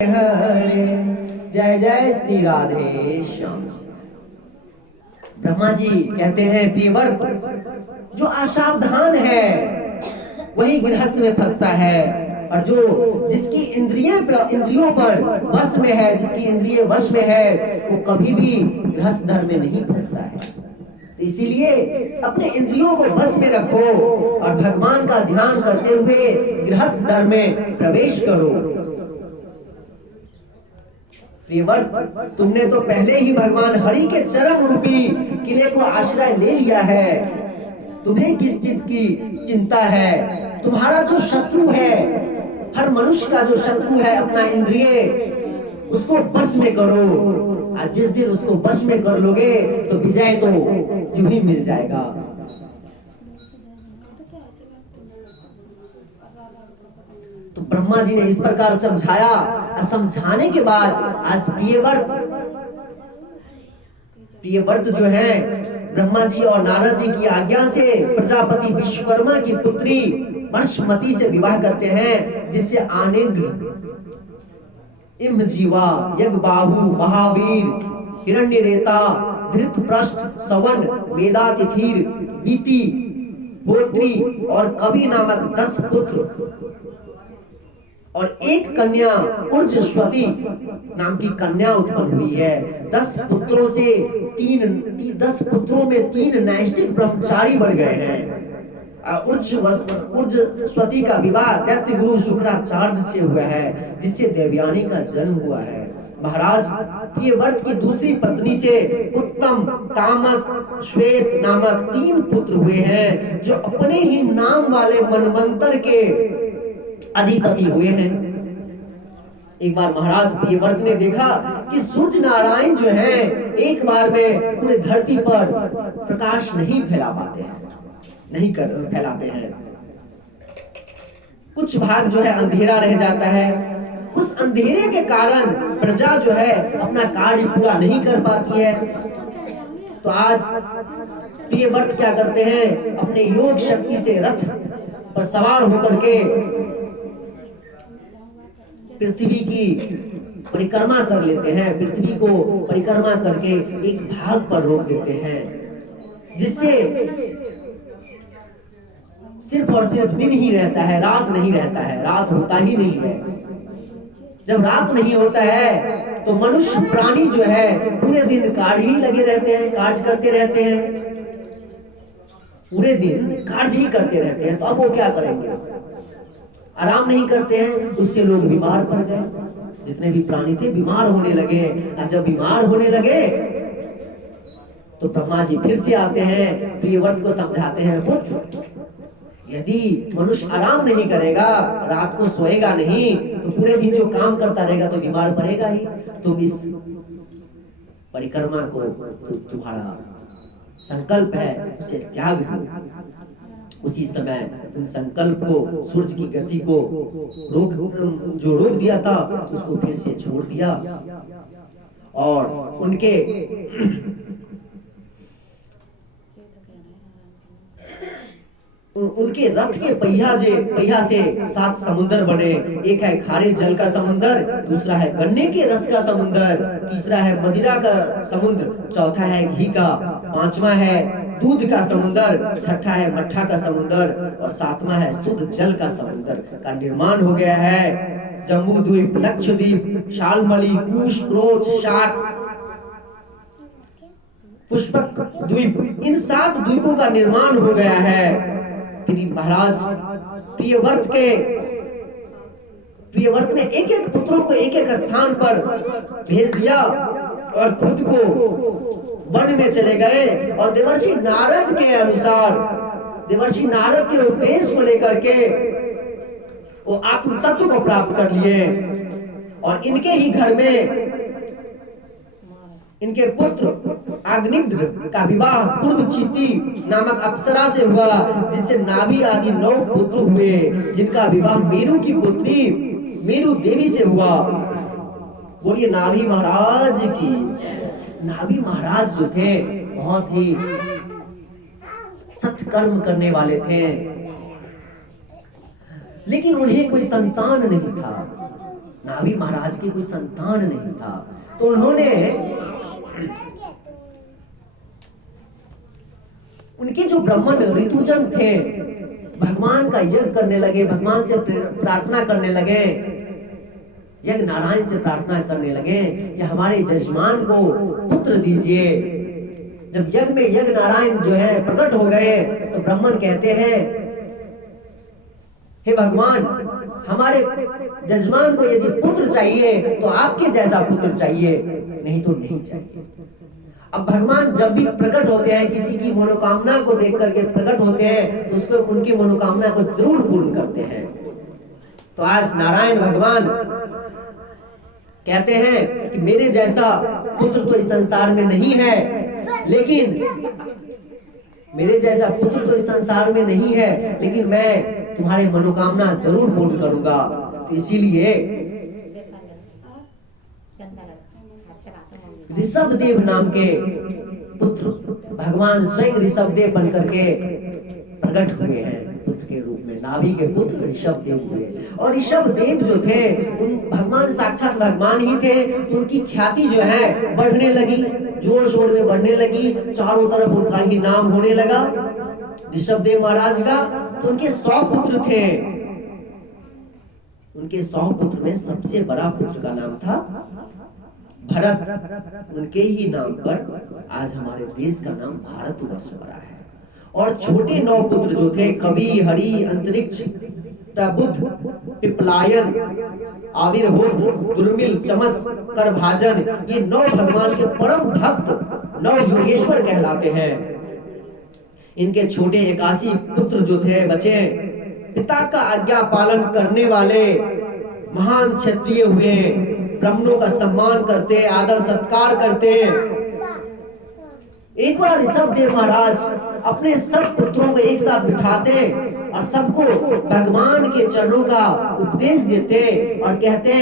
हरे जय जय श्री राधे श्याम। ब्रह्मा जी कहते हैं प्रियव्रत, जो असावधान है वही गृहस्थ में फंसता है, और जो जिसकी इंद्रियों पर वश में है, जिसकी इंद्रिय वश में है, वो कभी भी गृहस्थ धर्म में नहीं फंसता है। तो इसीलिए अपने इंद्रियों को बस में रखो और भगवान का ध्यान करते हुए गृहस्थ धर्म में प्रवेश करो। प्रियव्रत, तुमने तो पहले ही भगवान हरि के चरण रूपी किले को आश्रय ले लिया है, तुम्हें किस चीज की चिंता है? तुम्हारा जो शत्रु है, हर मनुष्य का जो शत्रु है अपना इंद्रिय, उसको बस में करो। आज जिस दिन उसको बस में कर लोगे तो विजय तो यूं ही मिल जाएगा। तो ब्रह्मा जी ने इस प्रकार समझाया, और समझाने के बाद आज प्रियव्रत जो है ब्रह्मा जी और नारद जी की आज्ञा से प्रजापति विश्वकर्मा की पुत्री वर्षमती से विवाह करते हैं, जिससे आनेग्र, इम्हजीवा, यज्ञबाहु, महावीर, हिरण्यरेता, धृतपृष्ठ, सवन, वेदातिथिर, बीति, होत्री और कवि नामक 10 पुत्र और एक कन्या उर्जस्वती नाम की कन्या उत्पन्न हुई है। 10 पुत्रों में 3 नैष्ठिक ब्रह्मचारी बढ़ गए हैं। उर्जस्वती का विवाह दैत्य गुरु शुक्राचार्य से हुआ है, जिससे देवयानी का जन्म हुआ है। महाराज, प्रियव्रत की दूसरी पत्नी से उत्तम, तामस, श्वेत नामक 3 पुत्र हुए हैं, जो अपने ही नाम वाले मनवंतर के अधिपति हुए हैं। एक बार महाराज प्रियव्रत ने देखा कि सूर्य नारायण जो है एक बार में पूरे धरती पर प्रकाश नहीं फैला पाते हैं, फैलाते हैं। कुछ भाग जो है अंधेरा रह जाता है। उस अंधेरे के कारण प्रजा जो है अपना कार्य पूरा नहीं कर पाती है। तो आज प्रियव्रत क्या करते हैं, अपने योग शक्ति से रथ पर सवार होकर के पृथ्वी की परिक्रमा कर लेते हैं। पृथ्वी को परिक्रमा करके एक भाग पर रोक देते हैं, जिससे सिर्फ और सिर्फ दिन ही रहता है, रात नहीं रहता है, रात होता ही नहीं है। जब रात नहीं होता है तो मनुष्य प्राणी जो है पूरे दिन कार्य ही लगे रहते हैं, कार्य करते रहते हैं, पूरे दिन कार्य ही करते रहते हैं। तो अब वो क्या करेंगे? आराम नहीं करते हैं। उससे लोग बीमार पड़ गए, जितने भी प्राणी थे बीमार होने लगे। और जब बीमार होने लगे तो ब्रह्मा जी फिर से आते हैं, प्रियव्रत को समझाते हैं, पुत्र, यदि मनुष्य आराम नहीं करेगा, रात को सोएगा नहीं, तो पूरे दिन जो काम करता रहेगा तो बीमार पड़ेगा ही। तुम इस परिक्रमा को, तुम्हारा संकल्प है, उसे त्याग दो। उसी समय उन संकल्प को, सूर्य की गति को रोक दिया था, उसको फिर से छोड़ दिया। और उनके रथ के पहिया से 7 समुद्र बने। एक है खारे जल का समुद्र, दूसरा है गन्ने के रस का समुद्र, तीसरा है मदिरा का समुद्र, चौथा है घी का, पांचवा है दूध का समुद्र, छठा है मट्ठा का समुद्र और सातवां है शुद्ध जल का समुद्र का निर्माण हो गया है, जम्बूद्वीप, लक्षद्वीप, शालमली, कुश, क्रोच, शाक, पुष्पक द्वीप, इन 7 द्वीपों का निर्माण हो गया है। फिर महाराज प्रियव्रत ने एक एक पुत्रों को एक एक स्थान पर भेज दिया और खुद को वन में चले गए और देवर्षि नारद के अनुसार, देवर्षि नारद के उपदेश को लेकर के वो आत्म तत्व को प्राप्त कर लिए और इनके ही घर में इनके पुत्र अग्निद्र का विवाह पूर्वचिति नामक अप्सरा से हुआ, जिससे नाभि आदि 9 पुत्र हुए, जिनका विवाह मेरु की पुत्री मेरु देवी से हुआ। बोलिए नाभि महाराज की। नाभि महाराज जो थे बहुत ही सत्कर्म करने वाले थे, लेकिन उन्हें कोई संतान नहीं था। नाभि महाराज की कोई संतान नहीं था, तो उन्होंने उनके जो ब्राह्मण ऋतुजन थे भगवान का यज्ञ करने लगे, भगवान से प्रार्थना करने लगे, यज्ञ नारायण से प्रार्थना करने लगे कि हमारे जजमान को पुत्र दीजिए। जब यज्ञ में यज्ञ नारायण जो है प्रकट हो गए तो ब्राह्मण कहते हैं, हे भगवान, हमारे जजमान को यदि पुत्र चाहिए तो आपके जैसा पुत्र चाहिए, नहीं तो नहीं चाहिए। अब भगवान जब भी प्रकट होते हैं, किसी की मनोकामना को देख करके प्रकट होते हैं, तो उसको उनकी मनोकामना को जरूर पूर्ण करते हैं। तो आज नारायण भगवान कहते हैं कि मेरे जैसा पुत्र तो इस संसार में नहीं है, लेकिन मेरे जैसा पुत्र तो इस संसार में नहीं है, लेकिन मैं तुम्हारी मनोकामना जरूर पूर्ण करूंगा। तो इसीलिए ऋषभदेव नाम के पुत्र भगवान स्वयं ऋषभदेव बनकर के प्रकट हुए हैं पुत्र के रूप में। नाभि के पुत्र ऋषभदेव हुए और ऋषभदेव जो थे उन भगवान साक्षात भगवान ही थे। उनकी ख्याति जो है बढ़ने लगी, जोर शोर में बढ़ने लगी, चारों तरफ उनका ही नाम होने लगा ऋषभदेव महाराज का। तो उनके 100 पुत्र थे। उनके 100 पुत्र में सबसे बड़ा पुत्र का नाम था भरत। उनके ही नाम पर आज हमारे देश का नाम भारतवर्ष पड़ा है। और छोटे 9 पुत्र जो थे कवि, हरि, अंतरिक्ष, बुद्ध, पिपलायन, आविर्होत्र, दुर्मिल, चमस, करभाजन, ये 9 भगवान के परम भक्त 9 योगेश्वर कहलाते हैं। इनके छोटे 81 पुत्र जो थे बचे, पिता का आज्ञा पालन करने वाले महान क्षत्रिय हुए, ब्राह्मणों का सम्मान करते, आदर सत्कार करते। एक बार ऋषभदेव महाराज अपने सब पुत्रों को एक साथ बिठाते और सबको भगवान के चरणों का उपदेश देते और कहते,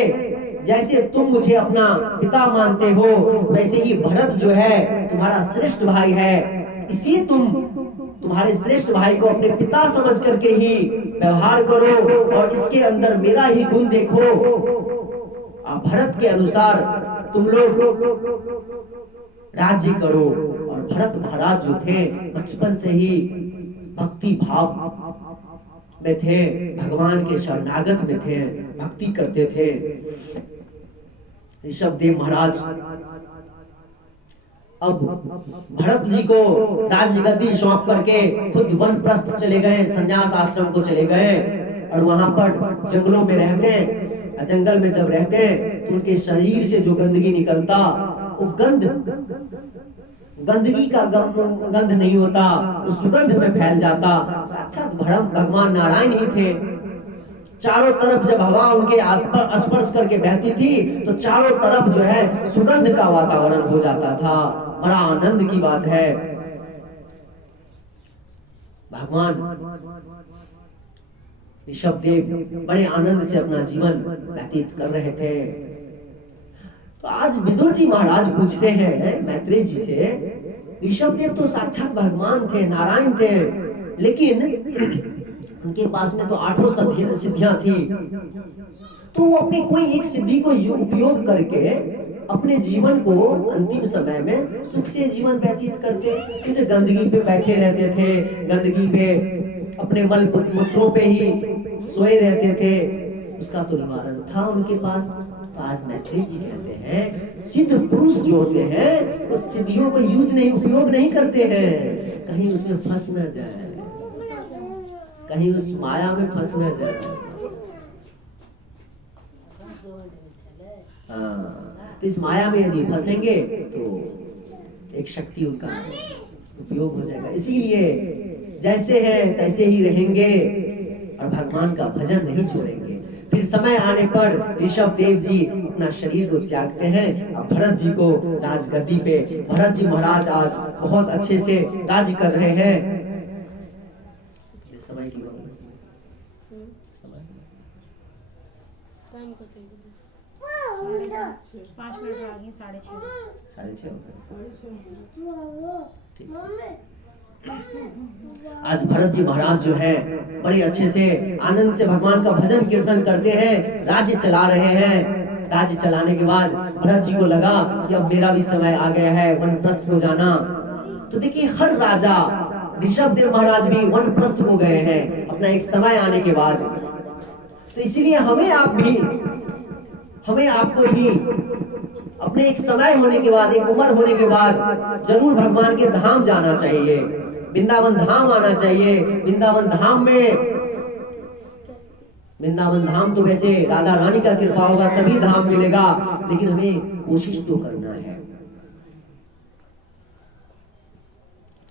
जैसे तुम मुझे अपना पिता मानते हो, वैसे ही भरत जो है तुम्हारा श्रेष्ठ भाई है। इसी तुम्हारे श्रेष्ठ भाई को अपने पिता समझ करके ही व्यवहार करो और इसके अंदर मेरा ही गुण देखो। भरत के अनुसार तुम लोग राज्य करो। और भरत महाराज जो थे बचपन से ही भक्ति भाव में थे, भगवान के शरणागत में थे, भक्ति करते थे। ऋषभदेव महाराज अब भरत जी को राजगद्दी सौंप करके खुद वनप्रस्थ चले गए, संन्यास आश्रम को चले गए और वहां पर जंगलों में रहते हैं। जंगल में जब रहते हैं तो उनके शरीर से जो गंदगी निकलता, वो गंदगी का गंध नहीं होता, वो सुगंध में फैल जाता। साक्षात भगवान नारायण ही थे। चारों तरफ जब हवा उनके आसपास स्पर्श करके बहती थी तो चारों तरफ जो है सुगंध का वातावरण हो जाता था। बड़ा आनंद की बात है। भगवान ऋषभदेव बड़े आनंद से अपना जीवन व्यतीत कर रहे थे। तो आज विदुर जी महाराज पूछते हैं मैत्रेय जी से, ऋषभदेव तो साक्षात भगवान थे, नारायण थे, लेकिन उनके पास में तो 8 सिद्धियां थी, तो वो अपनी कोई एक सिद्धि को उपयोग करके अपने जीवन को अंतिम समय में सुख से जीवन व्यतीत करके, जैसे गंदगी पे बैठे रहते थे, गंदगी पे अपने मल मूत्रों पे ही सोए रहते थे, उसका तो निवारण था उनके पास। तो आज मैत्री जी कहते हैं सिद्ध पुरुष जो होते हैं उस सिद्धियों को उपयोग नहीं करते हैं, कहीं उसमें फंस न जाए, कहीं उस माया में फंस न जाए। तो इस माया में यदि फंसेंगे तो एक शक्ति उनका उपयोग हो जाएगा। इसीलिए जैसे हैं तैसे ही रहेंगे और भगवान का भजन नहीं छोड़ेंगे। फिर समय आने पर ऋषभ देव जी अपना शरीर को त्यागते हैं। अब भरत जी को राजगद्दी पे, भरत जी महाराज आज बहुत अच्छे से राज कर रहे हैं। समय की समय 5 मिनट आगे 6:30 आज भरत जी महाराज जो है बड़े अच्छे से आनंद से भगवान का भजन कीर्तन करते हैं, राज्य चला रहे हैं। राज्य चलाने के बाद भरत जी को लगा कि अब मेरा भी समय आ गया है वनप्रस्थ हो जाना। तो देखिए हर राजा, ऋषभ देव महाराज भी वनप्रस्थ हो गए हैं अपना एक समय आने के बाद। तो इसीलिए हमें आपको भी अपने एक समय होने के बाद, एक उम्र होने के बाद जरूर भगवान के धाम जाना चाहिए, वृंदावन धाम आना चाहिए। वृंदावन धाम तो वैसे राधा रानी का कृपा होगा तभी धाम मिलेगा, लेकिन हमें कोशिश तो करना है।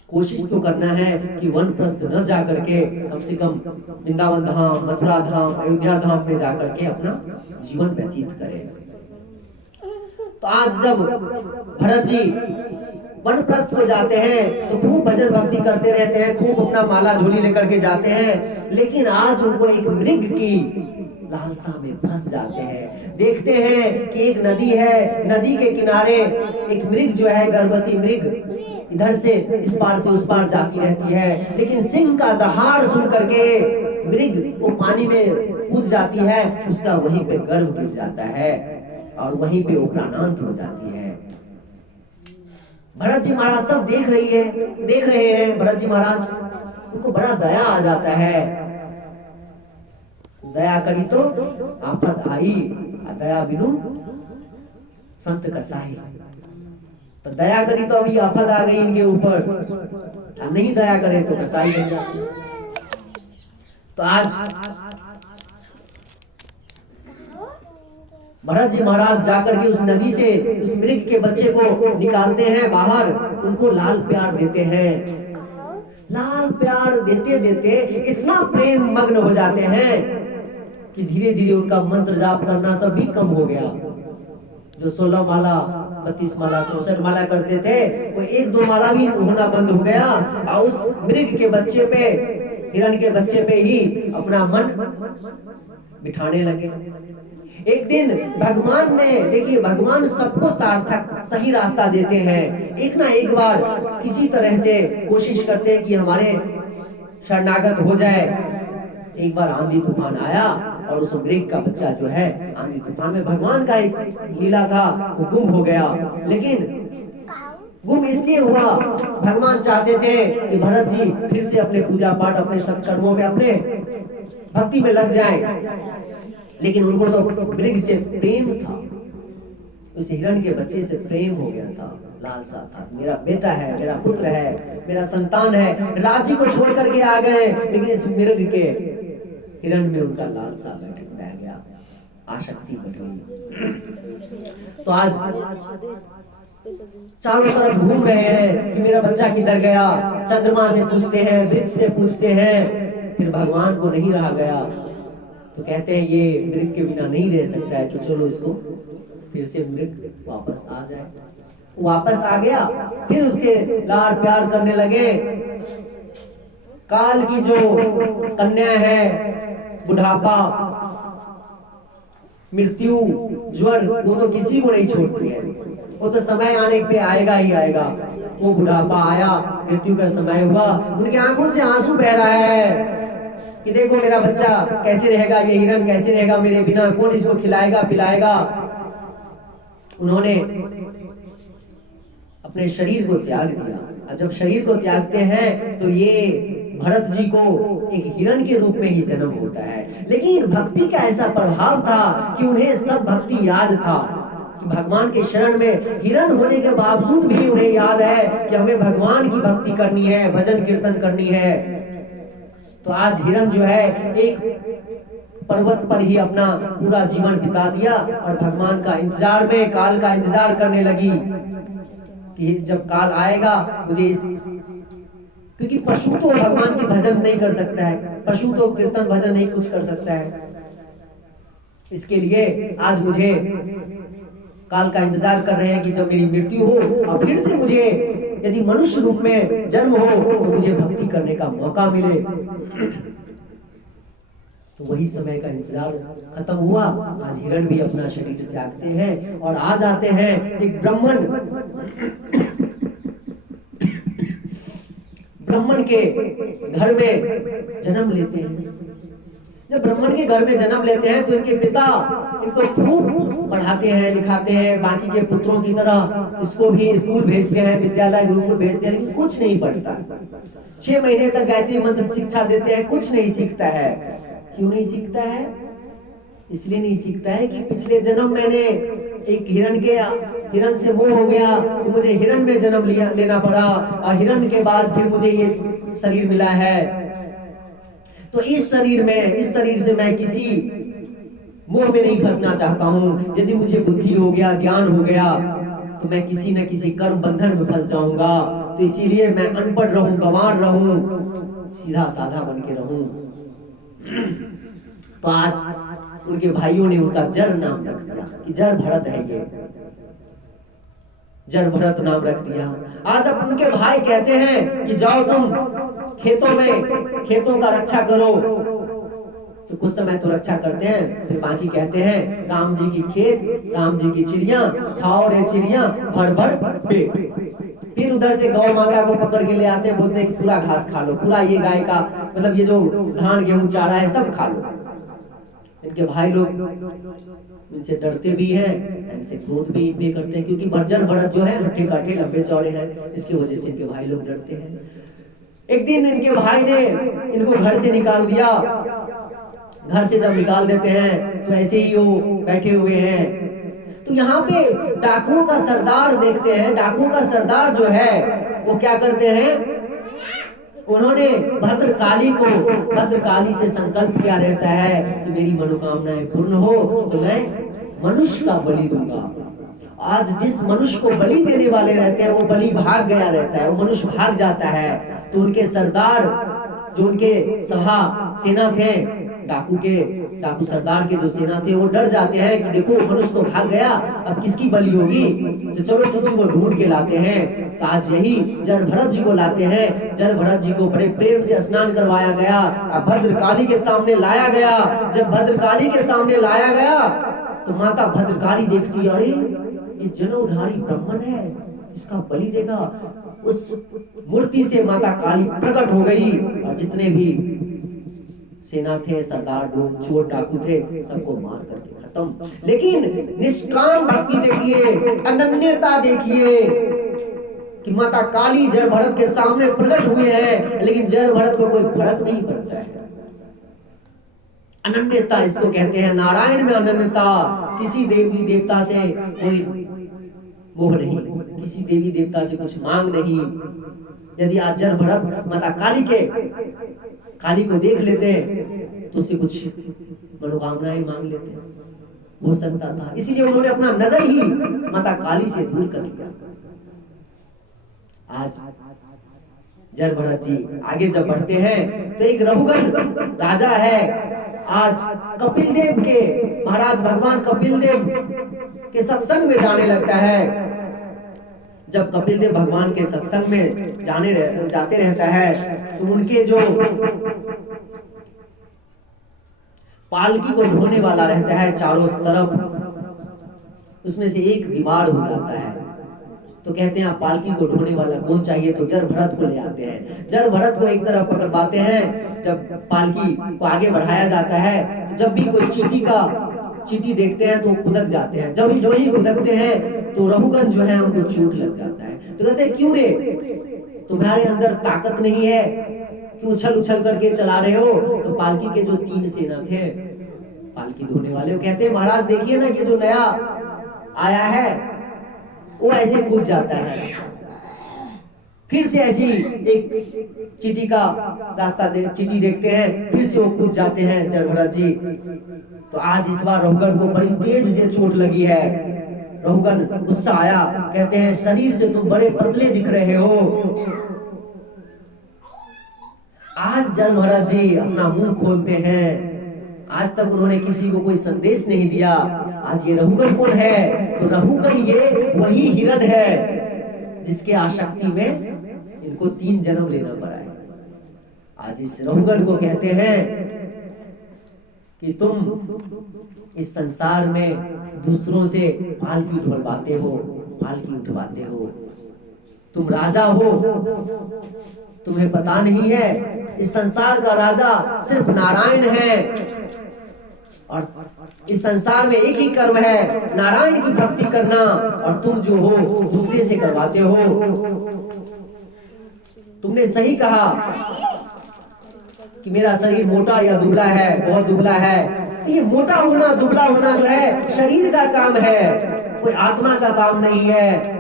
कोशिश तो करना है कि वनप्रस्थ न जा करके कम से कम वृंदावन धाम, मथुरा धाम, अयोध्या धाम में जाकर के अपना जीवन व्यतीत करें। तो आज जब भरत जी वनप्रस्थ हो जाते हैं तो खूब भजन भक्ति करते रहते हैं, खूब अपना माला झोली लेकर के जाते हैं, लेकिन आज उनको एक मृग की लालसा में फंस जाते हैं। देखते हैं कि एक नदी है, नदी के किनारे एक मृग जो है, गर्भवती मृग इधर से इस पार से उस पार जाती रहती है, लेकिन सिंह का दहाड़ सुन करके मृग वो पानी में कूद जाती है, उसका वहीं पे गर्भ गिर जाता है और वहीं पे वो प्राणांत हो जाती है। भरत जी महाराज सब देख रहे हैं। भरत जी महाराज उनको बड़ा दया आ जाता है। दया करी तो आफत आई, दया बिनु संत कसाई। तो दया करी तो अभी आफत आ गई इनके ऊपर, नहीं दया करे तो कसाई बन जाती। तो आज भरत जी महाराज जाकर के उस नदी से उस मृग के बच्चे को निकालते हैं बाहर, उनको लाल प्यार देते हैं। लाल प्यार देते देते इतना प्रेम मग्न हो जाते हैं कि धीरे धीरे उनका मंत्र जाप करना सब भी कम हो गया। जो 16 माला, 32 माला, 64 माला करते थे वो 1-2 माला भी होना बंद हो गया और उस मृग के बच्चे पे, हिरण के बच्चे पे ही अपना मन बिठाने लगे। एक दिन भगवान ने, देखिए भगवान सबको सार्थक सही रास्ता देते हैं। एक ना एक बार किसी तरह से कोशिश करते हैं कि हमारे शरणागत हो जाए। एक बार आंधी तूफान आया और उस मृग का बच्चा जो है आंधी तूफान में, भगवान का एक लीला था, वो गुम हो गया। लेकिन गुम इसलिए हुआ, भगवान चाहते थे कि भरत जी फिर से अपने पूजा पाठ, अपने सत्कर्मों में, अपने भक्ति में लग जाएं। लेकिन उनको तो मृग से प्रेम था, उस हिरण के बच्चे से प्रेम हो गया था, लालसा था। मेरा बेटा है, मेरा पुत्र है, मेरा संतान है। राज्य को छोड़ करके आ गए, लेकिन इस मृग के, हिरण में उनका लालसा बैठ गया, आसक्ति बढ़ गई। तो आज चारों तरफ घूम रहे हैं कि मेरा बच्चा किधर गया। चंद्रमा से पूछते हैं, वृक्ष से पूछते हैं, फिर भगवान को नहीं रहा गया। तो कहते हैं ये मृग के बिना नहीं रह सकता है, तो चलो इसको फिर से मृग वापस आ जाए। वापस आ गया, फिर उसके लाड़ प्यार करने लगे। काल की जो कन्या है, बुढ़ापा, मृत्यु, ज्वर, वो तो किसी को नहीं छोड़ती है, वो तो समय आने पे आएगा ही आएगा। वो बुढ़ापा आया, मृत्यु का समय हुआ, उनकी आंखों से आंसू बह रहा है कि देखो मेरा बच्चा कैसे रहेगा, ये हिरण कैसे रहेगा मेरे बिना, कौन इसको खिलाएगा पिलाएगा। उन्होंने अपने शरीर को त्याग दिया। और जब शरीर को त्यागते हैं तो ये भरत जी को एक हिरण के रूप में ही जन्म होता है। लेकिन भक्ति का ऐसा प्रभाव था कि उन्हें सब भक्ति याद था कि भगवान के शरण में हिरण होने के बावजूद भी उन्हें याद है कि हमें भगवान की भक्ति करनी है, भजन कीर्तन करनी है। तो आज हिरण जो है एक पर्वत पर ही अपना पूरा जीवन बिता दिया और भगवान का इंतजार में, काल का इंतजार करने लगी कि जब काल आएगा मुझे क्योंकि पशु तो भगवान के भजन नहीं कर सकता है, पशु तो कीर्तन भजन नहीं कुछ कर सकता है। इसके लिए आज मुझे काल का इंतजार कर रहे हैं कि जब मेरी मृत्यु हो और फिर से मुझे यदि मनुष्य रूप में जन्म हो तो मुझे भक्ति करने का मौका मिले। तो वही समय का इंतजार खत्म हुआ। आज हिरण भी अपना शरीर त्यागते हैं और आ जाते हैं एक ब्राह्मण के घर में जन्म लेते हैं। जब ब्राह्मण के घर में जन्म लेते हैं तो इनके पिता इनको खूब पढ़ाते हैं, लिखाते हैं, बाकी के पुत्रों की तरह इसको भी स्कूल भेजते हैं, विद्यालय गुरुकुल भेजते हैं, लेकिन कुछ नहीं पढ़ता। 6 महीने तक गायत्री मंत्र शिक्षा देते हैं, कुछ नहीं सीखता है। क्यों नहीं सीखता है? इसलिए नहीं सीखता है कि पिछले जन्म मैंने एक हिरण से मोह हो गया तो मुझे हिरण में जन्म लेना पड़ा और हिरण के बाद फिर मुझे ये शरीर मिला है। तो इस शरीर से मैं किसी मोह में नहीं फंसना चाहता हूँ। यदि मुझे बुद्धि हो गया, ज्ञान हो गया तो मैं किसी न किसी कर्म बंधन में फंस जाऊंगा। तो इसीलिए मैं अनपढ़ रहूं, गंवार रहूं, सीधा साधा बन के रहूं। तो आज उनके भाइयों ने उनका जर नाम रख दिया कि जर भरत है, ये जर भरत नाम रख दिया। आज अब उनके भाई कहते हैं कि जाओ तुम खेतों का रक्षा करो। तो कुछ समय तो रक्षा करते हैं, फिर बाकी कहते हैं राम जी की खेत, राम जी की चिड़िया, खाओ रे चिड़िया भर भर पेट। फिर उधर से गौ माता को पकड़ के ले आते हैं, बोलते हैं पूरा घास खा लो, पूरा ये गाय का मतलब ये जो धान गेहूं चारा है सब खा लो। इनके भाई लोग इनसे डरते भी हैं, इनसे क्रोध भी पे करते हैं, क्योंकि बर्जर भरत जो है हट्टे काटे लंबे चौड़े हैं, इसकी वजह से इनके भाई लोग डरते हैं। एक दिन इनके भाई ने इनको घर से निकाल दिया। घर से जब निकाल देते हैं तो ऐसे ही वो बैठे हुए हैं। तो यहाँ पे डाकुओं का सरदार देखते हैं। डाकुओं का सरदार जो है वो क्या करते हैं, उन्होंने भद्रकाली से संकल्प किया रहता है कि मेरी मनोकामनाएं पूर्ण हो तो मैं मनुष्य का बलि दूंगा। आज जिस मनुष्य को बलि देने वाले रहते हैं वो बलि भाग गया रहता है, वो मनुष्य भाग जाता है। तो उनके सरदार जो उनके सभा सेना थे, डाकू सरदार के जो सेना थे वो डर जाते हैं कि देखो मनुष्य तो भाग गया, अब किसकी बलि होगी, तो चलो किसी को ढूंढ के लाते हैं। तो आज यही जर भरत जी को लाते हैं। जर भरत जी को बड़े प्रेम से स्नान करवाया गया, अब भद्रकाली के सामने लाया गया। जब भद्रकाली के सामने लाया गया तो माता भद्रकाली देखती, अरे ये जनेऊधारी ब्राह्मण है, इसका बलि देगा। उस मूर्ति से माता काली प्रकट हो गई और जितने भी सेना थे, सरदार चोर डाकू थे, सबको मार करके खत्म। लेकिन निष्काम भक्ति देखिए, अनन्यता देखिए कि माता काली जर भरत के सामने प्रकट हुए हैं, लेकिन जर भरत को कोई फर्क नहीं पड़ता है। अनन्यता इसको कहते हैं, नारायण में अनन्यता। किसी देवी देवता से कोई मोह नहीं, किसी देवी देवता से कुछ मांग नहीं। यदि आज जर भरत माता काली को देख लेते हैं तो उससे कुछ मनोकामनाएं मांग लेते हैं, हो सकता था। इसीलिए उन्होंने अपना नजर ही माता काली से दूर कर लिया। आज जर भरत जी आगे जब बढ़ते हैं तो एक रघुगण राजा है, आज कपिल देव के महाराज भगवान कपिल देव के सत्संग में जाने लगता है। जब कपिल देव भगवान के सत्संग में जाते रहता है तो उनके जो पालकी को ढोने वाला रहता है चारों तरफ, उसमें से एक बीमार हो जाता है। तो कहते हैं आप पालकी को ढोने वाला कौन चाहिए, तो जर भरत को ले आते हैं। जर भरत को एक तरफ पकड़वाते हैं। जब पालकी को आगे बढ़ाया जाता है, जब भी कोई चींटी देखते हैं तो वो खुदक जाते हैं। जब जो ही खुदकते हैं तो रघुगण जो है उनको चोट लग जाता है। तो कहते हैं क्यों रे, तुम्हारे अंदर ताकत नहीं है, कि उछल उछल करके चला रहे हो। तो पालकी के जो 3 सेना थे, पालकी धोने वाले, वो कहते हैं महाराज देखिए ना कि जो नया आया है वो ऐसे कूद जाता है। फिर से ऐसी एक चींटी का रास्ता चींटी देखते हैं, फिर से वो कूद जाते हैं जड़ भरत जी। तो आज इस बार रहुगन को बड़ी तेज से चोट लगी है। रहुगन गुस्सा आया, कहते हैं शरीर से तुम बड़े पतले दिख रहे हो। आज जड़ भरत जी अपना मुंह खोलते हैं। आज तक उन्होंने किसी को कोई संदेश नहीं दिया। आज ये रहुगन कौन है? तो रहुगन ये वही हिरण है जिसके आसक्ति में इनको 3 जन्म लेना पड़ा है। आज इस रहुगन को कहते हैं कि तुम इस संसार में दूसरों से पालकी ढोलवाते हो, पालकी उठवाते हो। तुम राजा हो, तुम्हें पता नहीं है इस संसार का राजा सिर्फ नारायण है। और इस संसार में एक ही कर्म है, नारायण की भक्ति करना। और तुम जो हो दूसरे से करवाते हो। तुमने सही कहा कि मेरा शरीर मोटा या दुबला है, बहुत दुबला है। तो ये मोटा होना दुबला होना जो है शरीर का काम है, कोई आत्मा का काम नहीं है।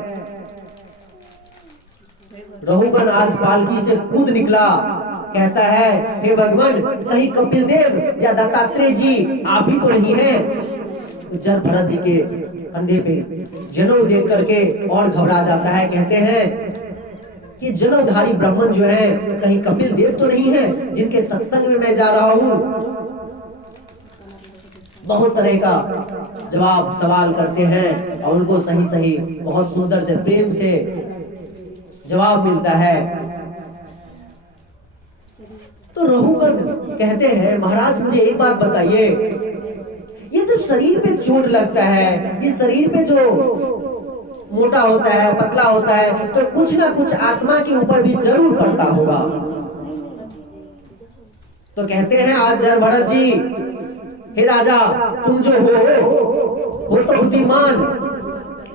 रहुगन आज पालकी से कूद निकला, कहता है हे भगवान, कहीं कपिल देव या दत्तात्रेय जी आप ही तो नहीं है। जड़ भरत जी के कंधे पे जनेऊ देख करके और घबरा जाता है। कहते हैं कि जनेऊधारी ब्राह्मण जो है कहीं कपिल देव तो नहीं है जिनके सत्संग में मैं जा रहा हूँ। बहुत तरह का जवाब सवाल करते हैं और उनको सही सही बहुत सुंदर से प्रेम से जवाब मिलता है। तो रहुगन कहते हैं महाराज मुझे एक बात बताइए, ये जो शरीर पे चोट लगता है, ये शरीर पे जो मोटा होता है, पतला होता है, तो कुछ ना कुछ आत्मा के ऊपर भी जरूर पड़ता होगा। तो कहते हैं आज जड़ भरत जी, हे राजा तुम जो हो तो बुद्धिमान,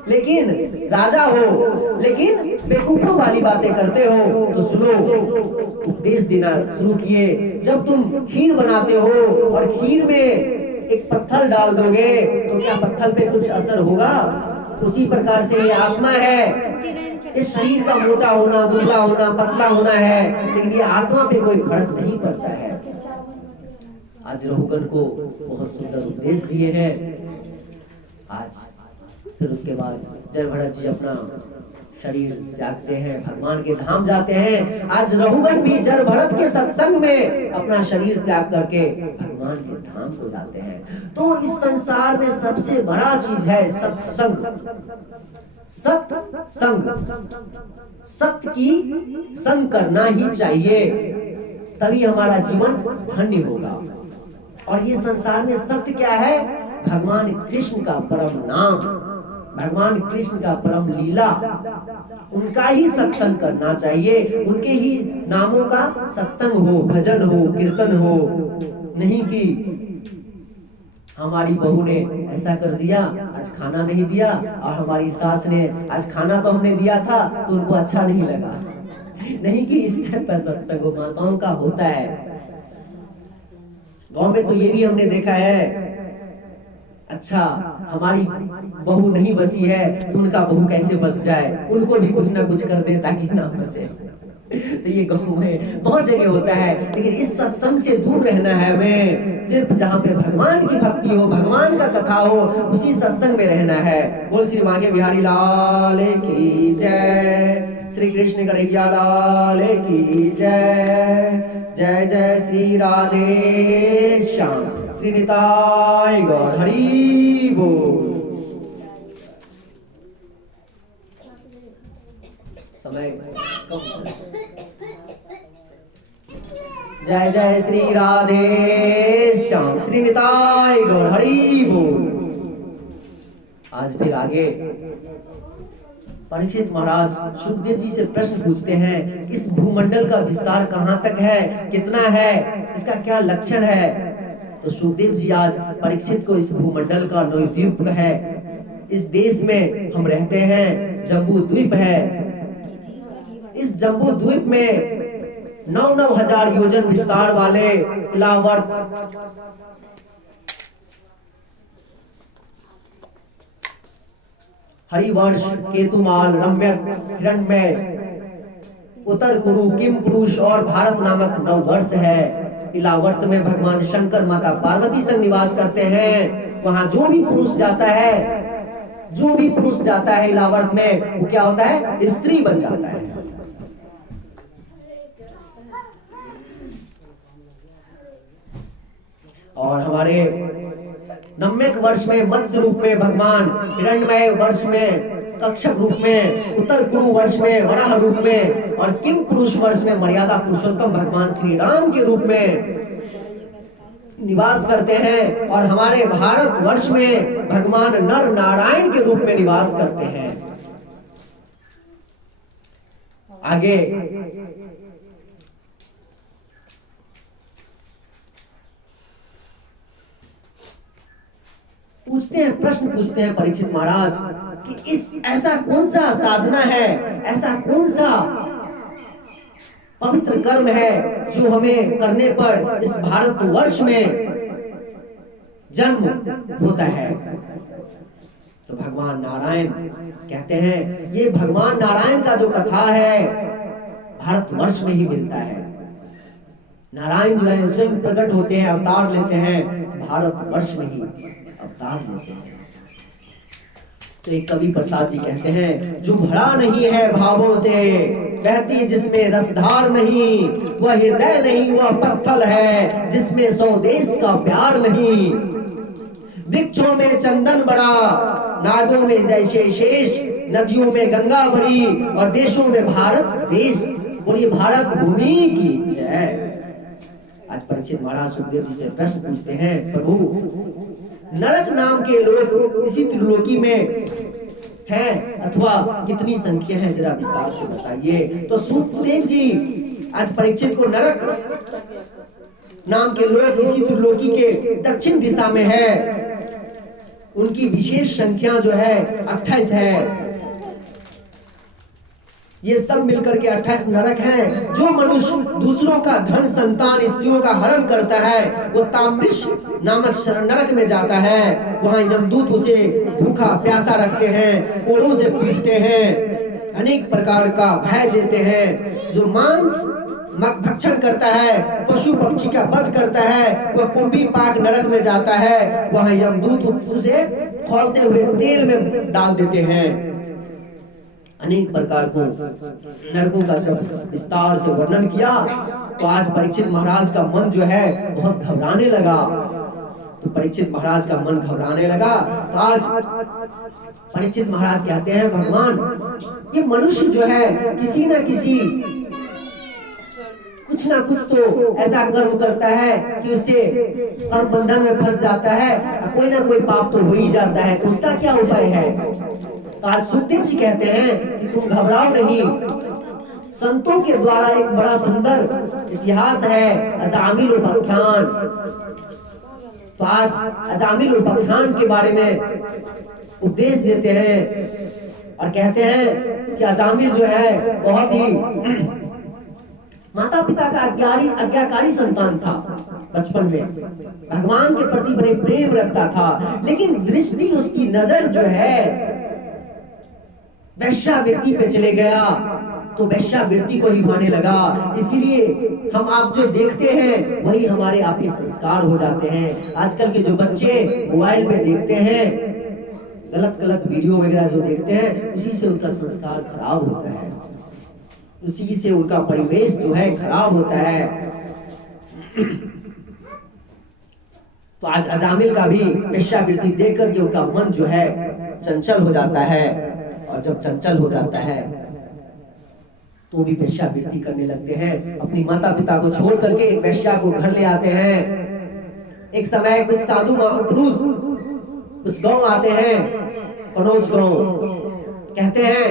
लेकिन राजा हो लेकिन बेवकूफों वाली बातें करते हो। तो सुनो, उपदेश देना शुरू किए। जब तुम खीर बनाते हो और खीर में एक पत्थर डाल दोगे तो क्या पत्थर पे कुछ असर होगा? उसी प्रकार से ये आत्मा है, इस शरीर का मोटा होना, दुबला होना, पतला होना है, लेकिन ये आत्मा पे कोई फर्क नहीं पड़ता है। आज रहुगन को बहुत सुंदर उपदेश दिए हैं। आज फिर उसके बाद जड़ भरत जी अपना शरीर त्यागते हैं, भगवान के धाम जाते हैं। आज रहुगन भी जड़ भरत के सत्संग में अपना शरीर त्याग करके भगवान के धाम को जाते हैं। तो इस संसार में सबसे बड़ा चीज है सत्संग, सत्संग। सत्य की संग करना ही चाहिए, तभी हमारा जीवन धन्य होगा। और ये संसार में सत्य क्या है? भगवान कृष्ण का परम नाम, भगवान कृष्ण का परम लीला, उनका ही सत्संग करना चाहिए। उनके ही नामों का सत्संग हो, भजन हो, कीर्तन हो। नहीं कि हमारी बहू ने ऐसा कर दिया, आज खाना नहीं दिया, और हमारी सास ने आज खाना तो हमने दिया था तो उनको अच्छा नहीं लगा। नहीं कि इस टाइप का सत्संग हो, माताओं का होता है। गांव में तो ये भी हमने देखा है, अच्छा हमारी बहू नहीं बसी है तो उनका बहू कैसे बस जाए, उनको भी कुछ ना कुछ कर दे ताकि ना बसे। तो ये गाँव में बहुत जगह होता है। लेकिन इस सत्संग से दूर रहना है हमें। सिर्फ जहाँ पे भगवान की भक्ति हो, भगवान का कथा हो, उसी सत्संग में रहना है। बोल श्री बांके बिहारी लाल की जय, श्री कृष्ण कन्हैया लाल की जय। जय जय श्री राधे श्याम, श्री निताय गौर हरि बोल। समय कम। जय जय श्री राधे श्याम, श्री निताय गौर हरि बोल। आज फिर आगे परीक्षित महाराज सुखदेव जी से प्रश्न पूछते हैं, इस भूमंडल का विस्तार कहाँ तक है, कितना है, इसका क्या लक्षण है। तो सुखदेव जी आज परीक्षित को इस भूमंडल का द्वीप है, इस देश में हम रहते हैं, जम्बू द्वीप है। इस जम्बू द्वीप में 9 हजार योजन विस्तार वाले इलाहावर्त हरिवर्ष केतुमाल रम्यक हिरण्मय उत्तर कुरु किम पुरुष और भारत नामक 9 वर्ष है। इलाहावर्त में भगवान शंकर माता पार्वती संग निवास करते हैं। वहां जो भी पुरुष जाता है इलाहावर्त में, वो क्या होता है? स्त्री बन जाता है। और हमारे 90 वर्ष में मत्स्य रूप में भगवान, हिरण्मय वर्ष में कक्षक रूप में, उत्तर कुरु वर्ष में वराह रूप में और किम पुरुष वर्ष में मर्यादा पुरुषोत्तम भगवान श्री राम के रूप में निवास करते हैं। और हमारे भारत वर्ष में भगवान नर नारायण के रूप में निवास करते हैं। आगे प्रश्न पूछते हैं परीक्षित महाराज कि ऐसा कौन सा साधना है, ऐसा कौन सा पवित्र कर्म है जो हमें करने पर इस भारत वर्ष में जन्म होता है। तो भगवान नारायण कहते हैं, ये भगवान नारायण का जो कथा है भारत वर्ष में ही मिलता है। नारायण जो है स्वयं प्रकट होते हैं, अवतार लेते हैं भारत वर्ष में ही अवतार लेते हैं। तो एक कवि प्रसाद जी कहते हैं, जो भरा नहीं है भावों से, बहती जिसमें रसधार नहीं, वह हृदय नहीं वह पत्थर है, जिसमें 100 देश का प्यार नहीं। वृक्षों में चंदन बड़ा, नागों में जैसे शेष, नदियों में गंगा बड़ी और देशों में भारत देश। बोलिए भारत भूमि की इच्छा है। आज परीक्षित महाराज सुखदेव जी से प्रश्न पूछते हैं, प्रभु नरक नाम के लोग इसी त्रिलोकी में हैं अथवा कितनी संख्या है, जरा विस्तार से बताइए। तो सुखदेव जी आज परीक्षित को नरक नाम के लोग इसी त्रिलोकी के दक्षिण दिशा में है, उनकी विशेष संख्या जो है 28 है। ये सब मिलकर के 28 नरक हैं। जो मनुष्य दूसरों का धन संतान स्त्रियों का हरण करता है, वो ताम्रिश नामक नरक में जाता है। वहां यमदूत उसे भूखा प्यासा रखते हैं, कोड़ों से पीटते हैं, अनेक प्रकार का भय देते हैं। जो मांस भक्षण करता है, पशु पक्षी का वध करता है, वह कुंभी पाक नरक में जाता है। वहां यमदूत उसे खौलते हुए तेल में डाल देते हैं। अनेक प्रकार को नरकों का जब विस्तार से वर्णन किया तो आज परीक्षित महाराज का मन जो है बहुत घबराने लगा। तो परीक्षित महाराज का मन घबराने लगा। तो आज परीक्षित महाराज कहते हैं, भगवान ये मनुष्य जो है किसी न किसी कुछ ना कुछ तो ऐसा कर्म करता है कि उससे कर्म बंधन में फंस जाता है, कोई ना कोई पाप तो हो ही जाता है। तो उसका क्या उपाय है? तो आज सुखदेव जी कहते हैं कि तुम घबराओ नहीं। संतों के द्वारा एक बड़ा सुंदर इतिहास है, अजामिल उपाख्यान। तो आज अजामिल उपाख्यान के बारे में उपदेश देते हैं और कहते हैं कि अजामिल जो है बहुत ही माता पिता का आज्ञाकारी संतान था। बचपन में भगवान के प्रति बड़े प्रेम रखता था, लेकिन दृष्टि उसकी नजर जो है वैश्यावृत्ति पे चले गया, तो वैश्यावृत्ति को ही भाने लगा। इसीलिए हम आप जो देखते हैं वही हमारे आपके संस्कार हो जाते हैं। आजकल के जो बच्चे मोबाइल पे देखते हैं, गलत वीडियो वगैरह जो देखते हैं, उसी से उनका संस्कार खराब होता है, उसी से उनका परिवेश जो है खराब होता है। तो आज अजामिल का भी वैश्यावृत्ति देख करके उनका मन जो है चंचल हो जाता है, और जब चंचल हो जाता है तो भी वैश्यावृत्ति करने लगते हैं। अपनी माता पिता को छोड़ करके एक वैश्या को घर ले आते हैं। एक समय कुछ साधु पुरुष उस गांव आते हैं, कनौज गांव। कहते हैं,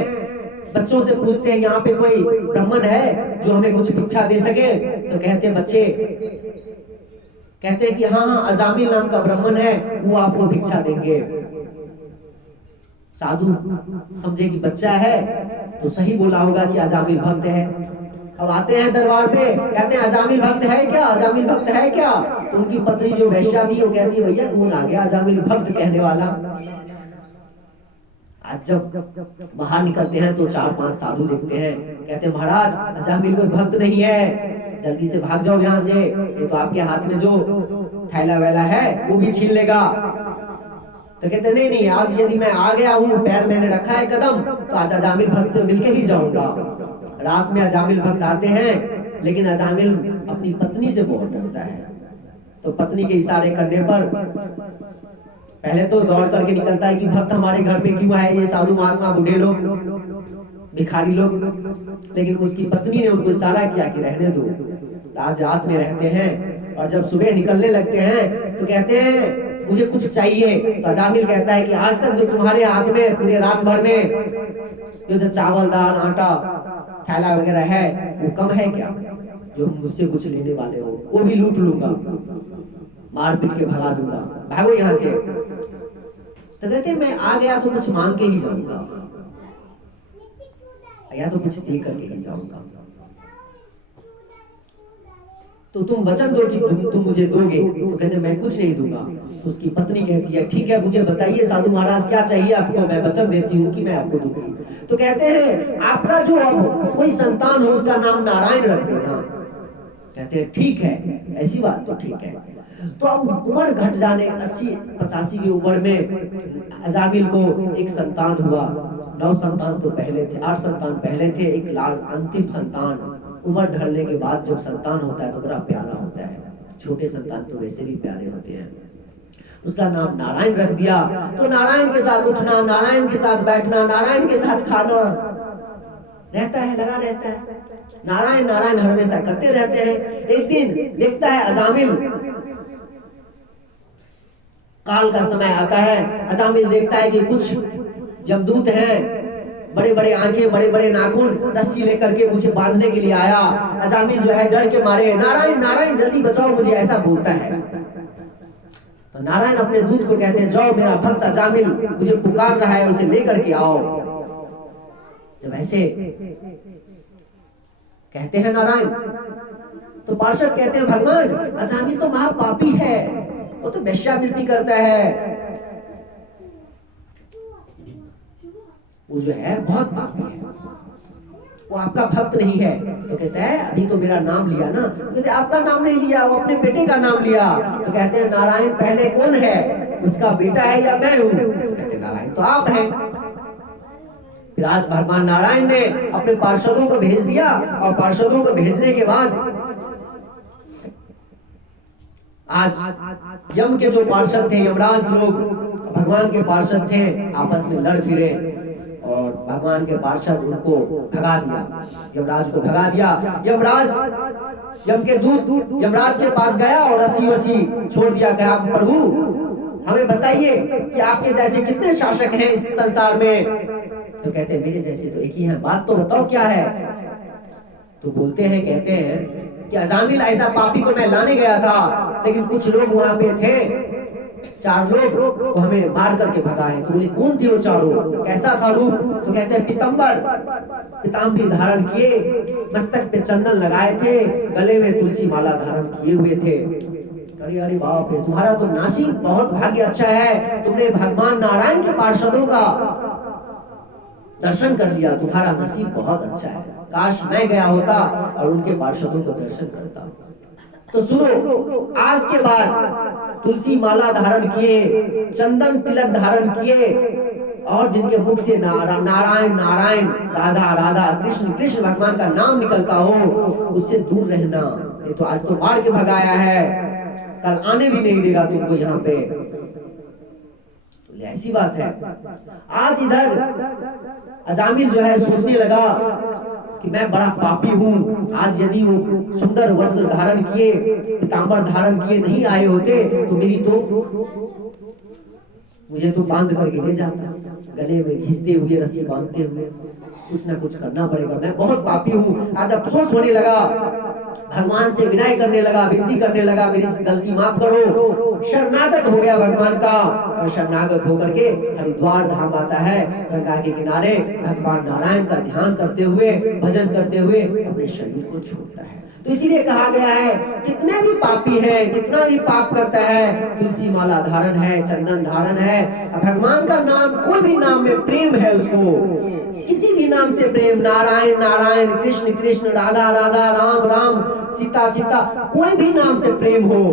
बच्चों से पूछते हैं, यहाँ पे कोई ब्राह्मण है जो हमें कुछ भिक्षा दे सके? तो कहते हैं बच्चे कहते हैं कि हाँ अजामिल नाम का ब्राह्मण है, वो आपको भिक्षा देंगे। साधु समझे कि बच्चा है तो सही बोला होगा कि अजामिल भक्त है। अब आते हैं दरबार पे, कहते हैं अजामिल भक्त है क्या, अजामिल भक्त है क्या। तो उनकी पत्नी जो वैश्या थी वो कहती है भैया कौन आ गया अजामिल भक्त कहने वाला। आज जब बाहर निकलते हैं तो 4-5 साधु देखते हैं, कहते हैं महाराज अजामिल कोई भक्त नहीं है, जल्दी से भाग जाओ यहाँ से, ये तो आपके हाथ में जो थैला वैला है वो भी छीन लेगा। तो कहते नहीं नहीं, आज यदि मैं आ गया हूँ, पैर मैंने रखा है कदम, तो आज अजामिल भक्त से मिलके ही जाऊंगा। रात में अजामिल भक्त आते हैं, लेकिन अजामिल अपनी पत्नी से बहुत डरता है। तो पत्नी के इशारे करने पर पहले तो दौड़ करके निकलता है कि भक्त हमारे घर पे क्यों आए, ये साधु महात्मा बूढ़े लोग, भिखारी लोग। लेकिन उसकी पत्नी ने उनको इशारा किया कि रहने दो। तो आज रात में रहते हैं और जब सुबह निकलने लगते हैं तो कहते हैं मुझे कुछ चाहिए। तो अजामिल कहता है कि आज तक जो तुम्हारे हाथ में पूरे रात भर में जो चावल दाल आटा थैला वगैरह है वो कम है क्या, जो मुझसे कुछ लेने वाले हो वो भी लूट लूंगा, मार पीट के भगा दूंगा, भागो यहाँ से। तो कहते मैं आ गया तो कुछ मांग के ही जाऊंगा, या तो कुछ दे करके ही जाऊंगा। तो तुम वचन दो कि तुम मुझे दोगे। तो कहते मैं कुछ नहीं दूंगा। तो उसकी पत्नी कहती है ठीक है मुझे बताइए साधु महाराज क्या चाहिए आपको, मैं वचन देती हूँ कि मैं आपको दूंगी। तो कहते हैं आपका जो अब कोई संतान हो उसका नाम नारायण रख देना। कहते हैं ठीक है, ऐसी बात तो ठीक है। तो अब उम्र घट जाने 80-85 की उम्र में अजामिल को एक संतान हुआ। 9 संतान तो पहले थे, 8 संतान पहले थे, एक अंतिम संतान। उम्र ढलने के बाद जब संतान होता है तो बड़ा प्यारा होता है, छोटे संतान तो वैसे भी प्यारे होते हैं। उसका नाम नारायण रख दिया। तो नारायण के साथ उठना, नारायण के साथ बैठना, नारायण के साथ खाना रहता है, लगा रहता है। नारायण नारायण हमेशा करते रहते हैं। एक दिन देखता है अजामिल, काल का समय आता है, अजामिल देखता है कि कुछ यमदूत हैं, बड़े बड़े आंखें, बड़े बड़े नाखून, रस्सी लेकर के मुझे बांधने के लिए आया। अजामिल जो है डर के मारे नारायण नारायण जल्दी बचाओ मुझे, ऐसा बोलता है। तो नारायण अपने दूत को कहते हैं जाओ मेरा भक्त अजामिल मुझे पुकार रहा है, उसे लेकर के आओ। जब ऐसे कहते हैं नारायण तो पार्षद कहते हैं भगवान अजामिल तो महापापी है, वो तो वेश्यावृत्ति करता है, वो जो है बहुत पापी है, वो आपका भक्त नहीं है। तो कहता है अभी तो मेरा नाम लिया ना। कहते आपका नाम नहीं लिया, वो अपने बेटे का नाम लिया। तो कहते हैं नारायण पहले कौन है, उसका बेटा है या मैं हूँ। तो कहते हैं नारायण तो आप हैं। फिर आज भगवान नारायण ने अपने पार्षदों को भेज दिया और पार्षदों को भेजने के बाद आज यम के जो पार्षद थे, यमराज लोग भगवान के पार्षद थे, आपस में लड़ फिरे और भगवान के पार्षद उनको भगा दिया, यमराज को भगा दिया। यमराज यम के दूत यमराज के पास गया और रस्सी वसी छोड़ दिया। कहा प्रभु हमें बताइए कि आपके जैसे कितने शासक हैं इस संसार में। तो कहते हैं मेरे जैसे तो एक ही हैं, बात तो बताओ क्या है। तो बोलते हैं, कहते हैं कि अजामिल ऐसा पापी को मैं लाने गया था, लेकिन कुछ लोग वहां पे थे, 4 लोग वो हमें मार करके भगाए। तो बोले कौन थे वो चारों, कैसा था रूप। तो कहते हैं पीताम्बरी धारण किए, मस्तक पे चंदन लगाए थे, गले में तुलसी माला धारण किए हुए थे। अरे अरे बाप रे, तुम्हारा तो नसीब बहुत भाग्य अच्छा है, तुमने भगवान नारायण के पार्षदों का दर्शन कर लिया, तुम्हारा नसीब बहुत अच्छा है। काश मैं गया होता और उनके पार्षदों को दर्शन करता। तो सुनो, आज के बाद तुलसी माला धारण किए, चंदन तिलक धारण किए और जिनके मुख से नारायण नारायण, राधा राधा, कृष्ण कृष्ण भगवान का नाम निकलता हो, उससे दूर रहना। ये तो आज तो मार के भगाया है, कल आने भी नहीं देगा तुमको यहाँ पे। ऐसी बात है। आज इधर अजामिल जो है सोचने लगा कि मैं बड़ा पापी हूँ, आज यदि वो सुंदर वस्त्र धारण किए, पीताम्बर धारण किए नहीं आए होते तो मुझे तो बांध करके ले जाता, गले में घिसते हुए, रस्सी बांधते हुए, कुछ ना कुछ करना पड़ेगा, मैं बहुत पापी हूँ। आज अफसोस होने लगा, भगवान से विनय करने लगा, विनती करने लगा, मेरी गलती माफ करो। शरणागत हो गया भगवान का, और शरणागत होकर के हरिद्वार धाम आता है। गंगा के किनारे भगवान नारायण का ध्यान करते हुए, भजन करते हुए अपने शरीर को छोड़ता है। तो इसीलिए कहा गया है, कितने भी पापी है, कितना भी पाप करता है, तुलसी माला धारण है, चंदन धारण है, भगवान का नाम, कोई भी नाम में प्रेम है उसको, किसी भी नाम से प्रेम, नारायण नारायण, कृष्ण कृष्ण, राधा राधा, राम राम, सीता सीता, कोई भी नाम से प्रेम हो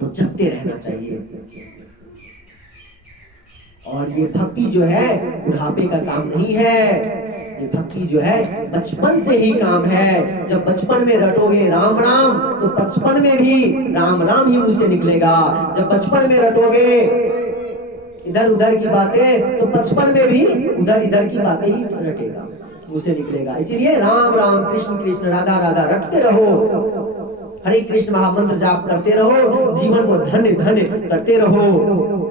तो जपते रहना चाहिए। और ये भक्ति जो है बुढ़ापे का काम नहीं है, ये भक्ति जो है बचपन से ही काम है। जब बचपन में रटोगे राम राम तो बचपन में भी राम राम ही मुंह से निकलेगा। जब बचपन में रटोगे इधर उधर की बातें तो बचपन में भी उधर इधर की बातें ही रटेगा, मुंह से निकलेगा। इसीलिए राम राम, कृष्ण कृष्ण, राधा राधा रटते रहो, हरे कृष्ण महामंत्र जाप करते रहो, जीवन को धन्य धन्य करते रहो।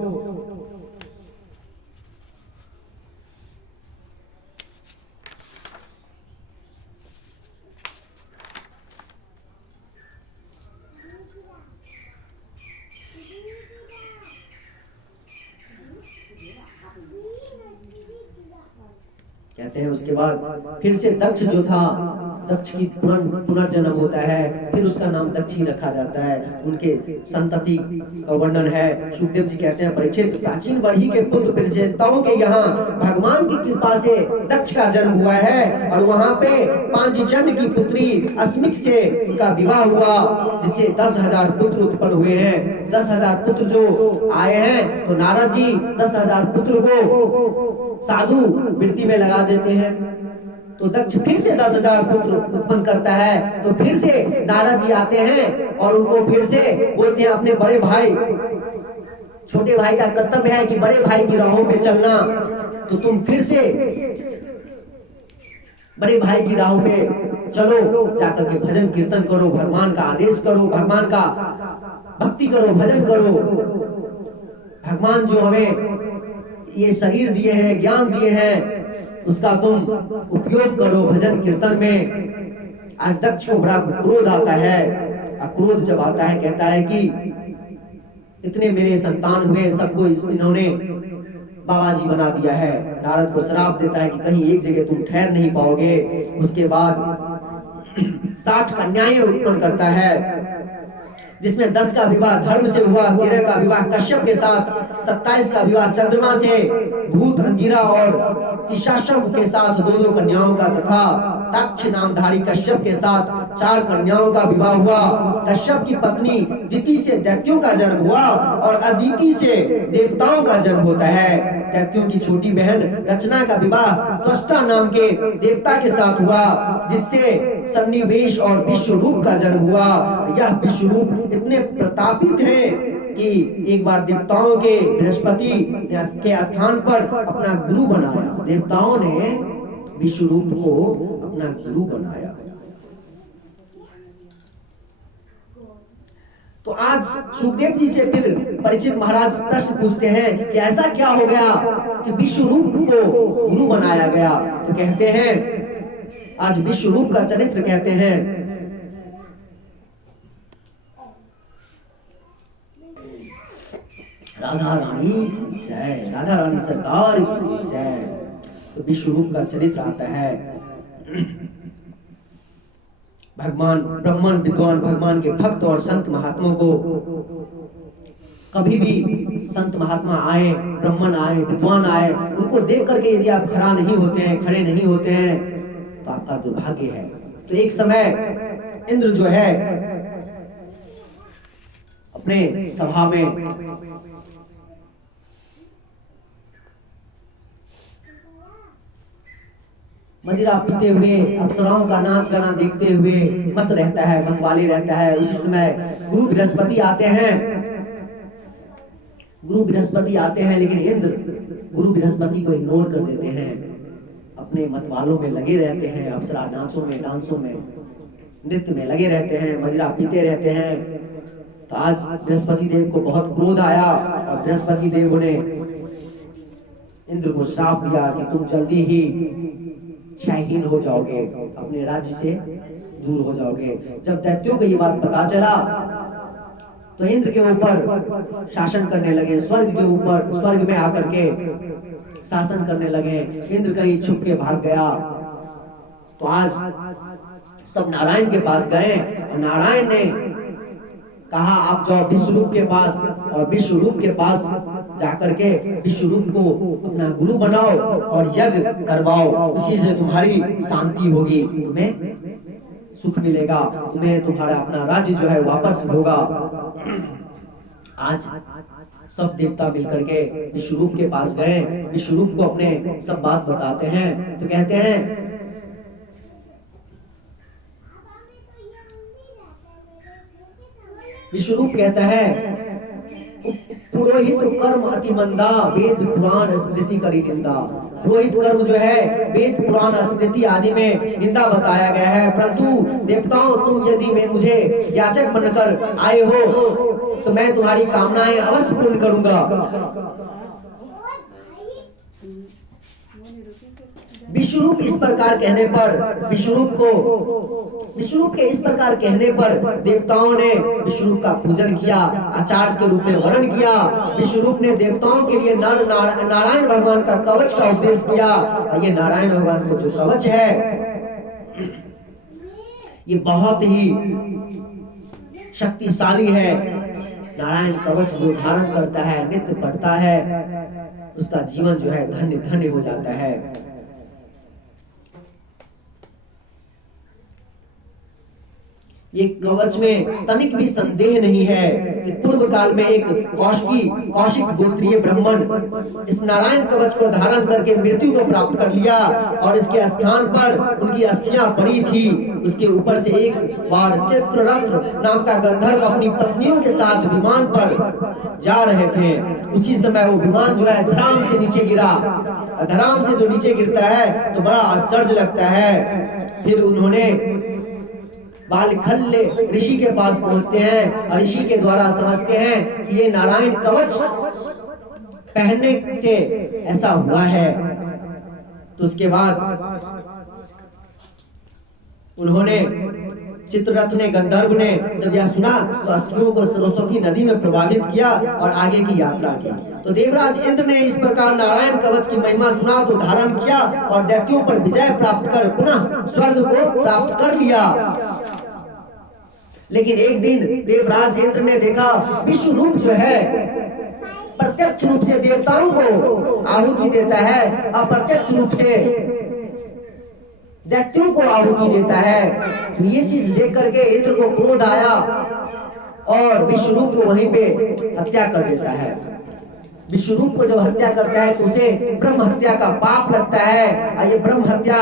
कहते हैं उसके बाद फिर से दक्ष जो था, दक्ष की पुनर्जन्म होता है, फिर उसका नाम दक्षी रखा जाता है। उनके संतति का वर्णन है। सुखदेव जी कहते हैं, परीक्षित, प्राचीन बढ़ी के पुत्र प्रचेताओं के यहाँ भगवान की कृपा से दक्ष का जन्म हुआ है, और वहाँ पे पांचजन्य की पुत्री अस्मिक से उनका विवाह हुआ, जिससे 10,000 पुत्र उत्पन्न हुए हैं। 10,000 पुत्र जो आए हैं, तो नारद जी 10,000 पुत्र को साधु वृत्ति में लगा देते हैं। तो दक्ष फिर से 10,000 पुत्र उत्पन्न करता है। तो फिर से नारद जी आते हैं और उनको फिर से बोलते हैं, अपने बड़े भाई, छोटे भाई का कर्तव्य है कि बड़े भाई की राहों पे चलना, तो तुम फिर से बड़े भाई की राहों पे चलो, जाकर के भजन कीर्तन करो, भगवान का आदेश करो, भगवान का भक्ति करो, भजन करो। भगवान जो हमें ये शरीर दिए हैं, ज्ञान दिए हैं, उसका तुम उपयोग करो भजन कीर्तन में। आज दक्ष को बड़ा क्रोध आता है, और क्रोध जब आता है कहता है कि इतने मेरे संतान हुए, सबको इन्होंने बाबा जी बना दिया है। नारद को श्राप देता है कि कहीं एक जगह तुम ठहर नहीं पाओगे। उसके बाद 60 कन्याएं उत्पन्न करता है, जिसमें 10 का विवाह धर्म से हुआ, 13 का विवाह कश्यप के साथ, 27 का विवाह चंद्रमा से, भूत, अंगिरा और पिशाचों के साथ 2-2 कन्याओं का, तथा तक्ष नामधारी कश्यप के साथ 4 कन्याओं का विवाह हुआ। कश्यप की पत्नी दिति से दैत्यों का जन्म हुआ, और अदिति से देवताओं का जन्म होता है। दैत्यों की छोटी बहन रचना का विवाह त्वष्टा नाम के देवता के साथ हुआ, जिससे सन्निवेश और विश्वरूप का जन्म हुआ। यह विश्वरूप इतने प्रतापी थे कि एक बार देवताओं के बृहस्पति के स्थान पर अपना गुरु बनाया। देवताओं ने विश्वरूप को अपना गुरु बनाया। तो आज सुखदेव जी से फिर परीक्षित महाराज प्रश्न पूछते हैं कि ऐसा क्या हो गया कि विश्वरूप को गुरु बनाया गया। तो कहते हैं, आज विश्वरूप का चरित्र कहते हैं, राधा रानी की जय, राधा रानी सरकार की जय। तो विश्वरूप का चरित्र आता है। भगवान ब्राह्मण विद्वान, भगवान के भक्त और संत महात्माओं को कभी भी संत महात्मा आए, ब्राह्मण आए, विद्वान आए, उनको देख करके यदि आप खड़ा नहीं होते हैं, खड़े नहीं होते हैं, तो आपका दुर्भाग्य है। तो एक समय इंद्र जो है अपने सभा में मदिरा पीते हुए, अप्सराओं का नाच गाना देखते हुए मत रहता है, मत वाले रहता है। उसी समय गुरु बृहस्पति आते हैं। गुरु बृहस्पति आते हैं, लेकिन इंद्र गुरु बृहस्पति को इग्नोर कर देते हैं, अपने मतवालों में लगे रहते हैं, अप्सरा नाचों में, डांसों में, नृत्य में लगे रहते हैं, मदिरा पीते रहते हैं। तो आज बृहस्पति देव को बहुत क्रोध आया, और बृहस्पति देव ने इंद्र को श्राप दिया कि तुम जल्दी ही क्षयहीन हो जाओगे, अपने राज्य से दूर हो जाओगे। जब दैत्यों को ये बात पता चला तो इंद्र के ऊपर शासन करने लगे, स्वर्ग के ऊपर, स्वर्ग में आकर के शासन करने लगे। इंद्र कहीं छुप के भाग गया। तो आज सब नारायण के पास गए और नारायण ने कहा आप जाओ विश्वरूप के पास, और विश्वरूप के पास जाकर के विश्वरूप को अपना गुरु बनाओ और यज्ञ करवाओ, उसी से तुम्हारी शांति होगी, तुम्हें सुख मिलेगा, तुम्हें तुम्हारा अपना राज्य जो है वापस होगा। आज सब देवता मिलकर के विश्वरूप के पास गए, विश्वरूप को अपने सब बात बताते हैं। तो कहते हैं विश्वरूप कहता है पुरोहित कर्म अति मंदा, वेद पुराण स्मृति करी निंदा। पुरोहित कर्म जो है वेद पुराण स्मृति आदि में निंदा बताया गया है, परंतु देवताओं तुम यदि मुझे याचक बनकर आए हो तो मैं तुम्हारी कामनाएं अवश्य पूर्ण करूंगा। विश्वरूप इस प्रकार कहने पर विश्वरूप के इस प्रकार कहने पर देवताओं ने विश्वरूप का पूजन किया, आचार्य के रूप में वर्णन किया। विश्वरूप ने देवताओं के लिए नारायण भगवान का कवच का उपदेश किया, और ये नारायण भगवान को जो कवच है ये बहुत ही शक्तिशाली है। नारायण कवच जो धारण करता है, नित्य पढ़ता है, उसका जीवन जो है धन्य धन्य हो जाता है। ये कवच में तनिक भी संदेह नहीं है कि पूर्व काल में एक कौशिक गोत्रीय ब्राह्मण इस नारायण कवच को धारण करके मृत्यु को प्राप्त कर लिया, और इसके स्थान पर उनकी अस्थियां पड़ी थी। उसके ऊपर से एक बार चित्ररथ नाम का गंधर्व अपनी पत्नियों के साथ विमान पर जा रहे थे। उसी समय वो विमान जो है धड़ाम से नीचे गिरा। धड़ाम से जो नीचे गिरता है तो बड़ा आश्चर्य लगता है। फिर उन्होंने बालखल्य ऋषि के पास पहुंचते हैं, और ऋषि के द्वारा समझते हैं कि ये नारायण कवच पहनने से ऐसा हुआ है। तो उसके बाद उन्होंने चित्ररथ ने, गंधर्व ने जब यह सुना तो अस्थियों को सरस्वती नदी में प्रवाहित किया और आगे की यात्रा की। तो देवराज इंद्र ने इस प्रकार नारायण कवच की महिमा सुना तो धारण किया और दैत्यों पर विजय प्राप्त कर पुनः स्वर्ग को प्राप्त कर लिया। लेकिन एक दिन देवराज इंद्र ने देखा विश्वरूप जो है प्रत्यक्ष रूप से देवताओं को आहुति देता है, अप्रत्यक्ष रूप से दैत्यों को आहुति देता है। तो ये चीज देख करके इंद्र को क्रोध आया और विश्वरूप को वहीं पे हत्या कर देता है। विश्वरूप को जब हत्या करता है तो उसे ब्रह्म हत्या का पाप लगता है, और ये ब्रह्म हत्या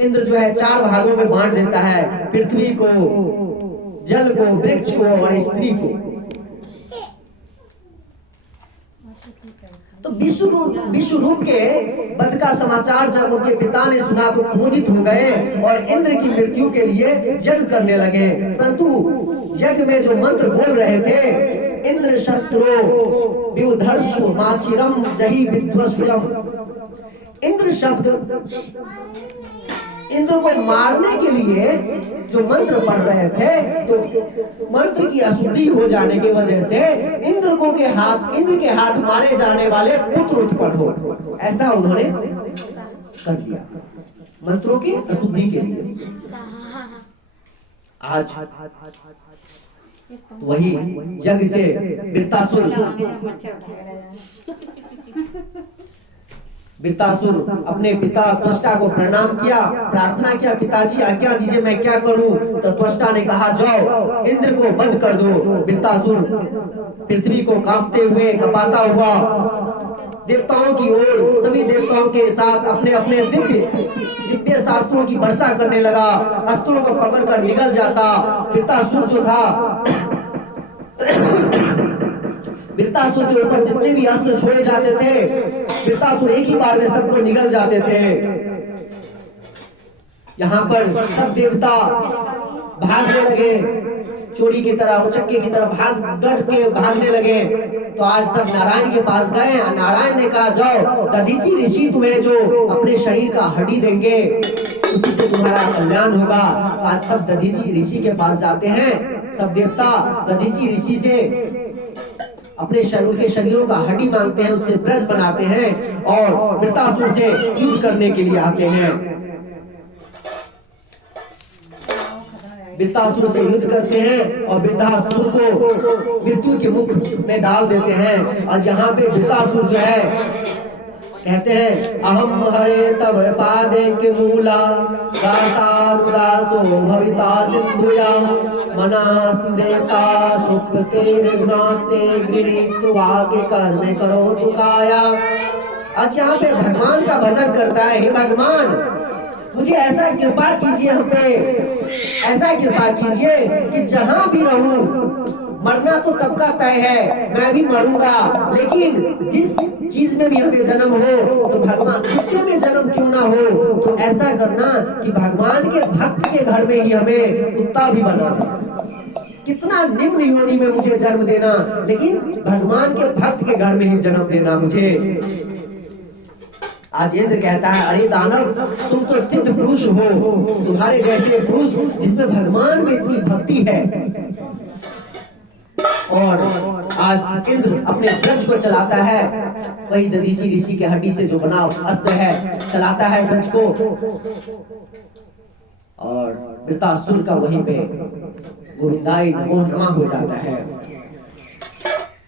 इंद्र जो है 4 भागों में बांट देता है, पृथ्वी को, जल को, वृक्ष को और स्त्री को। तो विश्वरूप के वध का समाचार जब उनके पिता ने सुना तो क्रोधित हो गए और इंद्र की मृत्यु के लिए यज्ञ करने लगे। परंतु यज्ञ में जो मंत्र बोल रहे थे, इंद्र शत्रु विधर्षु माचिरम जहि विध्वस्वरम, इंद्र शब्द इंद्र को मारने के लिए जो मंत्र पढ़ रहे थे, तो मंत्र की अशुद्धि हो जाने की वजह से इंद्र के हाथ मारे जाने वाले पुत्र उत्पन्न हो, ऐसा उन्होंने कर दिया मंत्रों की अशुद्धि के लिए। आज वही यज्ञ से वृत्तासुर अपने पिता त्वष्टा को प्रणाम किया, प्रार्थना किया, पिताजी आज्ञा दीजिए मैं क्या करूं। तो त्वष्टा ने कहा जाओ इंद्र को वध कर दो। वृत्तासुर पृथ्वी को कांपते हुए, कपाता हुआ देवताओं की ओर, सभी देवताओं के साथ अपने अपने दिव्य शास्त्रों की वर्षा करने लगा। अस्त्रों को पकड़कर निगल जाता। वृत्तासुर जो था, वृत्तासुर के ऊपर जितने भी अस्त्र छोड़े जाते थे, वृत्तासुर एक ही बार में सबको निगल जाते थे। यहाँ पर सब देवता भागने लगे, चोरी की तरह, उचक्के की तरह डट के भागने लगे। तो आज सब नारायण के पास गए। नारायण ने कहा जाओ दधीचि ऋषि तुम्हें जो अपने शरीर का हड्डी देंगे, उसी से तुम्हारा कल्याण होगा। तो आज सब दधीचि ऋषि के पास जाते हैं। सब देवता दधीचि ऋषि से अपने उनके शरीरों का हड्डी मांगते हैं, उससे ब्रश बनाते हैं और वृत्तासुर से युद्ध करने के लिए आते हैं। वृत्तासुर से युद्ध करते हैं और वृत्तासुर को मृत्यु के मुख में डाल देते हैं। और यहाँ पे वृत्तासुर जो है कहते हैं अहम हरे तब पादे के मूला गातारुदासो भविता सिंधुया मनास्मृता सुप्ते गुणास्ते गृणीत्वा के कर्म करो तुकाया। आज यहाँ पे भगवान का भजन करता है, हे भगवान मुझे ऐसा कृपा कीजिए, हम पे ऐसा कृपा कीजिए कि जहां भी रहूं, मरना तो सबका तय है, मैं भी मरूंगा, लेकिन जिस चीज में भी हमें जन्म हो तो भगवान कुत्ते में जन्म क्यों ना हो, तो ऐसा करना कि भगवान के भक्त के घर में ही हमें कुत्ता भी बना दे। कितना निम्न योनि में मुझे जन्म देना, लेकिन भगवान के भक्त के घर में ही जन्म देना मुझे। आज इंद्र कहता है अरे दानव तुम तो सिद्ध पुरुष हो, तुम्हारे जैसे पुरुष जिसमें भगवान में इतनी भक्ति है। और आज इंद्र अपने ब्रज को चलाता है, वही दधीचि ऋषि के हड्डी से जो बना अस्त्र है, चलाता है ब्रज को और वृत्तासुर का वहीं पे गोविंदाई नमो नमः हो जाता है।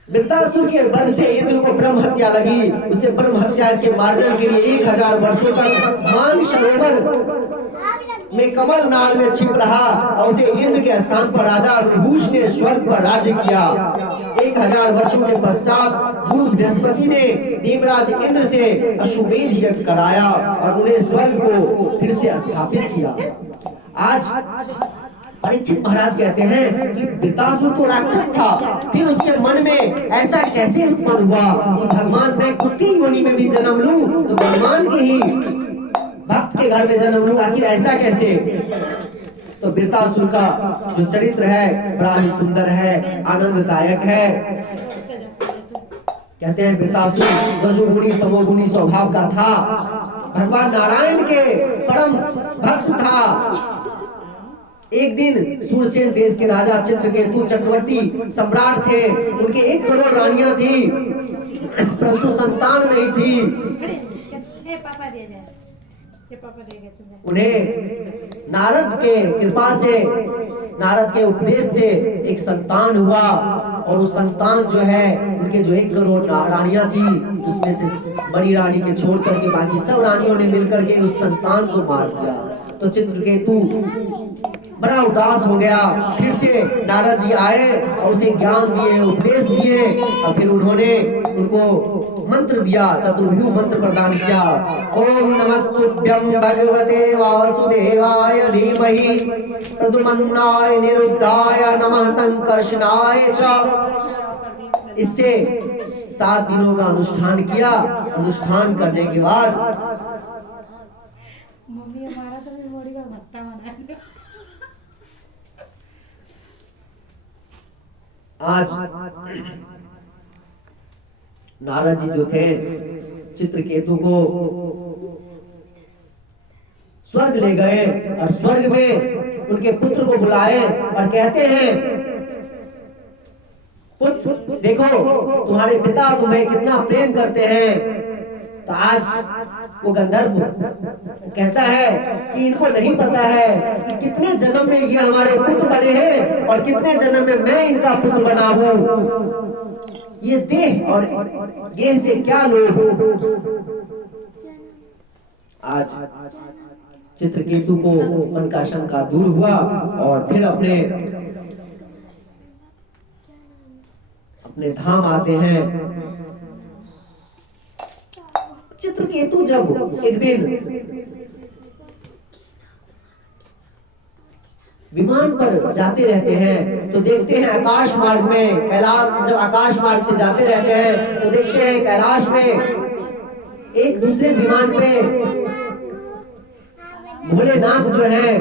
वृत्तासुर के वध से इंद्र को ब्रह्म हत्या लगी। उसे ब्रह्म हत्या के मार्जन के लिए 1000 वर्षों तक मान सरोवर में कमल नाल में छिप रहा और उसे इंद्र के स्थान पर राजा विभूष ने स्वर्ग पर राज्य किया। 1000 वर्षों के पश्चात गुरु बृहस्पति ने देवराज इंद्र से अश्वमेध यज्ञ कराया और उन्हें स्वर्ग को फिर से स्थापित किया। आज परीक्षित महाराज कहते हैं कि वृत्तासुर तो राक्षस था, फिर उसके मन में ऐसा कैसे उत्पन्न हुआ कि भगवान मैं कुत्ती योनि में भी जन्म लूं तो भगवान के ही भक्त के घर में जन्म लूं, आखिर ऐसा कैसे। तो वृत्तासुर का जो चरित्र है बड़ा ही सुंदर है, आनंददायक है। कहते हैं वृत्तासुर रजोगुणी तमोगुणी स्वभाव का था, भगवान नारायण के परम भक्त था। एक दिन सूरसेन देश के राजा चित्रकेतु चक्रवर्ती सम्राट थे, उनके 1 करोड़ रानियां थी, परंतु संतान नहीं थी। उन्हें नारद के कृपा से, नारद के उपदेश से एक संतान हुआ और वो संतान जो है उनके जो 1 करोड़ रानियां थी उसमें से बड़ी रानी के छोड़ करके बाकी सब रानियों ने मिलकर के उस संतान को मार दिया। तो चित्रकेतु बड़ा उदास हो गया। फिर से नारद जी आए और उसे ज्ञान दिए, उपदेश दिए और फिर उन्होंने उनको मंत्र दिया, चतुर्भुज मंत्र प्रदान किया। ओम नमस्तुभ्यं भगवते वासुदेवाय धीमहि प्रद्युम्नाय निरुद्धाय नमः संकर्षणाय च। इससे 7 दिनों का अनुष्ठान किया। अनुष्ठान करने के बाद आज नारद जी जो थे चित्रकेतु को स्वर्ग ले गए और स्वर्ग में उनके पुत्र को बुलाए और कहते हैं पुत्र देखो तुम्हारे पिता तुम्हें कितना प्रेम करते हैं। तो आज वो गंधर्व कहता है कि इनको नहीं पता है कि कितने जन्म में ये हमारे पुत्र बने हैं और कितने जन्म में मैं इनका पुत्र बना हूं। ये देह और देह से क्या लोभ। आज चित्रकेतु को मन का शंका दूर हुआ और फिर अपने धाम आते हैं। चित्रकेतु जब एक दिन विमान पर जाते रहते हैं तो देखते हैं आकाश मार्ग में कैलाश, जब आकाश मार्ग से जाते रहते हैं तो देखते हैं कैलाश में एक दूसरे विमान पे भोलेनाथ जो है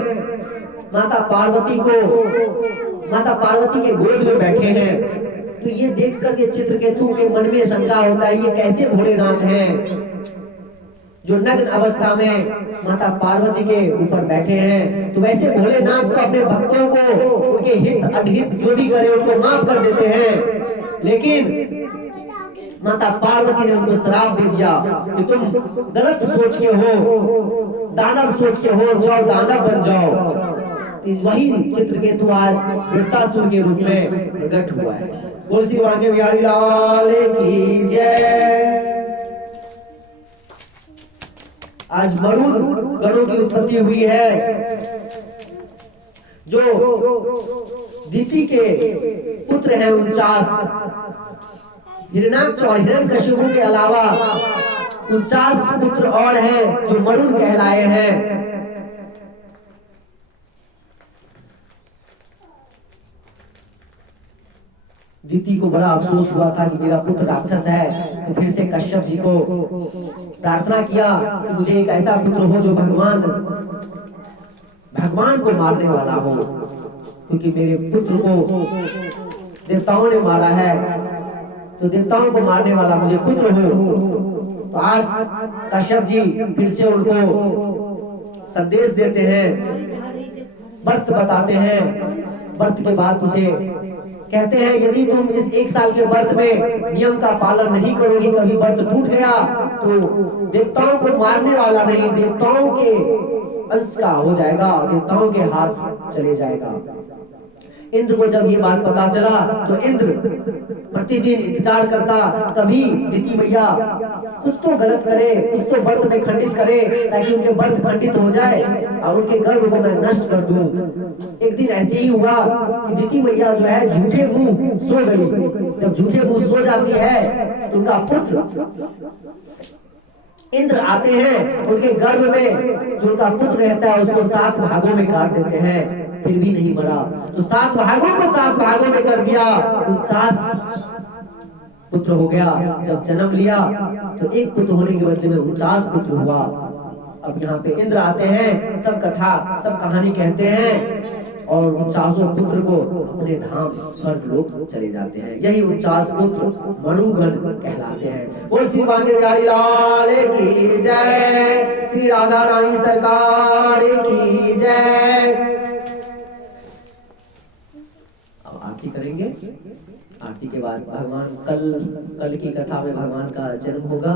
माता पार्वती के गोद में बैठे हैं। तो ये देख करके चित्रकेतु के मन में शंका होता है ये कैसे भोलेनाथ हैं। जो नग्न अवस्था में माता पार्वती के ऊपर बैठे हैं। तो वैसे भोलेनाथ तो अपने भक्तों को उनके हित अनहित जो भी करे उनको माफ कर देते हैं, लेकिन माता पार्वती ने उनको श्राप दे दिया कि तुम गलत सोच के हो, दानव सोच के हो, जाओ दानव बन जाओ। इस वही चित्रकेतु आज वृत्तासुर के रूप में प्रकट हुआ है। बोल श्री बांके बिहारी लाल की जय। आज वरुण गणों की उत्पत्ति हुई है, जो दिति के पुत्र हैं 49, हिरणाक्ष और हिरण्यकशिपु के अलावा 49 पुत्र और हैं जो वरुण कहलाए हैं। दिति को बड़ा अफसोस हुआ था कि मेरा पुत्र राक्षस है, तो फिर से कश्यप जी को प्रार्थना किया कि मुझे एक ऐसा पुत्र हो जो भगवान को मारने वाला हो, क्योंकि मेरे पुत्र को देवताओं ने मारा है, तो देवताओं को मारने वाला मुझे पुत्र हो। तो आज कश्यप जी फिर से उनको संदेश देते हैं, व्रत बताते हैं। व्रत के बाद उसे कहते हैं यदि तुम इस 1 साल के व्रत में नियम का पालन नहीं करोगी, कभी व्रत टूट गया तो देवताओं को मारने वाला नहीं, देवताओं के अंश का हो जाएगा, देवताओं के हाथ चले जाएगा। इंद्र को जब ये बात पता चला तो इंद्र प्रतिदिन इंतजार करता, कभी दिति मैया कुछ तो गलत करे, कुछ तो व्रत में खंडित करे, ताकि उनके व्रत खंडित हो जाए और उनके गर्भ को मैं नष्ट कर दूं। एक दिन ऐसे ही हुआ कि दिति मैया जो है झूठे मुंह सो गई। जब झूठे मुंह सो जाती है तो उनका पुत्र इंद्र आते हैं, उनके गर्भ में जो उनका पुत्र रहता है उसको 7 भागों में काट देते हैं, फिर भी नहीं मरा। तो 7 भागों को 7 भागों में कर दिया, 49 पुत्र हो गया। जब जन्म लिया तो एक पुत्र होने के बदले में 49 पुत्र हुआ। अब यहाँ पे इंद्र आते हैं, सब कथा सब कहानी कहते हैं और 49 पुत्र को अपने धाम स्वर्ग लोक चले जाते हैं। यही 49 पुत्र मनुगण कहलाते हैं। बोल श्री बांके बिहारी लाल की जय, श्री राधा रानी सरकार की जय। अब आरती करेंगे। आरती के बाद भगवान कल की कथा में भगवान का जन्म होगा,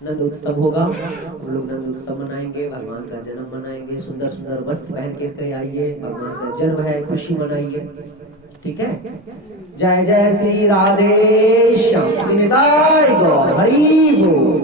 नंद उत्सव होगा। हम लोग नंद उत्सव मनाएंगे, भगवान का जन्म मनाएंगे, सुंदर सुंदर वस्त्र पहन के आइए, भगवान का जन्म है, खुशी मनाइए, ठीक है। जय जय श्री राधे श्याम, हरि बोल।